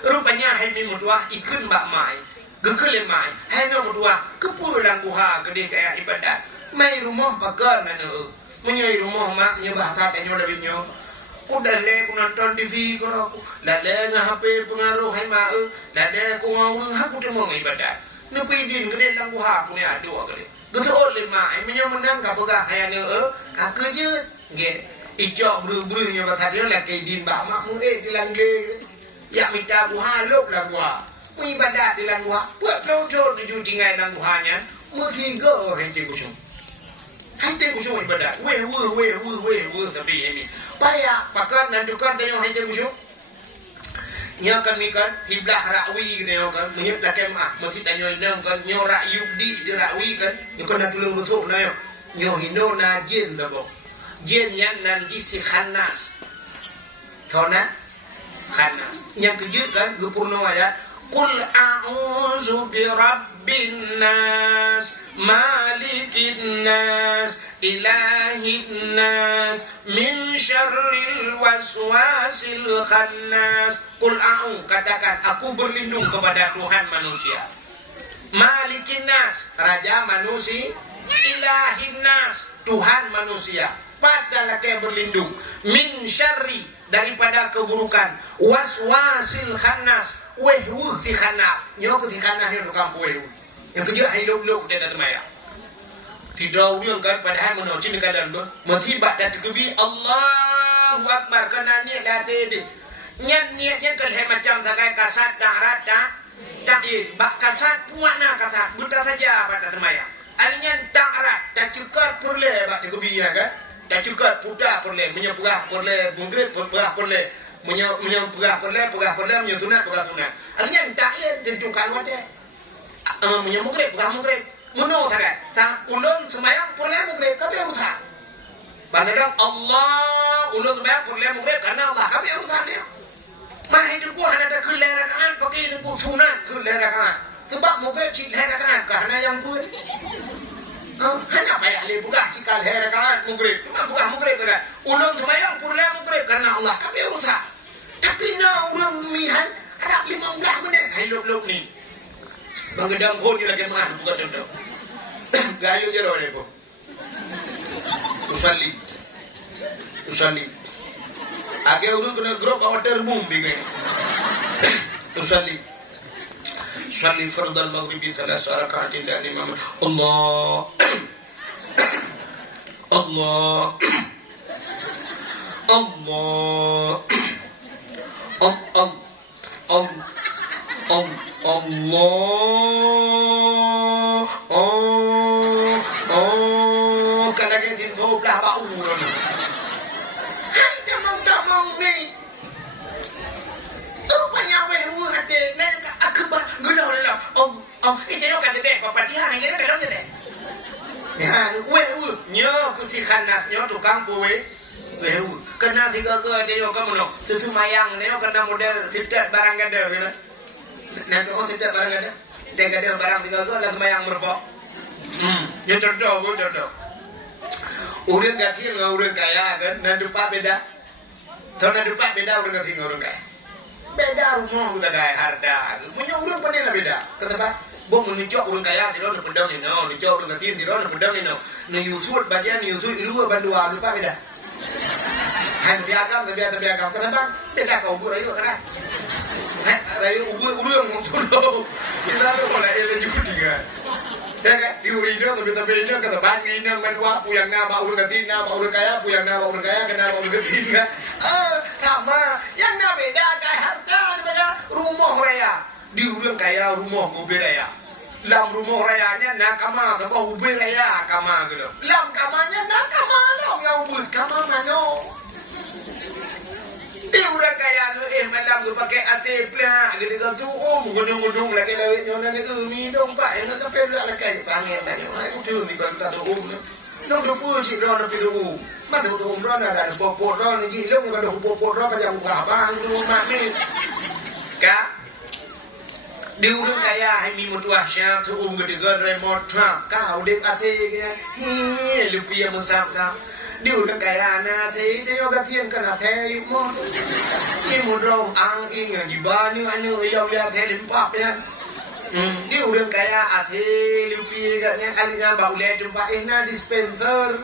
Rupanya hai mi mutuah ikun bak mai. Gekel mai. Hai no mutuah kepur lang guha gede kayak ibadat. Mai rumah pakar nanu. Menyoi rumah mak nyebah tat enyo lebih nyo. Udah le ku nonton TV ko aku. Lale ngah HP pengaruh hai mak. Lale ku ngawung aku temu ibadat. Nepi din gede lang guha ku ni adu gede. Getul le mai menyo menang ka pegah hai anu ka kerja. Nggih. Ijak buru-burunya pasal dia lah kaidin bak mak murid di langge. Ya minta buha lop lah buha. Ibadat di lang buha. Buat kau-kau tujuh tinggal lang buhanya. Mesti go henti kusung. Henti kusung ibadat. Weh sampai ini. Payah pakan dan dukan tanya henti kusung. Nya kan mikan hiblah rakwi ni kan. Mihib lah kemah. Mesti tanya nang kan nyo rakyub di rakwi kan. Nyo kan nak tolong betul na yo. Nyo hino na jin dah jin yang najis khanas. Tahu nak? Khanas. Yang kejut kan gepurno ayat Qul a'udzu birabbin nas malikin nas ilahin nas min syarril waswasil khannas. Qul a'udzu katakan aku berlindung kepada Tuhan manusia. Malikin nas raja manusia, ilahin nas Tuhan manusia. Padalah dia berlindung min syarri daripada keburukan waswasil khannas wehwu si khannas nyok si khannas ni tukang wehwu yang kerja hidup dia dah maya tidak uriang kan padahal menocin dekat dalam tu musibat dan kebi Allahu Akbar kena niat lah tadi niatnya kalau macam sakai kasat tak bak kasat puana kasat buta saja pada semaya adanya tak tak cukup perle bak kebi ya kan tak cukup pudah perle menyepurah perle bungkrit perah perle menyepurah perle menyetunat perah tunat artinya tak ya tentukan wadah Munya mukrib bukan mukrib. Muno tak tak ulun semayang purle mukrib kabe urusan. Bandar Allah ulun semayang purle mukrib karena Allah kabe urusan dia. Mah itu gua ada kuliah rakaat pakai itu sunat kuliah rakaat. Sebab mukrib kuliah rakaat karena yang pun. Hanya payah le buka cikal rakaat mukrib. Cuma buka mukrib kan. Ulun semayang purle mukrib karena Allah kabe urusan. Tapi na ulun mihan harap 15 minit hai lop ni. Bang gedang pun je lagi mana bukan contoh. Gayu je roh ni pun. Usalli. Age urun kena grup order boom begini. Usalli fardal maghribi 3 rakaatin dan imam Allah. Kan lagi tinto belah bau ni. Hai demang ni. Rupanya wehu hati ni akbar gulol lah. Itu yo kata deh papa dia hanya ni belum je. Ya, wehu nyo kusihanas nyo tukang kue. Wehu kena 3 ke dia yo kamu no. Sesumayang ni yo kena model sidat barang gada ni. Nanti sidat barang gada. Dia gada barang 3 ke lah semayang merpok. Ya contoh. Urang gathir dengan urang kaya kan, nanti pak beda. Tahu nanti pak beda urang gathir dengan urang kaya. Beda rumah kita gaya harta. Punya urang pandai beda. Kata pak, bom menuncuk urang kaya tidak ada pedang ni, no. Menuncuk urang gathir tidak ada pedang ni, no. Ni Yusuf bagian Yusuf dua bandua lupa beda. Hanya agam tapi agam. Kata pak, beda kau ubur ayo kan. Rayu ubur urang untuk lo. Kita lo boleh elok juga tiga. Ya kan, di urido tapi ini kata bangi ini menua puyang nama urang gatina, urang kaya puyang nama urang kaya kenapa urang gatina. Sama yang nama beda kaya harta kita rumah raya di urang kaya rumah mobil raya. Lam rumah rayanya nakama sebab mobil raya kama gitu. Lam kamanya nakama dong yang ubur kama mano. Di urang kaya malam pakai AC plah gitu kan tu gunung-gunung lagi lewat nyonya ni mi dong pak yang tak perlu nak kai panggil tadi aku tu ni kalau tak tu nong tu pun si ron tapi tu mata tu ron ada popor ron ni lo ni kalau popor ron macam buka bang tu mak ni ka di urang kaya hai mi mutuah syah tu gede remote truck kau dek AC ke lupi yang musam-sam di urang kaya na thấy yo ka thiên kana thấy mo i mo ro ang i nga di ba ni anu yo ya thấy lim pap ya di urang kaya a thấy lupi ga nya an nga ba ule tu ba ina dispenser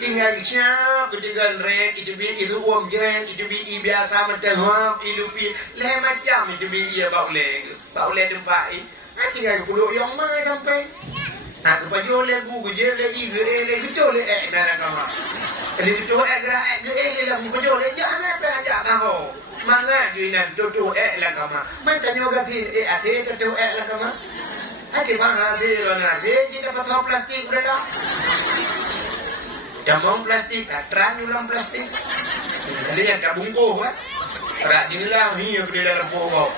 tinggal siap dengan red itu ren itu bi biasa macam i lupi le macam itu bi ia ba ule tempat i tinggal pulau yang mai sampai nah kepada le bu je le i le gitu le na kama le gitu gerak le la bu le jangan apa aja tahu manga juinan tu la kama man tanyo gathi athe tu la kama ati bang athe rona athe jika pasal plastik udah damong plastik atran ulang plastik jadi yang kabungko kan rak jinilah hiu di dalam poho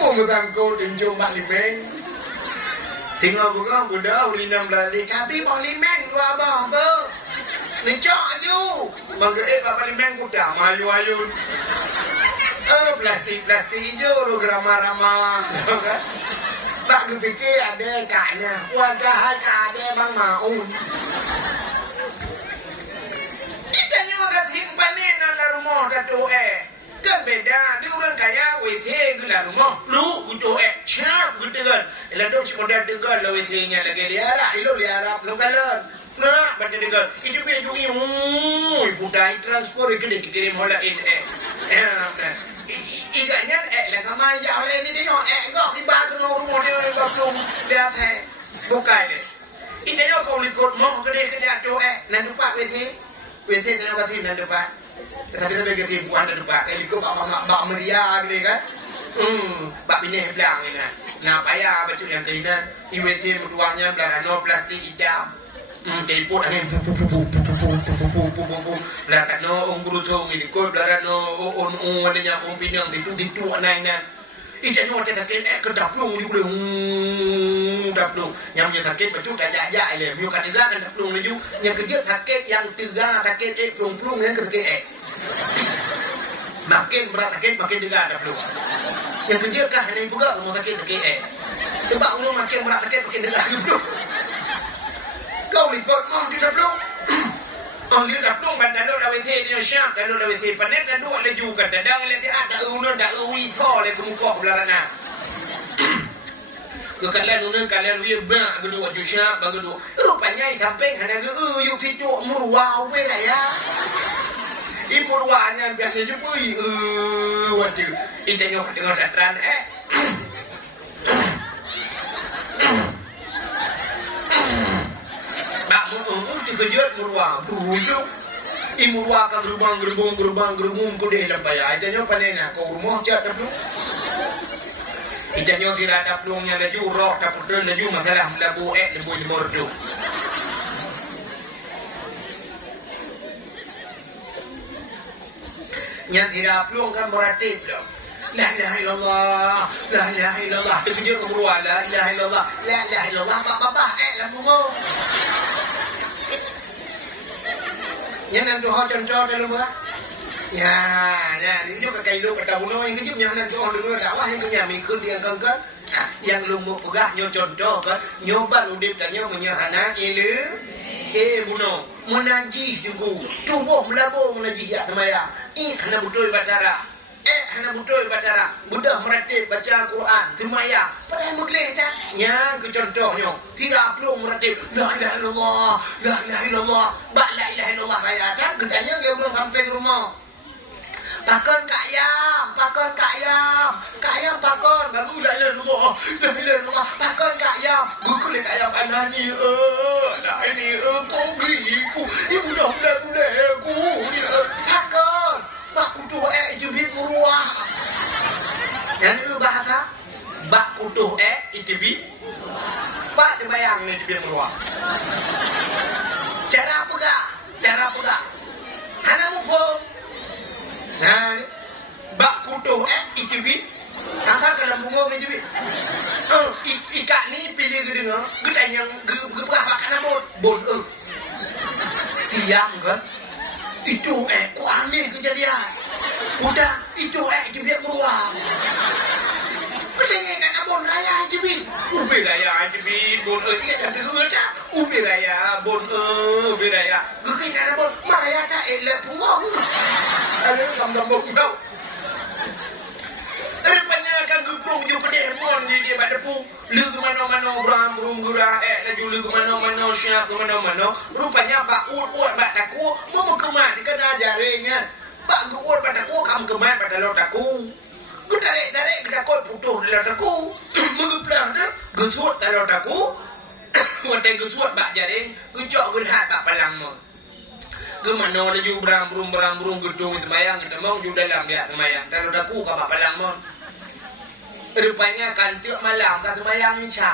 mau mutangko tinjung bak limeng tinggal buka budak ulinam berada tapi parlimen dua abang ber lecok je bangga parlimen kuda mayu plastik je rama kan tak kepikir ada kaknya wadah ada bang maun kita ni orang simpan ni dalam rumah datu kan beda di orang kaya WC gula rumah lu untuk cap gitu kan eladong si modal dengar la WC nya lagi liara ilo liara lu kalon nah benda dengar itu be jungi budai transport itu dikirim hola in iganya la kamai ya oleh ni tengok kok di bawah ke rumah dia belum lihat bukai deh itu yo kau likut mau gede atu nan lupa WC kenapa sih nan lupa tapi sampai ke timbuhan ada depan ikut bak meria gitu kan bak bini belang ni nah payah betul yang kena IWC mutuahnya belarano plastik hitam telepon angin belarano ungguru tong ini kau belarano adanya pinang titu anainan Ija nyote sakit kedaplung ju boleh daplung. Yang punya sakit baju dah jajak le. Bio ketiga kan daplung laju. Yang kerja sakit yang tiga sakit plung-plung yang sakit makin berat sakit makin tiga daplung. Yang kerja kah ini juga rumah sakit sebab lu makin berat sakit makin tiga daplung. Kau likut mau di daplung. Ông đi đập luôn bạn đã đâu đâu thế đi sao đã đâu đâu thế bạn net đã đâu là dù cả đã đang lên thế đã uống đã uống thò lên cũng có là na cứ kalian uống kalian wir benar berdua jusha berdua rupanya sampai hanya yuk tidur murwah beda ya ini murwahnya biasanya juga waduh itu yang kedengar datran Bak dikejut murwah berujung murwah kan gerbang ku deh lampai aja panena kau rumah jat daplu ijanyo kira daplungnya laju roh dapur laju masalah labu lebu mordu nya kira daplung kan moratib loh. La ilaha illallah, la ilaha illallah. Dikejut ke murwah, la ilaha illallah, la ilaha illallah. Bapak, lampu mau. Nyan doa contoh dalam buat. Ya, ini juga kayak lu kata bunuh yang kejip nyan doa dulu dakwah yang kenyami kun dia kangkan. Yang lu mau pegah nyo contoh kan, nyoban udip dan nyo menyahana ilu. Bunuh, munajih tunggu, tubuh melabur munajih ya semaya. Hana betul batara. Hana betul batara. Buddha meratib baca Quran semaya. Padahal mutlak aja. Ya, ke contohnya tidak perlu meratib la ilaha illallah, la ilaha illallah, la ilaha illallah saya aja. Gedanya dia belum sampai ke rumah. Pakon kayam, pakon baru la ilaha illallah, la ilaha illallah, pakon kayam, gukul kayam alani kau beliku, ibu dah budak-budakku, pakon, baku tuh jubit murwah. Yang bahasa, baku tuh jubit, pak terbayang ni jubit murwah. Cara pegah, hana mufong. Nah, bak kutuh ITV, sangat dalam bunga ITV. Ikat ni pilih gedeng, gedeng yang gebrah makan bon. Tiang kan? Itu kuang ni kejadian. Udah itu ITV meruang. Gedeng yang kan bon raya ITV. Ubi raya ITV bon iya tapi gede. Ubi raya bon ubi raya. Gede kan bon maraya tak elok bunga. Ada gam-gam bau. Rupanya kan geprong ju kedeh mon dia badapu. Lu ke mana-mana bram gura laju lu ke mana-mana syak ke mana-mana. Rupanya pak uat bak taku mau kemat kan ajarenya. Pak uat bak taku kam kemat pada lo taku. Tarik kedakot putuh dalam taku. Mengeplah dah gesut dalam taku. Wantai gesut bak jaring, gejok gelhat bak palang mon. Gemano laju berang gedung sembayang ketemu ju dalam dia sembayang. Kalau daku ka palang mon. Rupanya kantuk malam ka sembayang isya.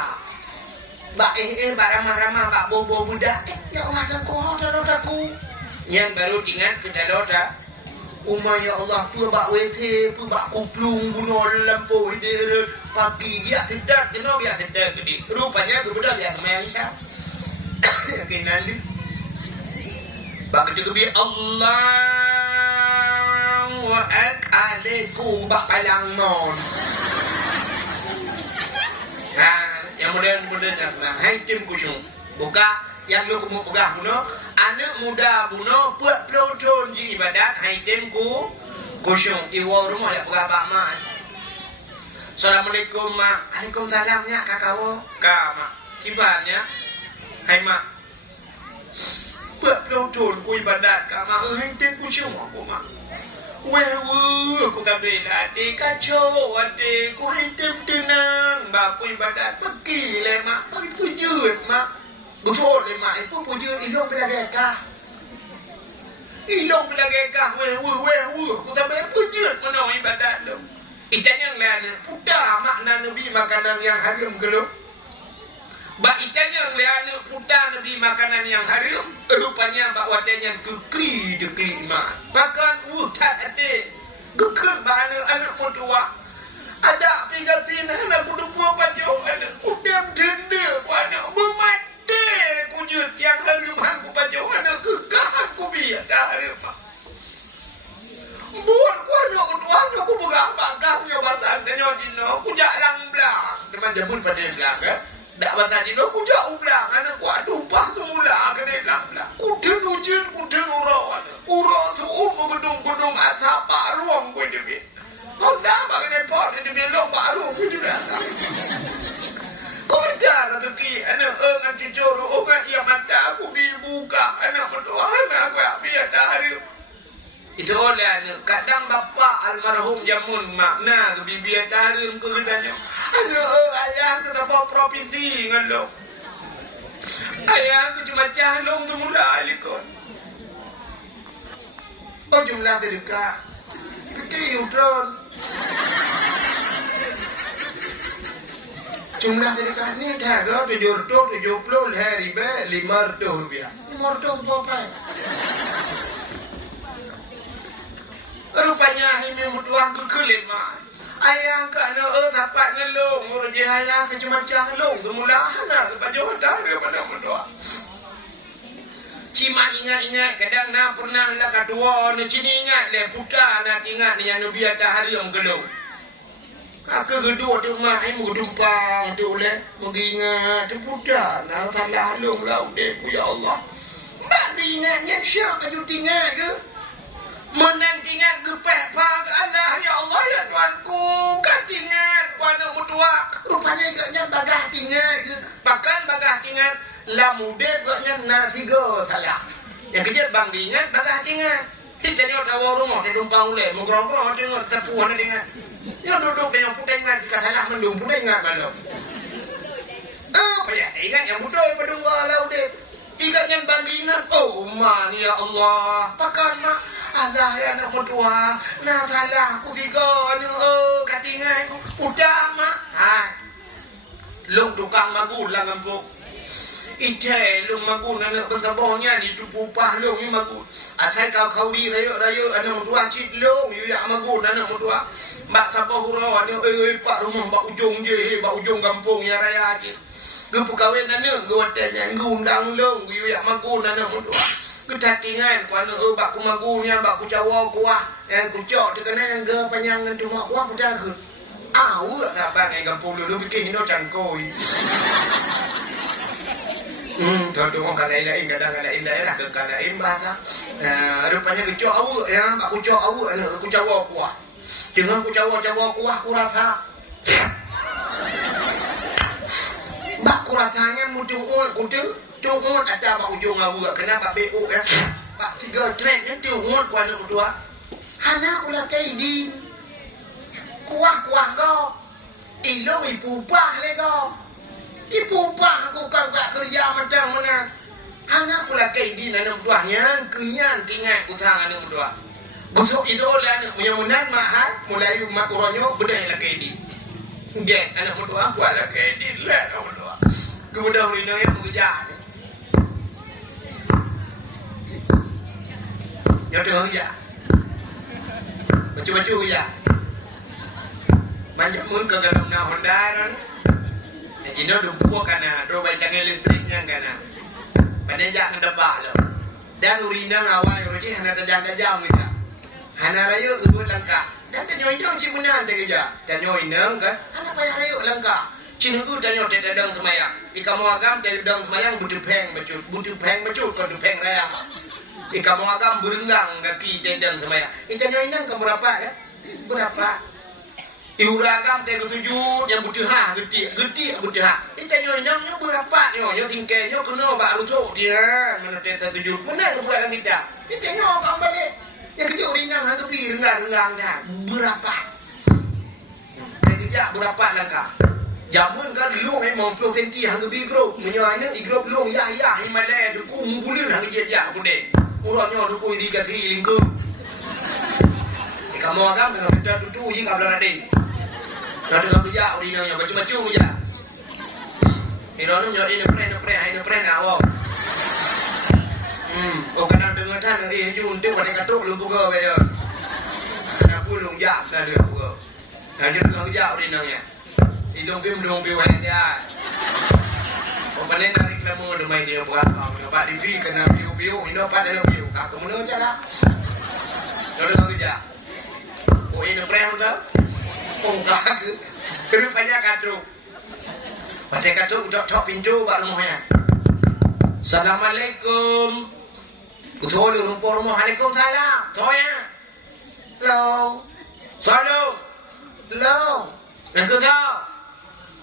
Bak bak ramah-ramah bak bobo budak. Ya Allah dan kau dalam daku. Yang baru ingat ke dalam dah. Ya Allah tu bak WC pu bak kuplung bunuh lampu dia pagi dia sedar kena dia sedar gede. Rupanya budak dia sembayang isya. Yakinan ni. Bak kebi Allahu akaliku bak palang mon. Yang muda nah, hai tim kusung. Buka yang lu mau pegah buno, anak muda buno buat peloton ji ibadat hai tim kusung. Iwa rumah ya pegah Pak Mat. Assalamualaikum mak. Waalaikumsalamnya kakakwo. Mak. Kibarnya. Hai mak. Buat peloton ku ibadat kat mak hai tim kusung aku mak. Aku tak bela adik kacau adik ku hitam tenang baku ibadat pergi le mak pergi pujud mak betul le mak itu pujud ilong pelagakah aku tak bela pujud mana ibadat lu ikan yang lain pudah makna Nabi makanan yang haram ke lu bak ikan yang lain pudah Nabi makanan yang haram rupanya bak watanya kekri mak bahkan tak ada gekun bana anak muda ada tinggal sini anak kudu buah pajo anak kudam dende anak memate kujut yang haruman ku pajo anak kekahan ku biar dah harumah buat ku anak kudu ku pegang bakangnya bahasa tanya dino ku jarang belang teman jabun pada belang kan dak bahasa dino ku jak belang anak ku adumpah semula kena belang ku den ujian ku den uro tu gedung asap ruang ku dia kau dah bagai pot di belong baru ku di belakang. Kau mencara kaki anak anti joro orang yang mata aku dibuka anak berdoa anak aku biar hari. Itu oleh anak kadang bapa almarhum jamun makna ke bibi tarim ke gedanya. Anak ayah ke sebuah provinsi ngalo. Ayah aku cuma calong tu mula alikon. Oh jumlah sedekah. Pergi udron. Jumlah sedekah ni dah ke 770 hari be 500 rupiah. 500 berapa? Rupanya ini mutuang kekelit mak. Ayah ke anak sapat ngelong, urut jihaya ke cuma ngelong. Semula anak kepada otak dia pada berdoa. Cima ingat-ingat kadang nak pernah lah kadua ni cini ingat le putar nak ingat ni yang nabi atas hari yang gelung. Kakak kedua tu mak imu tumpang tu le mengingat tu putar nak salah long lah dek ya Allah. Mbak ingatnya siapa tu tinggal ke? Menang tinggal ke pehpang Allah ya Allah ya tuanku kan tinggal pada mutua rupanya agaknya bagah tinggal ke bahkan bagah tinggal lah muda agaknya nak tiga salah yang kecil bang diingat bagah tinggal kita ni ada rumah di tumpang uleh mengerong-gerong tengok sepuhan dengan yang duduk dengan putih ingat jika salah mendung putih ingat malam payah ingat yang budak yang pedungga lah udah ingatnya bang diingat oh man ya Allah pakan mak Allah ya nak mutua nak salah aku tiga ni katingan udah mak long tukang magu lah ngampuk ite long magu nak bensabohnya di tupupah long ni magu asal kau di raya anak mutua cit long you ya magu anak mutua mbak saboh hurau ni pak rumah mbak ujung je mbak ujung kampung ya raya cit gepu kawin anak gawatnya ngundang long you ya magu anak mutua ketatingan kuana bak ku magunya bak ku cawa kuah yang ku cok dekana yang ge panjang nanti mak kuah ku dah ke tak bang ai kampung dulu bikin hino cangkoi tu orang lain kadang lain lah ke lain bahasa rupanya ku cok awak ya bak ku cok awak ku cawa kuah jangan ku cawa kuah ku rasa bak ku rasanya mudung ku tu tunggu ada mak ujung abu kenapa BO ya pak tiga trend ni tunggu kuan dua hana kula kaidi kuah kau ilong ibu pah le kau ibu pah aku kau tak kerja macam mana hana kula kaidi nanam duahnya kenyan tinggal usaha nanam dua busuk itu lah mudah-mudahan mahal mulai mak uronyo bedai lah kaidi gen anak dua kuat lah kaidi lah nanam dua kemudian ini yang bekerja nhớ trường vậy baca vậy banyak mun ke dalam na Honda kan jadi no dumpu kana do baca listriknya kana panenjak ngedebah lo dan urina ngawai urji hana terjaga jam gitu hana rayu ubu langka dan tanyo indong si munan tegeja tanyo indong kan hana payah rayu langka cina ku tanyo tetedang semayang ikamu agam tetedang semayang butuh peng becut kon peng raya kamu agam berenggang kaki tendang semaya. Itanya inang kamu berapa ya? Berapa? Iuragam tega tujuh yang butuh gede butuh Itanya inangnya berapa? Yo tingkahnya kena baru tu dia mana tega tujuh. Mana kebuatan kita? Itanya agam balik. Yang kecil inang hang kepi renggang dah. Berapa? Dia berapa langkah? Jamun kan long mau 10 cm hang kepi grup. Menyoalnya igrup long ya Himalaya duku mumbulun hang jejak kude. Urangnya duku dikasih lingkup. Kamu agam dengan kita tutu hingga belah nadin. Nanti kamu ya urinanya baca-baca ya. Ironnya ini pren awak. Oh kadang dengar tan jun tu pada katruk lu buka bayar. Nak pulung ya dah dia buka. Nanti kamu ya urinanya nangnya. Hidung pim aja. Pemanen tarik lemu demai dia berapa? Pak Divi kena piu ini dapat ada piu. Aku mana cara? Lalu kerja. Oh ini prem dah. Oh kagak. Rupanya kadru. Pada kadru udah top pintu pak rumahnya. Assalamualaikum. Betul rumah Waalaikumsalam. Toya. Long. Salam. Long. Nak kau?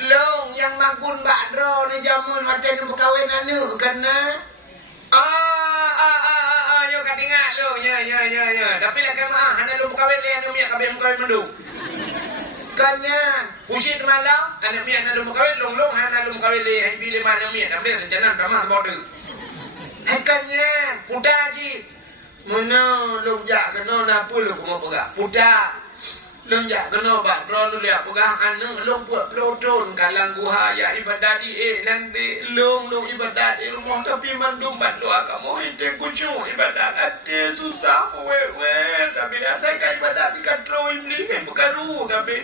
Long yang makun bakro ni jamun maten perkahwinan ni kena. Yo katingat lo. Ya. Tapi lah kemah hana lu perkahwin le anu miak kabeh perkahwin mendu. Kanya pusit malam anak miak hana lu perkahwin long hana lu perkahwin le hai bila mana miak tapi rencana ramah bodoh. Hai kanya puda ji. Mana lu jak kena napa lu ko mau pegak. Puda Long jak kena bak drone lihat pegah anu long buat peloton kalang guha ya ibadat nanti long ibadat rumah tapi mandum bat doa kamu ite kucu ibadat ate susah we tapi saya kai ibadat dikatro iblis kai pekaru tapi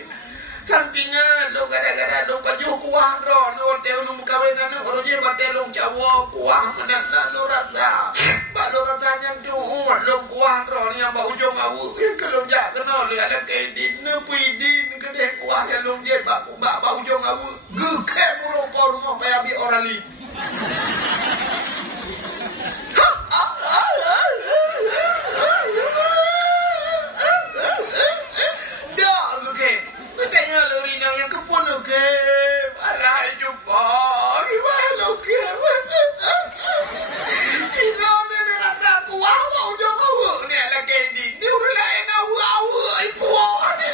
santinya long gara-gara long baju kuah drone hotel nung kawinan orang je batel long cawo kuah mana lo rasa ba lo rasanya tu long kuah drone yang ba ujung awu kalau jak kena lihat lah kai Puidin kedai kuah yang long je bak ujung awu geke murung por rumah payah bi orang li. Dah geke. Betanya lori nang yang kepun geke. Alai jumpa. Gimana geke? Ina ni rasa kuah bak ujung awu ni lah kai di. Ni urang lain awu ai puah ni.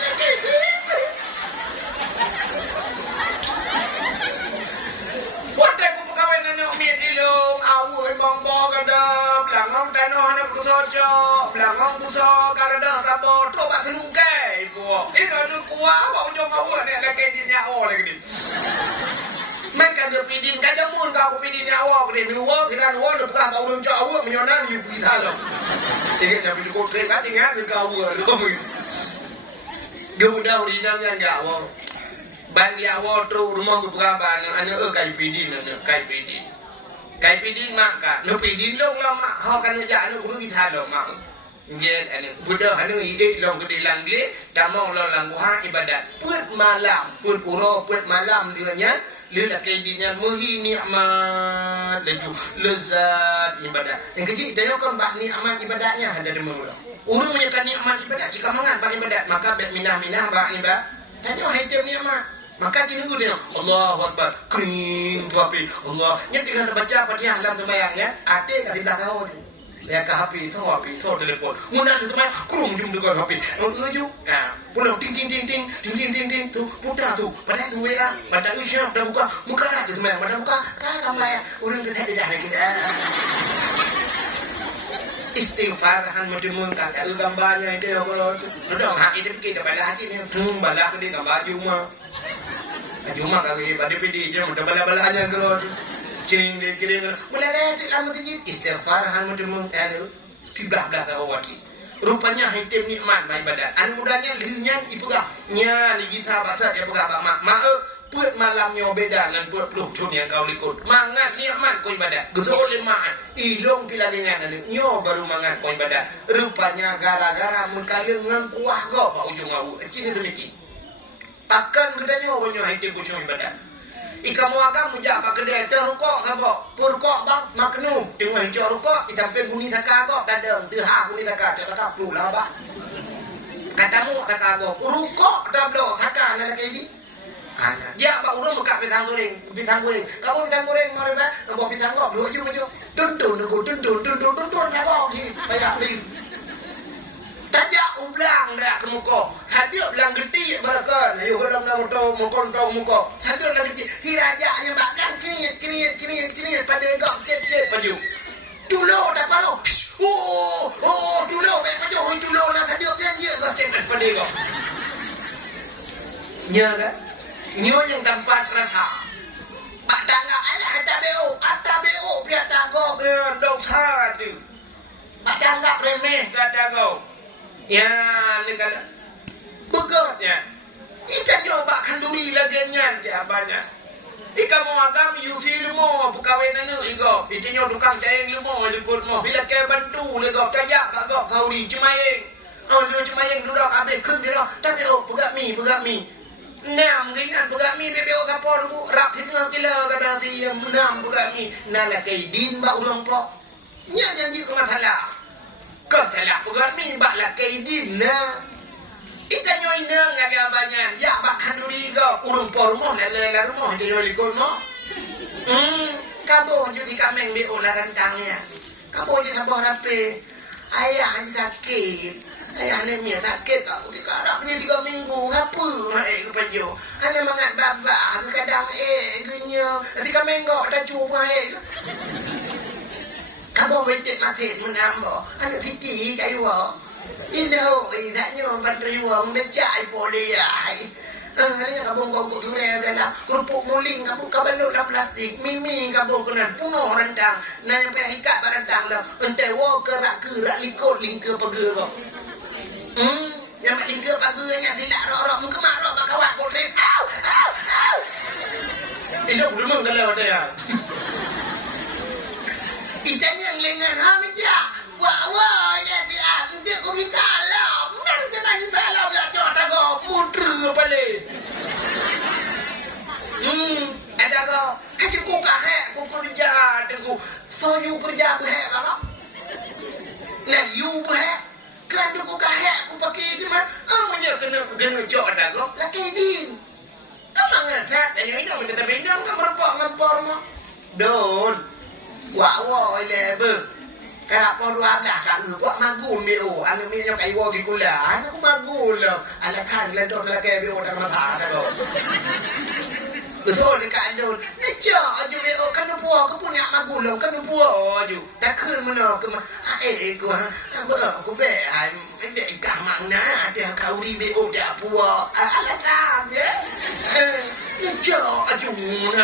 Belangong tanah anak butojo, belangong buto karadah kabor, tobat selungkai buah. Ini anu kuah, bau jom bau ni lagi di nyawa lagi ni. Mereka dia pidin kajamun kau pidin nyawa, pidin nyawa, silan nyawa lu bukan bau jom jauh, menyonan you pergi salah. Ini tapi cukup trip kan tinggal di kau lu. Gemudah urinannya enggak awal. Ban nyawa tu rumah ku peraban, anu kai pidin, kai pidin. Kai pidin mak ka no pidin long la mak ha kan ja anu kudu kita lo mak ngen anu budak anu ide long gede lang le damong lo lang ha ibadat put malam put uro put malam dianya le la kai dinya muhi nikmat laju lezat ibadat yang kecil kita kan bak nikmat ibadatnya ada demo uru menyekan nikmat ibadat jika mangat bak ibadat maka bet minah bak ibadat tanya hitam nikmat. Maka kini dia Allahu Akbar kering tu api Allah nyetir hendak baca Fatihah dalam sembahyangnya ate kat sebelah kau tu ya ke HP tu telefon munan tu sembahyang kurung jum dekat HP uju pulau ting tu putar tu pada tu WA pada Isya dah buka muka dah sembahyang pada buka kamai urang kita dah kita istighfar han mutimun kata gambarnya itu kalau dong hak ini kita balah hati ni balah ke dia gambar cuma cuma kalau pada pidi je mudah bala-balanya kalau cing dia kira boleh dah lama tu istighfar han mutimun ada tiba belakang awak rupanya hitam nikmat mai badan an mudahnya linyan ibu gak nya ni kita bahasa dia buka mak put malamnya beda dengan put peluk cun yang kau likut mangat nikmat kau ibadat betul lemah ilong pila dengan anu nyo baru mangat kau ibadat rupanya gara-gara mun kali ngan kuah go pak ujung au cini temiki akan gedanya orang hitam kusung ibadat ikamu akan mujak pak kedai terukok sabo purkok bang maknum tengok hijau rukok itampe bunyi taka go dadang deha bunyi taka taka plu lah ba katamu taka go rukok dablo taka nak lagi ya pak urang buka pisang goreng kamu pisang goreng mari ba nombor pisang kok dua ju tun dah kok di kayak ni tajak ublang dak ke muka hadir belang geti mereka ayo kalau nak motor muka hadir belang geti si raja yang bakang cini pada gak cep baju dulu tak paru dulu baju dulu nak hadir dia gak cep pada gak nya kan nyo yang tempat rasa pak tangga alah atabeo pihak tanggo dong satu pak tangga remeh kata kau ya ni kata begot ya Ita nyoba kanduri lagi nyan jawabannya. Ika mau agam yusi lumo pekawin anu igo. Ita nyo tukang caing lumo likut mo. Bila ke bantu lego kaya bagok kauri cemayeng. Oh lu cemayeng duduk abe kun tiro. Tapi oh pegak mi. Nam ginan pegak mi bebe o kapor bu. Rak tinga kila kada si yang nam pegak mi. Nala kay din ba ulang po. Nya janji ko mathala. Kon thala pegak mi ba la kay din na. Ika nyoy nang nagabanyan. Ya bakhan duri go. Urung pormo na lela rumo di rolikon mo. Kabo jo si kameng be ola rantangnya. Kabo jo sabah rape. Ayah ni sakit. Ayah ni mia sakit kau si karap ni 3 minggu. Apa mai ke pajo? Ana mangat baba kadang genyo. Si kameng go ta cuba Kabo betek masih menambo. Ana siki kai wo. Ilau idaknya bandri wang becai boleh ya. Ini kamu gongkok tu ni adalah kerupuk muling kamu kabaluk dalam plastik. Mimi kamu kena punuh rendang. Nah yang payah ikat rendang lah. Entai wo kerak likut lingkar pagi kau. Yang mak lingkar paginya silap rok muka mak rok mak kawat boleh. Au. Ini dah belum kalau ada ya. Itanya yang lengan hamil ya. Wah, ini dia kau bisa lah. Nanti kita bisa lah. Ya, coba kau muter balik. Ada kau. Hati kau kahek, kau kerja, aku soyu kerja behek kau. Nah, you behek. Kan kau kahek, kau pakai di mana? Amunya kena coba kau. Laki din. Kau mengajar, tanya ini kita bendang kau merpok mah. Don. Wah, lebar. Kenapa lu ada kan buat magul meo anu mi yang kai wo ti kula anu ku magul ala kan la dot la ke meo tak mata ta ko betul dekat andul nejo aju meo kan puo ku punya magul kan puo aju tak keun meno ke ku be ai be gamang na ada kauri meo dak puo ala kan ya nejo aju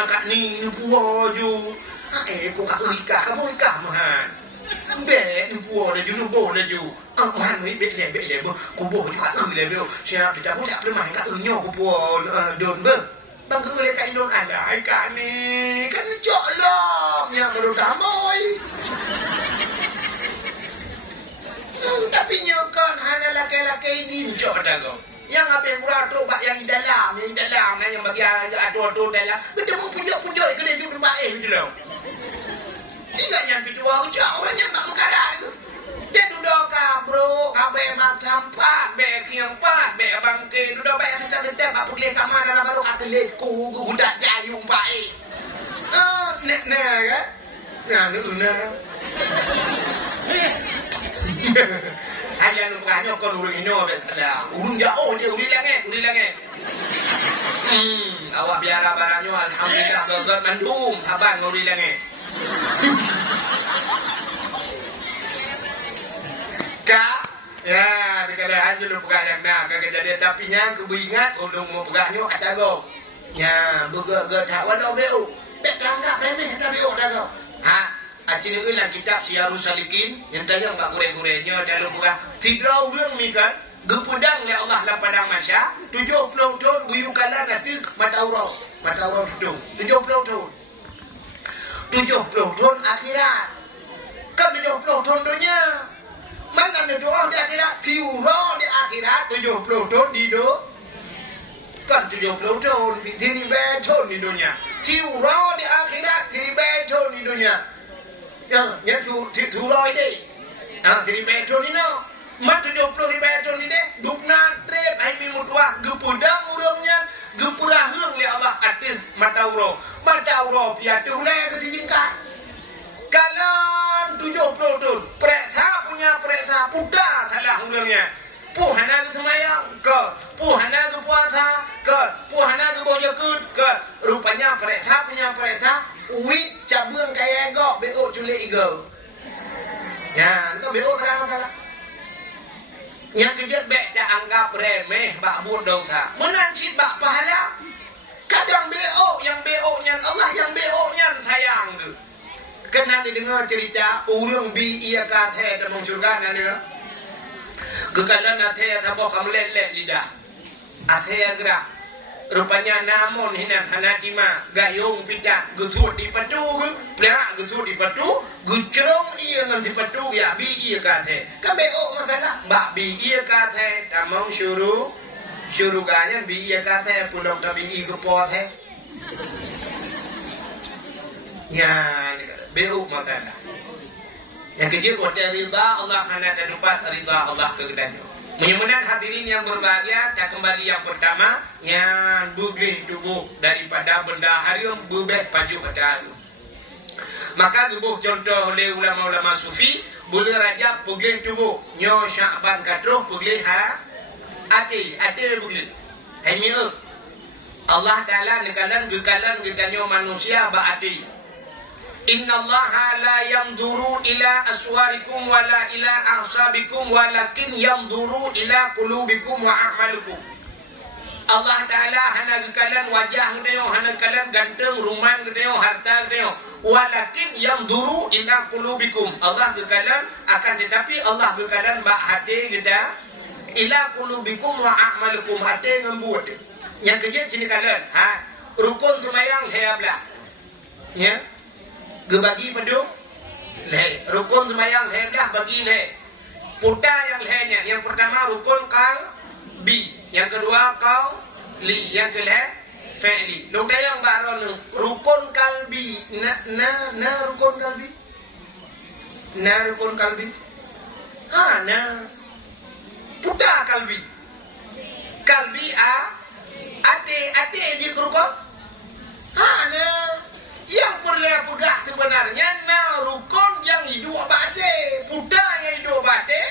kat ni puo aju ku kat ikah kamu ikah mah Bè đi bùa này chứ nó bồ này chứ Hoan mấy bệ lẻ bơ Cô bồ chứ cả lẻ bơ Xe thì ta bố chạp lên mày cả nhỏ của bùa đồn bơ Bằng cứ lên cạnh đồn ảnh lại cả nè Cái nó chọn lắm Nhà mà đồ tám ơi Tapi nyo kan hana laki-laki din chọn ta kok Yang apa yang kurang terobak yang di dalam yang bagian adu-adu dalam Betul pujuk-pujuk ke dia juga baik gitu loh Tiga nyampe dua ucap orang yang tak mengkarat itu. Dia duduk kabro, kabe mak sampat, be kiang pat, be bangke, duduk baik tetap apa boleh kamar dalam baru atlet ku budak jayung baik. Nek kan? Nah, Hanya nu bukannya kon urung ino betada. Urung jauh dia uri langit. Awak biara barangnya alhamdulillah gagal mandum saban uri langit. Kak, ya dikadang aja lu buka yang nak kejadian tapi yang kebu ingat ulung mau bukanya kata go. Ya, buka tak walau beu. Bet tanggap remeh tak beu dah go. Acin ulang kitab Syiarus Salikin yang tanya enggak gure-gurenya kalau buka tidra urang mi kan gepudang oleh Allah la padang masya 70 tahun buyu kalan nanti mata Allah tudung 70 tahun 70 tahun akhirat kan 70 tahun dunia mana ada doa di akhirat tiura di akhirat 70 tahun di do kan 70 tahun diri beton di dunia tiura di akhirat diri beton di dunia yang tiura ini diri beton ini mat 70 diri beton ini dukna trep ai mi mutwa gepudang urangnya gepurah heung li Allah atin mata uro piatu le ketijingkan kalan 70 tahun presa punya presa puda salah urangnya puhana ke semayang ke puhana ke puasa ke puhana ke bojo ke rupanya presa punya presa uit cabung kaya go beo cule igo ya itu beo terang salah yang kejut bek tak anggap remeh bak buat dosa menancit bak pahala kadang BO yang BO nyan Allah yang BO nyan sayang tu kena didengar cerita urang bi ia kata dalam surga nanti kekalan nanti tabok kamu lelek lidah Akhirnya gerak. Rupanya namun hinan hanatima gayung pidak gusut di patu plak gusut di patu gucrong ia ngan di patu ya bi ia kate kabeo masalah ba bi ia kate tamong syuru ganyan bi ia kate pulong tabi i kepote ya beo masalah yang kecil hotel riba Allah hana dapat riba Allah kegedannya. Mudah-mudahan hadirin yang berbahagia, tak kembali yang pertama yang berbeli tubuh daripada benda haram berbeh paju pada haram. Maka tubuh contoh oleh ulama-ulama sufi, boleh rajab berbeli tubuh, nyo Sya'ban katruh berbeli ati berbeli. Hanya Allah Ta'ala nekalan gedanyo manusia ba'ati. Inna Allah la yamduru ila aswarikum wala ila ahsabikum walakin yamduru ila qulubikum wa a'malukum. Allah Ta'ala hana kekalan wajah ngedeo, hana kekalan ganteng, rumah ngedeo, harta ngedeo, walakin yamduru ila qulubikum. Allah kekalan akan tetapi Allah kekalan bak hati kita ila qulubikum wa a'malukum, hati ngembuat. Yang kecil sini kalian, rukun semayang heablah. Ya. Gebagi pedung le rukun sembahyang le dah bagi le puta yang lehnya yang pertama rukun qalbi yang kedua qauli yang ketiga fi'li lu yang baru rukun qalbi rukun qalbi rukun qalbi puta qalbi ate je rukun yang pudah sebenarnya rukun yang hidup bate puda yang hidup bate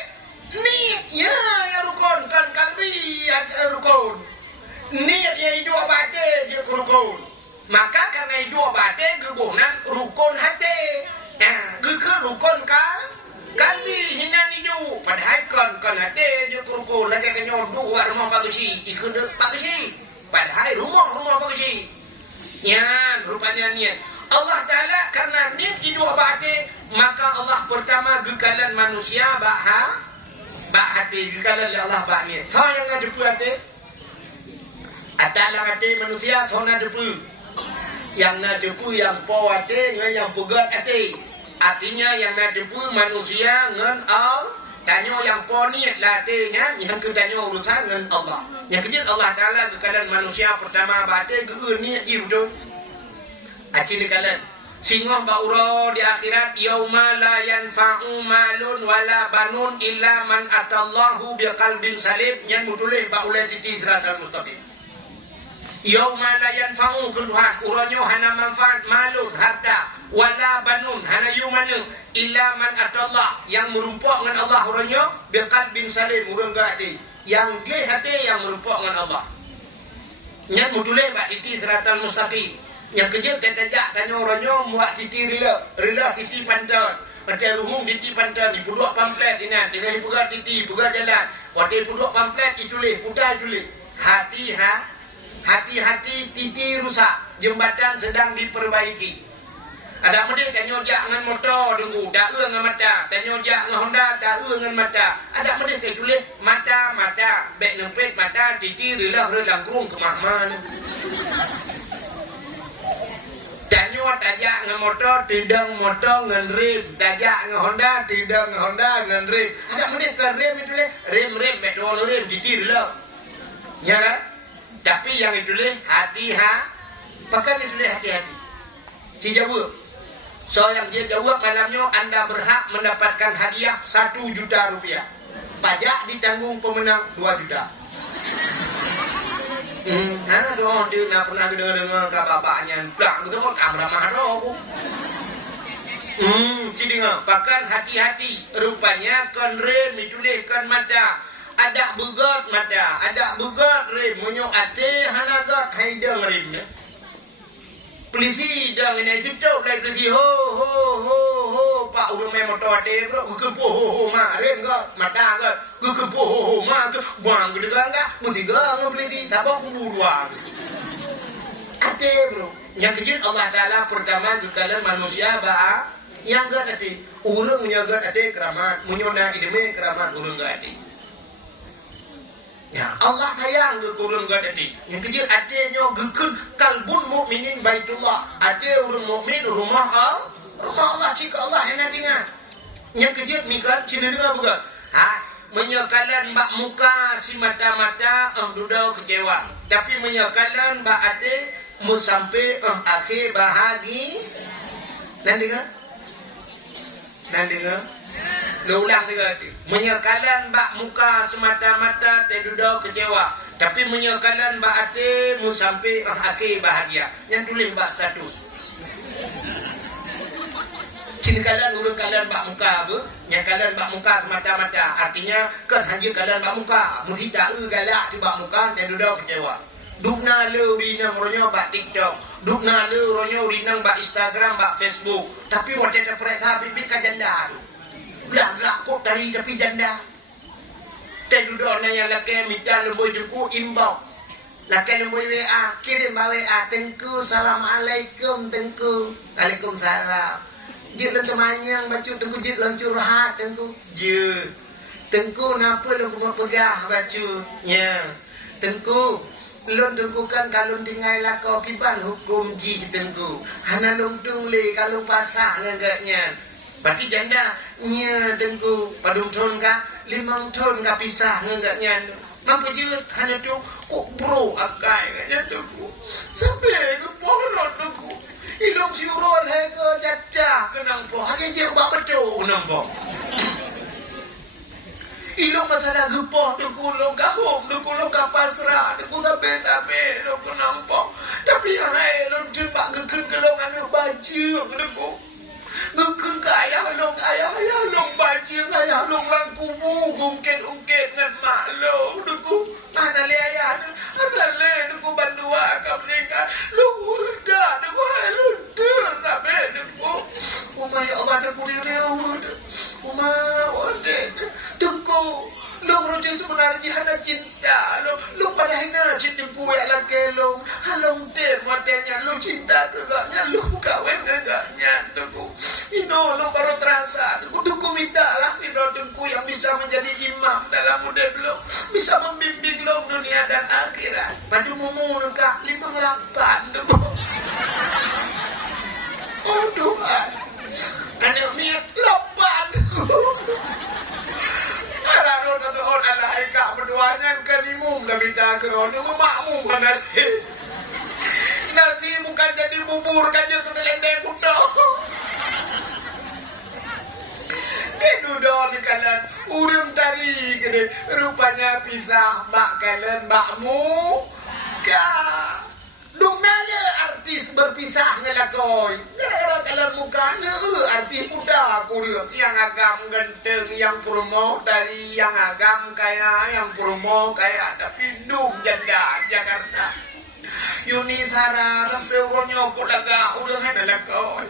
niat ya rukun kan kalbi ada rukun niat yang hidup bate je rukun maka karena hidup bate gebunan rukun hati ke rukun kalbi hinan hidup padahal kan hati je rukun lagi kenyo dua rumah bagusi ikut bagusi padahal rumah bagusi ya rupanya niat Allah Ta'ala karena niat hidup ba'ati maka Allah pertama gekalan manusia ba'ati gekalan Allah ba'niat so yang ngadepu hati atalang hati manusia so ngadepu yang ngadepu yang po hati yang pegat hati artinya yang ngadepu manusia ngan Allah tanyo yang po niat latihnya yang kedanyo urusan ngan Allah yang kecil Allah Ta'ala gekalan manusia pertama ba'ati geun niat hidup acini kalian singoh bauro di akhirat yauma la yanfa'u malun wala banun illa man atallahu biqalbin salim yang mutulih baulai titi siratal mustaqim yauma la yanfa'u kunduhan uronyo hana manfaat malun harta wala banun hana yumanu illa man atallah yang merumpok dengan Allah uronyo biqalbin salim urang hati yang ge hati yang merumpok dengan Allah yang mutulih bak titi siratal mustaqim yang kecil tetajak tanya orangnya muak titi rela titi pantan pada ruhum titi pantan dipuduk pamflet ini dengan buka titi buka jalan waktu puduk pamflet itulah putar itulah hati-hati titi rusak jembatan sedang diperbaiki ada medis tanya jak dengan motor tunggu tak dengan mata tanya jak dengan Honda tak dengan mata ada medis itulah mata bek ngempet mata titi rela kerung kemah-mana tanyo tajak dengan motor tidak motor dengan rem tajak dengan Honda tidak dengan Honda dengan rem ada menit ke rem itu le rem betul rem titir lah ya kan tapi yang itu le pakai itu le hati-hati si jawab so yang dia jawab malamnya anda berhak mendapatkan hadiah 1 juta rupiah pajak ditanggung pemenang 2 juta doh dia nak pernah dengar ke bapaknya plak gitu mau kamera mahal si dengar pakan hati-hati rupanya kan rem ditulih kan mata ada bugat mata ada bugat rem munyuk ate hanagat haidang remnya polisi dah ini juta dari polisi ho pak urang main motor ate bro kempo ho ma rem ga mata ga kempo ho ma tu buang gede ga mesti ga polisi tabak buruan ate bro yang kecil Allah Ta'ala pertama gekalan manusia yang ga ate urang menyagat ate keramat munyona ideme keramat urang ga ate Ya, Allah sayang ke kurun gadati. Yang kecil adanya gekun kalbun mukminin baitullah. Ada urun mukmin rumah Allah jika Allah hendak dengar. Yang kecil mikir cina dengar bukan? Menyakalan bak muka si mata-mata dudau kecewa. Tapi menyakalan bak ade mu sampai akhir bahagi. Nanti kan? Lo ulang tiga kali. Menyakalan bak muka semata-mata terdudau kecewa. Tapi menyakalan bak hati mu sampai akhir bahagia. Yang tulis bak status. Cina kalian urut kalian bak muka apa? Yang kalian bak muka semata-mata. Artinya kan hanya kalian bak muka. Musita galak di bak muka terdudau kecewa. Dukna le rinang ronyo bak TikTok. Dukna le ronyo rinang bak Instagram bak Facebook. Tapi waktu ada perintah bibit kajanda tu. Lagak kok dari tapi janda. Terduduk yang laki minta lemboi juku imbau. Laki lemboi WA kirim WA tengku assalamualaikum tengku. Waalaikumsalam. Jit lan temanyang bacu tengku jit lan curhat tengku. Je. Tengku napa lu mau pegah bacu. Ya. Tengku lon tengku kan kalau tinggal lakau kiban hukum ji tengku. Hana long tung le kalau pasah ngagaknya. Berarti janda nya tengku padung ton ka 5 ton ka pisah ngagaknya. Mampu jeut hanya tu kok bro akai kaya tengku. Sampai ke pohon tengku. Ilong siuron he ke jajah kenang po. Hanya je bak betul nang po. Ilong masalah gepoh tengku long kahum tengku long kapasrah tengku sampai long kenang po. Tapi hai long jembak gekun kelong anak baju tengku. Gekun ke ayah long baju ayah long langkubu ungkit ngan mak long tengku. Mana le ayah tu? Ada le tengku bandua ka mereka. Long muda tengku hai long tur sampai tengku. Umay Allah tengku dia tengku long rojo sebenarnya hana cinta long pada hina cinta puak laki long halong dem modenya long cinta kegaknya long kawin kegaknya tengku ino long baru terasa tengku minta lah si tengku yang bisa menjadi imam dalam muda long bisa membimbing long dunia dan akhirat padu mumu nengkak 58 tengku oh Tuhan anak miat 8 tengku Araro kata orang anak eka berduanya kan imum kami tak kerana memakmum mana nasi bukan jadi bubur kaje ketelendek budak keduduk di kanan urung tari gede rupanya pisah bak kalian bakmu kah Dumale artis berpisah ngelakoi. Gara-gara kalian mukanya artis muda kuliah. Yang agam genteng, yang promo tadi, yang agam kaya, yang promo kaya. Tapi dum janda Jakarta. Yuni Sara sampai urunnya kulaga udah ngelakoi.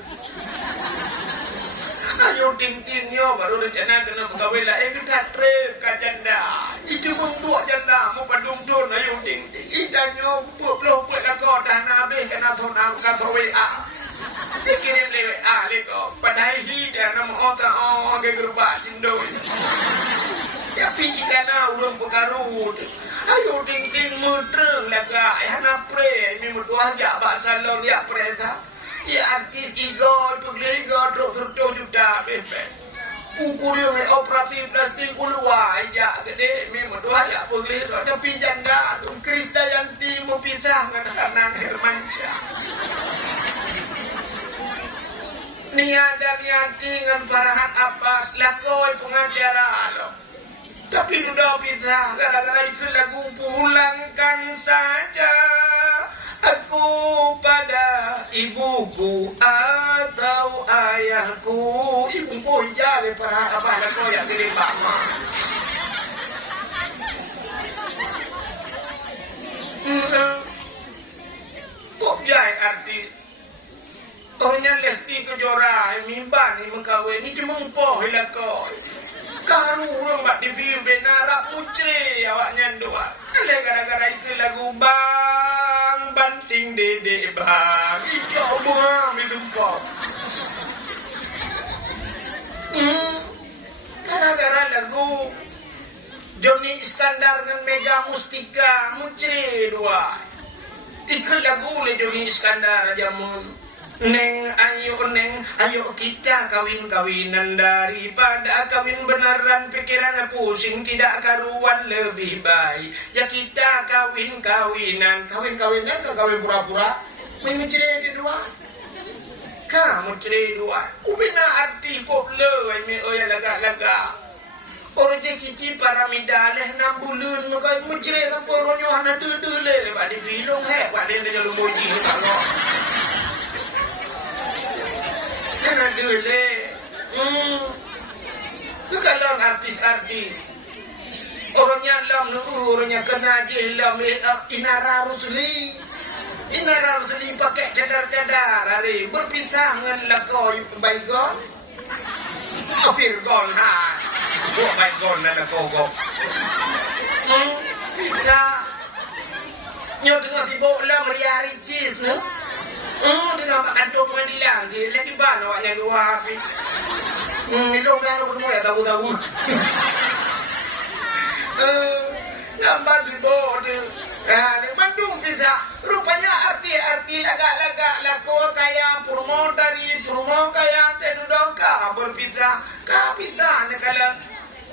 Ayo ting-tingnya baru rencana kena mengawila kita trip ke janda itu membuat janda mau padung tun ayo ting-ting itanya buat lakau tanah habis kena sonal kata WA dikirim le WA leko padahal dan nama orang ke gerubah cindoi tapi jika na urang pekarut ayo ting-ting mutreng laga hana pre ini mutuah jabak salon ya presa ya artis igor truk serta juta bebek ukur yang operasi plastik keluar ya gede memang doa ya boleh tapi janda Krisdayanti mau pisah dengan Anang Hermansyah Nia dan Yanti dengan Farhan Abbas lakoi pengacara loh tapi sudah pisah gara-gara itu lagu pulangkan saja aku pada ibuku atau ayahku ibuku jale para apa nak koyak gede bama kok jai artis orangnya Lesti Kejora mimba ni mengkawin ni cuma empoh hilakoi karu urang bak TV benara pucre awaknya doa ale gara-gara itu lagu bang banting dede bang iki obang itu pop gara-gara lagu Johnny Iskandar dengan Mega Mustika muncri dua. Itu lagu le Joni Iskandar jamun. Neng ayo kita kawin-kawinan daripada kawin beneran pikiran pusing tidak karuan lebih baik. Ya kita kawin-kawinan ke kawin pura-pura. Menceri dua. Kamu ceri dua. Ubina arti kok le me oya laga-laga. Orang cici para midaleh 6 bulan maka menceri kan poronyo hana dudule pak dibilong pak dia jalu moji kalau karena dulu, lu kalau artis-artis, orangnya lam nunggu, orangnya kena je lam Inara Rusli pakai cadar-cadar hari berpisah dengan lakoi baygon, Virgon ha, buat baygon dan lakogok, pisah, nyot dengan si bolam Ria Ricis, no? Dengan makan dua pengadilan je, lagi ban awaknya dua habis. Ilong baru pun ya tahu-tahu. Nampak di bawah tu. Mandung pisah. Rupanya arti lagak-lagak lako kaya purmo kaya tedudoka berpisah. Ka pisah ni kalian.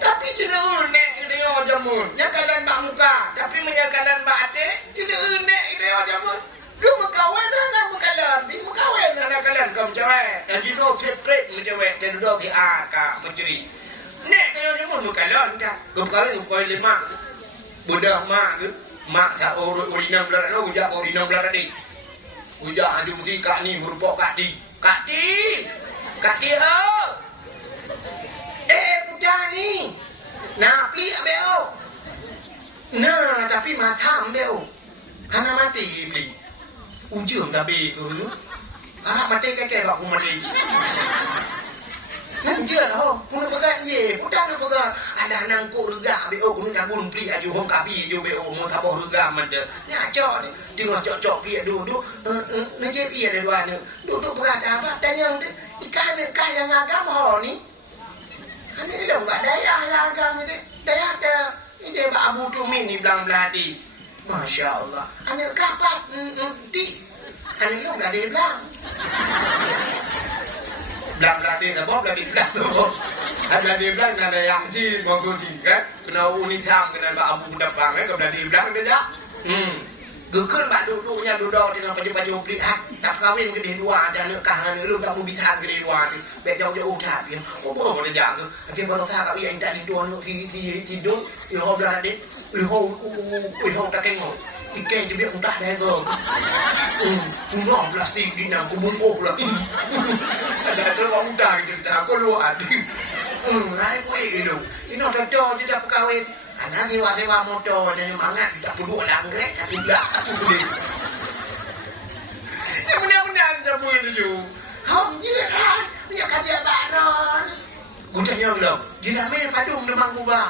Tapi cina unek dia jamun. Nya kalian bak muka, tapi menyakalan bak ate, cina unek dia jamun. Kemakawan anak makawan anak kalian kaum cewek. Jadi do separate cewek, jadi do si A ka mencuri. Nek dia jamun makalan dah. Kemakawan kau lima. Budak mak ke, mak sa orinam belar no, ujak orinam belar ni. Ujak aju mesti kak ni merupak kati oh. Budak ni. Nah, pli beo. Nah, tapi matam beo. Hana mati pli. Ujung tapi dulu, harap mati kakek aku mati. Nanti lah, punya pegang ye, putar nak pegang. Ada nangkuk rega, beo punya kabun pria aju hong kapi aju beo mau taboh rega mana? Ni acok ni, tengok cok pria duduk, nanti pria ada dua ni, duduk pegang apa? Tanya ikan yang agam ho ni, ani dah buat daya yang agam ni, daya ada, ini bak abu tumi ni belang beladi. Masya Allah, anak kapat nanti, anak lu dah dia belang. Belang dia tak boleh belang tu. Ada dia belang ada yang si maksud si kan, kena unicam kena bak abu dapang kan, kalau dia belang dia. Gekun bak duduknya duduk dengan baju-baju prihat, tak kahwin ke dia dua, ada anak kahwin lu tak mau bisa ke dia dua ni, baik jauh-jauh tak dia. Oh bukan boleh jaga, akhirnya baru saya kau yang tak tidur tidur, yang belah dia. Ihong tak kengok. Ikan je biar mudah dah ke. Punah plastik di nak kubungkuk pula. Ada orang mudah cerita aku luar. Hai kue gitu. Ini dah je dah perkahwin. Anak sewa motor dan semangat tidak perlu langgrek tapi belah aku boleh. Yang benar-benar cabut tu. Hong je lah. Dia kerja baron. Gudanya belum. Dia main padung demang kubah.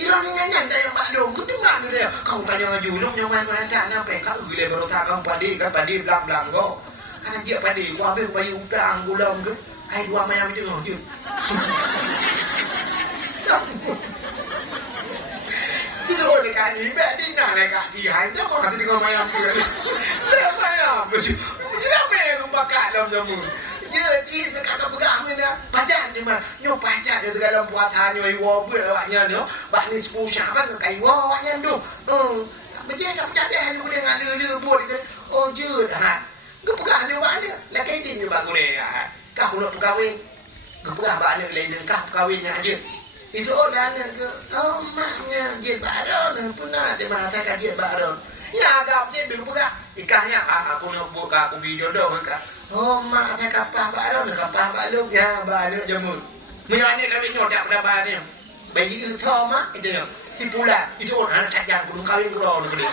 Ilang nyanyian dah yang maklum, kau dengar tu dia. Kau tanya ngaju, lu yang mana ada nampak kau gila berusaha kau padi belang kau. Karena dia padi, kau ambil bayi udang gulam ke, hai dua mayam itu ngaju. Itu oleh kali, bedi nak nak di hai, jangan kau tengok mayam tu. Dah mayam, macam mayam bakat dalam jamu. Dia cip kata pegang ni dah. Pajan dia mah. Nyo pajan dia dalam puasa nyo iwo buat awaknya nyo. Bak ni 10 Syaban ke kai wo awaknya tu. Macam dia lu dia ngalu buat dia. Oh je dah. Ke pegang dia bak ni. Lah kai din dia bak gule ya. Kau nak berkahwin. Ke pegang bak ni lain kau kahwinnya aja. Itu orang ke maknya je baron punah dia mah saya dia baron. Ya agak je bil pegang. Ikahnya aku nak buka aku bi jodoh ke. Oh, mak saya kapah baron, kapah baluk ya, baluk jamun. Mereka ni lebih nyodak pada ni. Bagi itu mak itu si pula itu orang tak jangan pun kawin kerana ni.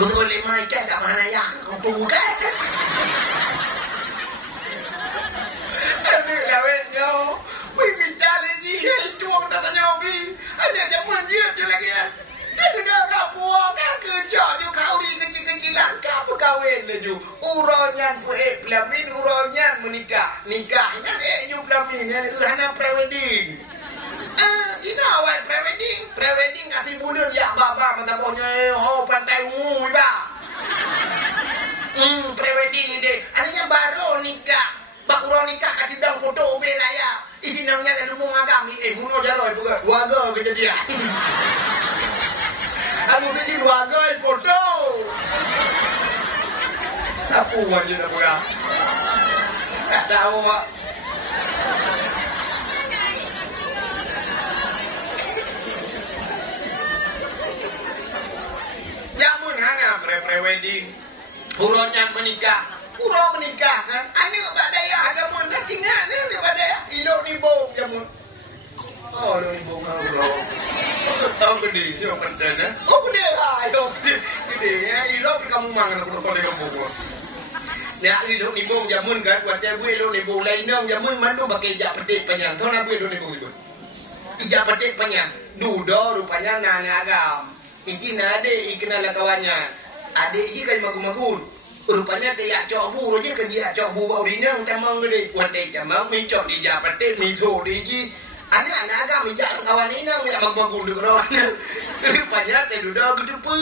Guru boleh mai tak mana ya, kau tunggu kan? Ada lawan jauh. Wih minta lagi itu orang tak tanya hobi. Ada jamun je lagi ya. Kan dah kapuang kan kerja je kahwin kecil-kecilan kau kahwin je. Uronyan puek pelamin uronyan menikah. Nikahnya nyu pelamin hana pre-wedding. Cina awak pre-wedding kasih bulan ya baba mata punya oh pantai ungu ba. Pre-wedding deh. Artinya baru nikah. Bakuro nikah katidang foto beraya. Izinnya ada lumung agam ni muno jaro bukan. Warga kejadian. Kamu sini warga foto. Apa aja nak buat? Tak tahu pak. Jamun hanya pre-wedding. Uronya menikah kan? Ane pak daya jamun nak tinggal ni pak daya. Ilok ni bom jamun. Oh, ni bom uro. Tahu gede siapa pendan? Oh gede lah, gede. Ilok kamu mangan aku nak kamu. Ya ilok ni bom jamun kan buat dia buat ilok ni bom lain dong jamun mandu pakai ijak petik panjang. Tahu nak buat ilok ni bom itu? Ijak petik panjang. Dudo rupanya nane agam. Iji nade ikenal kawannya. Adik iji kan magu-magun. Rupanya dia cok bu roje kan dia cok bu bau dinang tamang gede. Wate tamang mi cok di ijak petik mi so di iji. Anak-anak agam ijak kawan inang mi magu-magun di kawan. Rupanya teh dudo gede pu.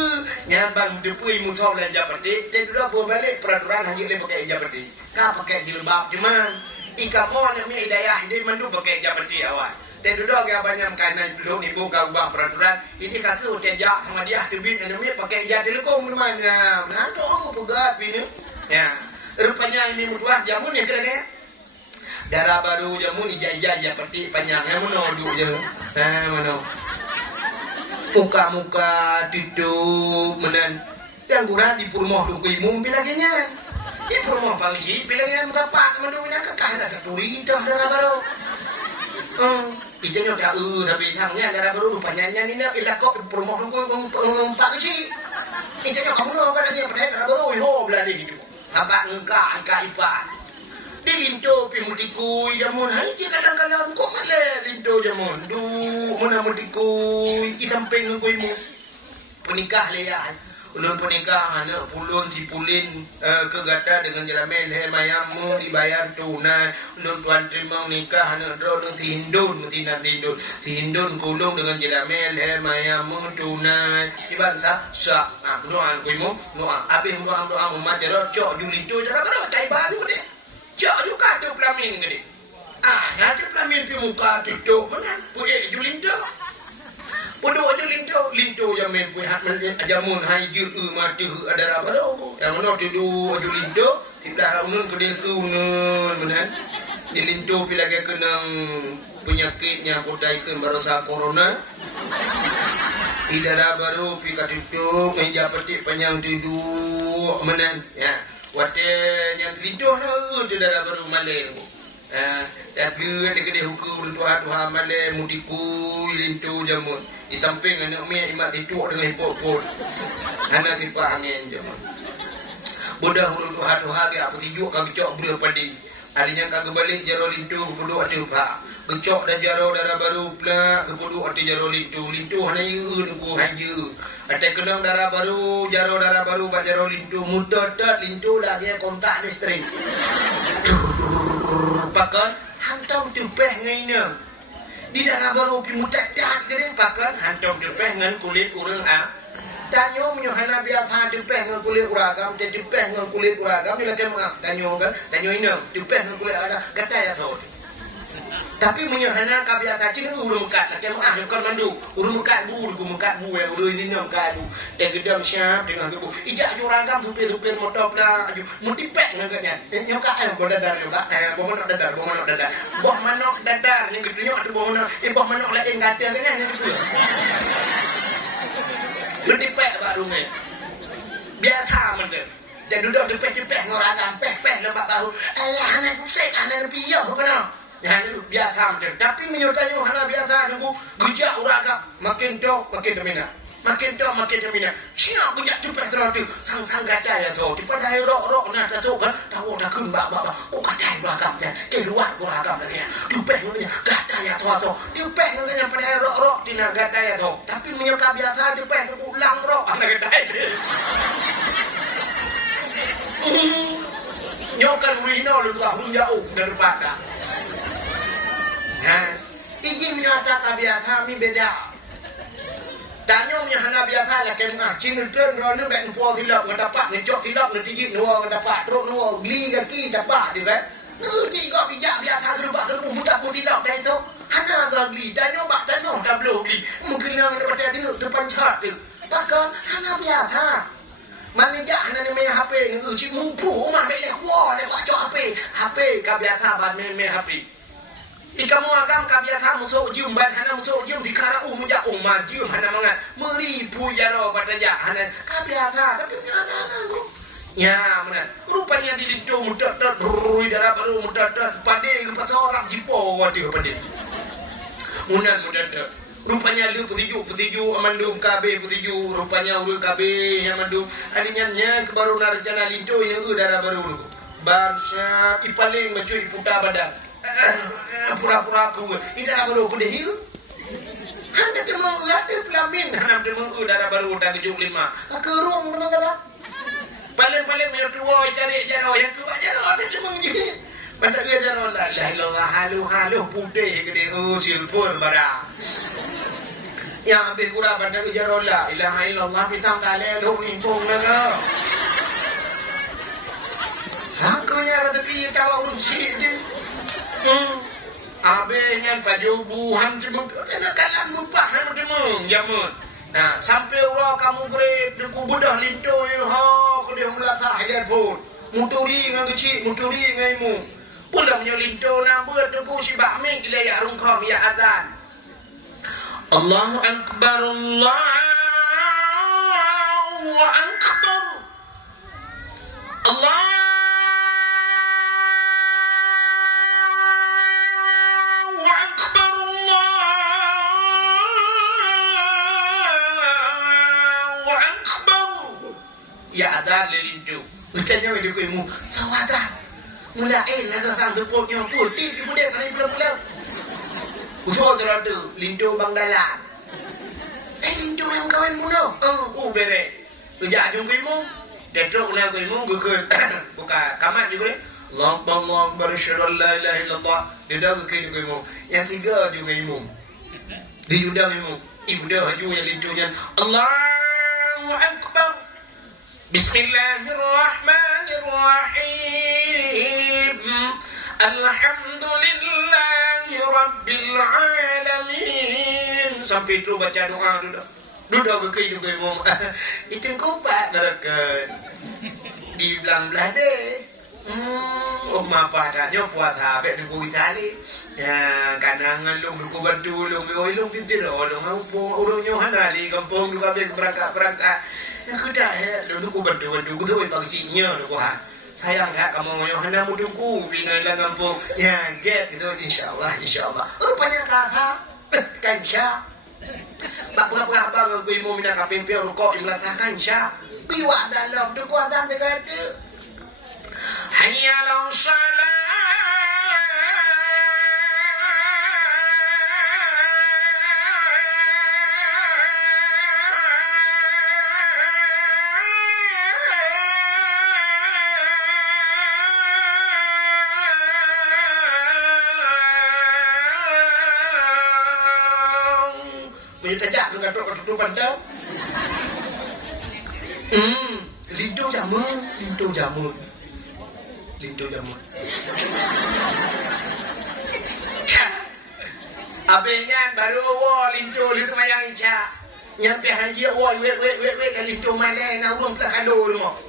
Nyabang gede pu imu sok le ijak petik. Teh dudo bawa balik peraturan hanya le pakai ijak petik. Ka pakai jilbab cuman. Ika mon mi hidayah dia mandu pakai ijak petik awak. Teh duduk yang banyak kanan belum ibu kau ubah peraturan. Ini kata tejak sama dia terbit ini pakai ijazah telekom mana? Nanti orang pegat ini. Ya, rupanya ini mutuah jamun ya kira-kira. Darah baru jamun ijazah petik panjangnya menoduk je. Mana? Muka-muka tutup menan. Yang kurang di purmoh tu kuimu bilangnya. Di purmoh bangsi bilangnya mutapak mendu ina kakak ada turi dah darah baru. Itu dah tapi thangnya darah baru rupanya ni nak ilah kok promo aku tak kecil. Itu kamu nak kan dia pada darah baru ho beladi gitu. Abang engkau ipat. Di linto pi mutiku jamun hai je kadang-kadang kok male linto jamun. Du mana mutiku i samping kuimu. Penikah lian. Ulun pernikahan pulun si pulin kegata dengan jelamel mayamu dibayar tunai. Ulun tuan terima nikah drone si hindun kulung dengan jelamel mayamu tunai. Iban sa doa kuimu doa abis doa umat jero cok julintu jero baru cai baru deh. Cok juga tu pelamin gede. Ada pelamin pi muka tutup mana puye julintu. Bodoh aja linto jamin punya hak jamun haijir mati ada apa dah yang mana tuduh aja linto tiba unun pada ke unun menan di linto bila ke kenang penyakitnya kodai kan barosa corona idara baru pika tutup meja petik panjang tidur menan ya wate yang linto na idara baru malai tapi ada kedai hukum tuha male mutiku lintu jamun di samping anak mi imat itu dengan hipopon anak tipa angin jamun bodah hurun tuha ke apa tijuk kau cok beri padi adanya kau balik jaro lintu kudu ati upa gecok dah jaro darah baru pula kudu ati jaro lintu hanya yun ku haju ate kenang darah baru jaro darah baru ba jaro lintu mutot lintu lagi kontak listrik pakan hantam tupeh ngaina di darah baru pi mutat dah kene pakan hantam tupeh ngan kulit urang tanyo hana biasa tupeh ngan kulit uragam te tupeh ngan kulit uragam ni lagi tanyo kan tanyo ina tupeh ngan kulit ada kata ya so tapi hana ka biasa cini urung kat lagi kan mandu urung kat bu ya urung ini nyam kat bu te gedam siap dengan bu ijak uragam supir motor pula mutipek ngaganya nyoka boh dadar juga boh manok dadar ni gitu nyok boh manok lain kata kan ni gitu mutipek baru ni biasa mende dan duduk tepeh ngoragam peh lembak baru anak kusek anak piyo bukan ya biasa macam tapi menyotanya hana biasa nunggu gejak uragam makin tok makin termina siap gejak tupeh terus sang gata ya so dipadai rok na tahu kan tahu dah kun bak kata uragam je keluar uragam lagi tupeh nganya gata ya so tupeh nganya padai rok tina gata ya so tapi menyokap biasa tupeh ulang rok anak gata nyokan wino lu jauh daripada Ijin nyata kabiasa mi beda. Danyo mi hana biasa la kem chin tren ro nu ben po silap ngadapat ni jok silap ni tiji nuwa ngadapat ro nuwa gli ga ki dapat di kan. Nu ti ko bijak biasa terubah terus mutak mu silap dai so. Hana ga gli danyo bak danyo tablo gli. Mungkin nang dapat tinu depan chat tu. Bahkan hana biasa. Malija hana ni me HP ni cik mumpu mah dek lek wa lek cok HP ka biasa ban me HP. Ikamu agam kabiasa musuh jium ban hana musuh jium di kara muja ma jium hana mangat meribu jaro bataja hana kabiasa tapi ana lu ya mana rupanya di lintu mutat rui darah baru mutat pade lepas orang jipo wadi pade munan mutat rupanya lu putiju amandum KB putiju rupanya urul KB amandum adinya ke baru narjana lintu ini darah baru bangsa ipaling mecuy puta badan pura-pura aku idara baru aku dah hiu handa temang ada pelamin hana temang udara baru dah 75 kerong memang kala paling me tua cari jaro yang tua jaro ada temang je pada dia jaro la ilaha halu putih gede silver bara yang habis kura pada jaro la ilaha illallah pisang kale lu nimpung naga haknya rezeki kalau unsi dia abenya pajubuhan cemeng kena kalan mupahan cemeng jamun nah sampai Allah kamu grade ku budah linto ha ku dia melata hajar pun muturi ngan kecil muturi ngaimu pulang nyo linto na buat ku si bahmi gila ya rungkham ya azan Allahu akbar Allahu akbar Allah ya ada lelindu utanya wedi ko mu sawada mula laga sang tepuk yang putih di budek mari pulang ujo deradu lindu bang dalan lindu yang kawan muno bere uja jung mu detrok na ko mu gukun buka kamar juga Allah barsyallahu la ilaha illallah dia ke ko mu yang tiga juga mu di udang mu ibu dah haju yang lindunya Allahu akbar Bismillahirrahmanirrahim Alhamdulillahi Rabbil Alamin sampai itu baca doa duduk ke kehidupan itu kupat gerakan di belang-belah deh apa adanya puat habis nunggu cari ya kanangan lu nunggu bantu lu lu pintir lu ngampung urungnya hanali kampung juga berangkat aku dah lu nunggu bantu ku tuh pangsinya lu kuhan sayang tak kamu yang hendak mudungku pindah dalam kampung ya get gitu insyaallah rupanya kata kansya bak-bak bang ku imu mina kapimpiau rukuk imlatakan sya ku wadan dalam tu kuatan tegade hayya 'alas shalah tajak tu katuk pandang lintu jamun abenya baru lintu mayang ica nyampe haji wet lintu malai na uang pelakando rumah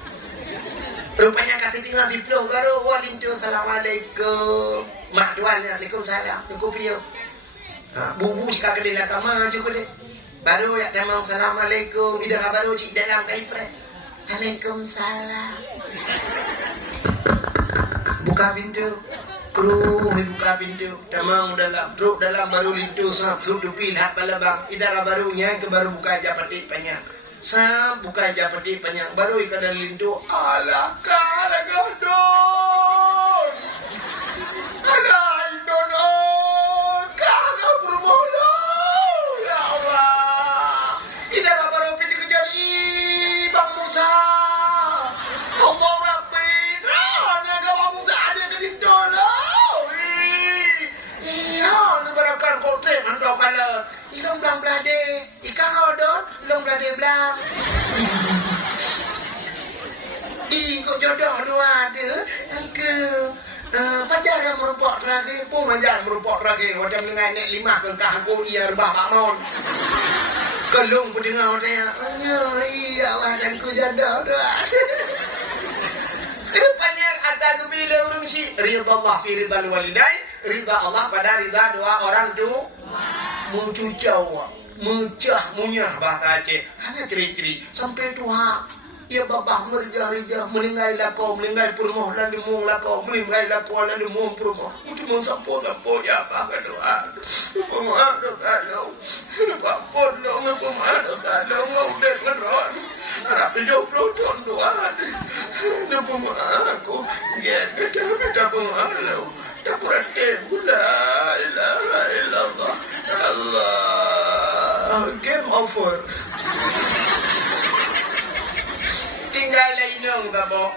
rupanya kata tinggal di pulau baru lintu assalamualaikum mak tuan waalaikumsalam niku piye bubu jika kedai lah kamar je kedai baru ya tamang assalamualaikum idara baru cik dalam kaipret waalaikumsalam buka pintu kru buka pintu tamang dalam truk dalam baru lintu sab sudupi hak balabang idara barunya ke baru buka aja petik panjang sab buka aja petik panjang baru ikan dari lintu alaka gadon ada indon Purmono ya Allah idara baru piti kejari Bang Musa Allah Rabbi naga Bang Musa aja ke dintolo iya lebarkan kote belade ikan rodon long belade belang kok jodoh dua ada ke pacar yang merupok terakhir pun manjang merupok terakhir macam dengan nek 5 kengkah aku ia rebah Pak Mon kelung pun dengar dia iya lah dan ku jodoh dua rupanya ada bila urung si ridha Allah fi ridha walidain ridha Allah pada ridha dua orang tu mucucau mucah munyah bahasa Aceh hanya ciri-ciri sampai tuha ya babah merjah-rejah meninggal lakau meninggal purmoh dan dimung lakau meninggal lakau dan dimung purmoh dimung sampo-sampo ya apa doa pemaaf kalau pampun dong pemaaf kalau udah ngeron harap 70 tahun doa dan pemaaf aku beda pemaaf lo tak perhatian pula ilaha illallah Allah game over tinggal lain dong kabo.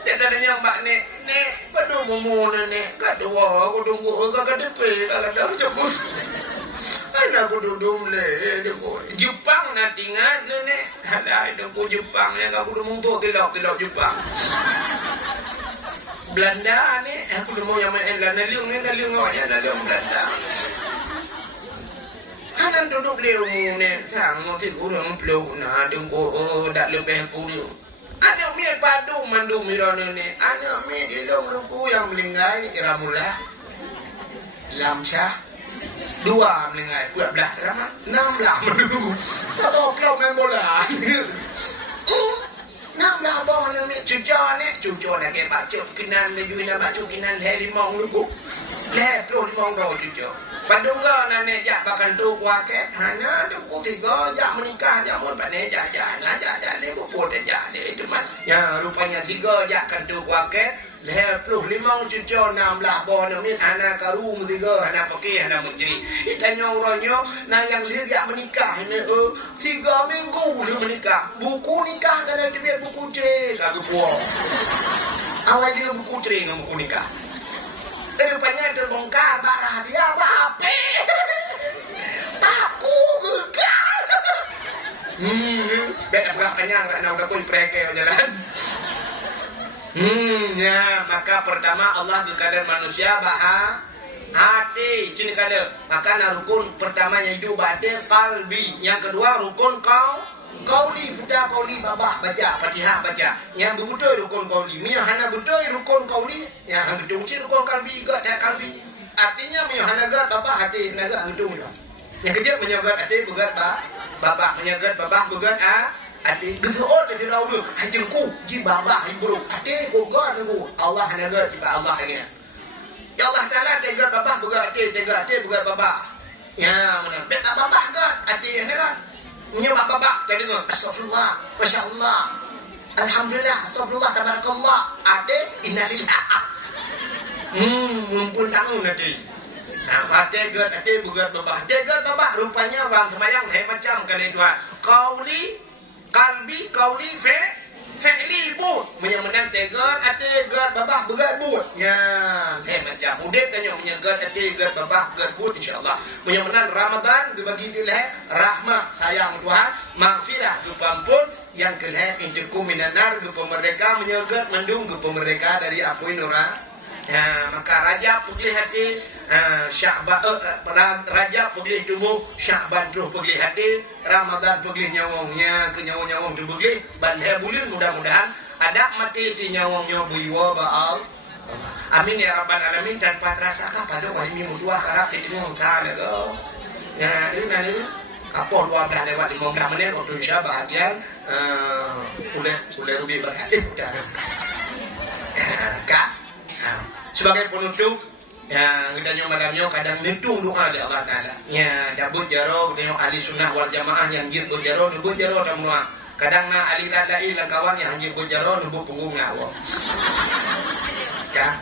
Dia tanya mbak nek penuh mumuna nek kadua aku tunggu kakak depe kakak cabut. Anak aku duduk le Jepang natingan nek ada aku Jepang yang aku duduk tu tidak Jepang. Belanda ni aku duduk yang main naliung awaknya naliung Belanda. Anak duduk liung ni sang nanti kurang peluk na tunggu dak lebih kurang. Anak mi padu mandu mirone ni. Anak mi di long luku yang melinggai Ramullah. Lamsyah. 2 melinggai 12 ramah. 16 mandu. Tak bawa klau main bola. 16 bawa ni cucu lagi baca kinan le juina baca kinan le 5 luku. Le 10 5 dah cucu. Padungga nane jak bakal tu kuaket hanya aku 3 jak menikah jak mun pane jak le puput jak dia itu man ya rupanya 3 jak kan tu kuaket le 25 cucu 16 bon ni anak karung 3 anak pakai anak menjadi itanya orangnya nah yang lihat jak menikah ni 3 minggu dia menikah buku nikah kalau dia buku cerai kagak puas awal dia buku cerai dengan buku nikah. Rupanya terbongkar barah dia bape paku gegar beda berat kenyang tak nak pun preke jalan ya maka pertama Allah kepada manusia baha hati cini kada maka rukun pertamanya hidup batin kalbi yang kedua rukun kauli futa kauli babah baca Fatihah baca yang betul rukun kauli mia hana betul rukun kauli yang gedung ci rukun kalbi ga tak kalbi artinya mia hana ga babah hati naga gedung dah yang kejap menyagat hati bugat babah menyagat babah bugat hati geol ke tirau lu hajengku ji babah ibu hati ko ga tu Allah hana ga tiba Allah lagi ya Allah taala tega babah bugat hati bugat babah ya mana bet babah ga hati hana punya bapak tadi tu astagfirullah masyaallah alhamdulillah astagfirullah tabarakallah ade innalillah mumpun tangun nanti ate bugat babah rupanya orang semayang macam kali dua kauli kalbi kauli fi'li but menyemenang tegar ate gat babah begat but ya macam udip tanya menyegat ate gat babah begat but insyaallah menyemenang Ramadan dibagi dileh rahmah sayang Tuhan maghfirah kepampun yang keleh intikum minan nar mereka menyegat mendung mereka dari api neraka ya maka Rajab pegih hati Sya'ban Rajab pegih tubuh Sya'ban terus pegih hati Ramadan pegih nyawangnya ke nyawang tu pegih balhe bulan mudah-mudahan ada mati di nyawangnya buiwa ba'al amin ya rabbal alamin tanpa terasa pada wahimi mudua karab sitingung sana go ya ini nanti kapol 12 lewat 15 menit waktu Isya bahagian boleh rubi berhati kak sebagai penutup yang kita malamnya kadang netung doa dari Allah Taala ya dabut jaro dengan ahli sunnah wal jamaah yang jir bojaro nubut jaro semua kadang na ahli lain kawan yang jir bojaro nubut punggung awak kan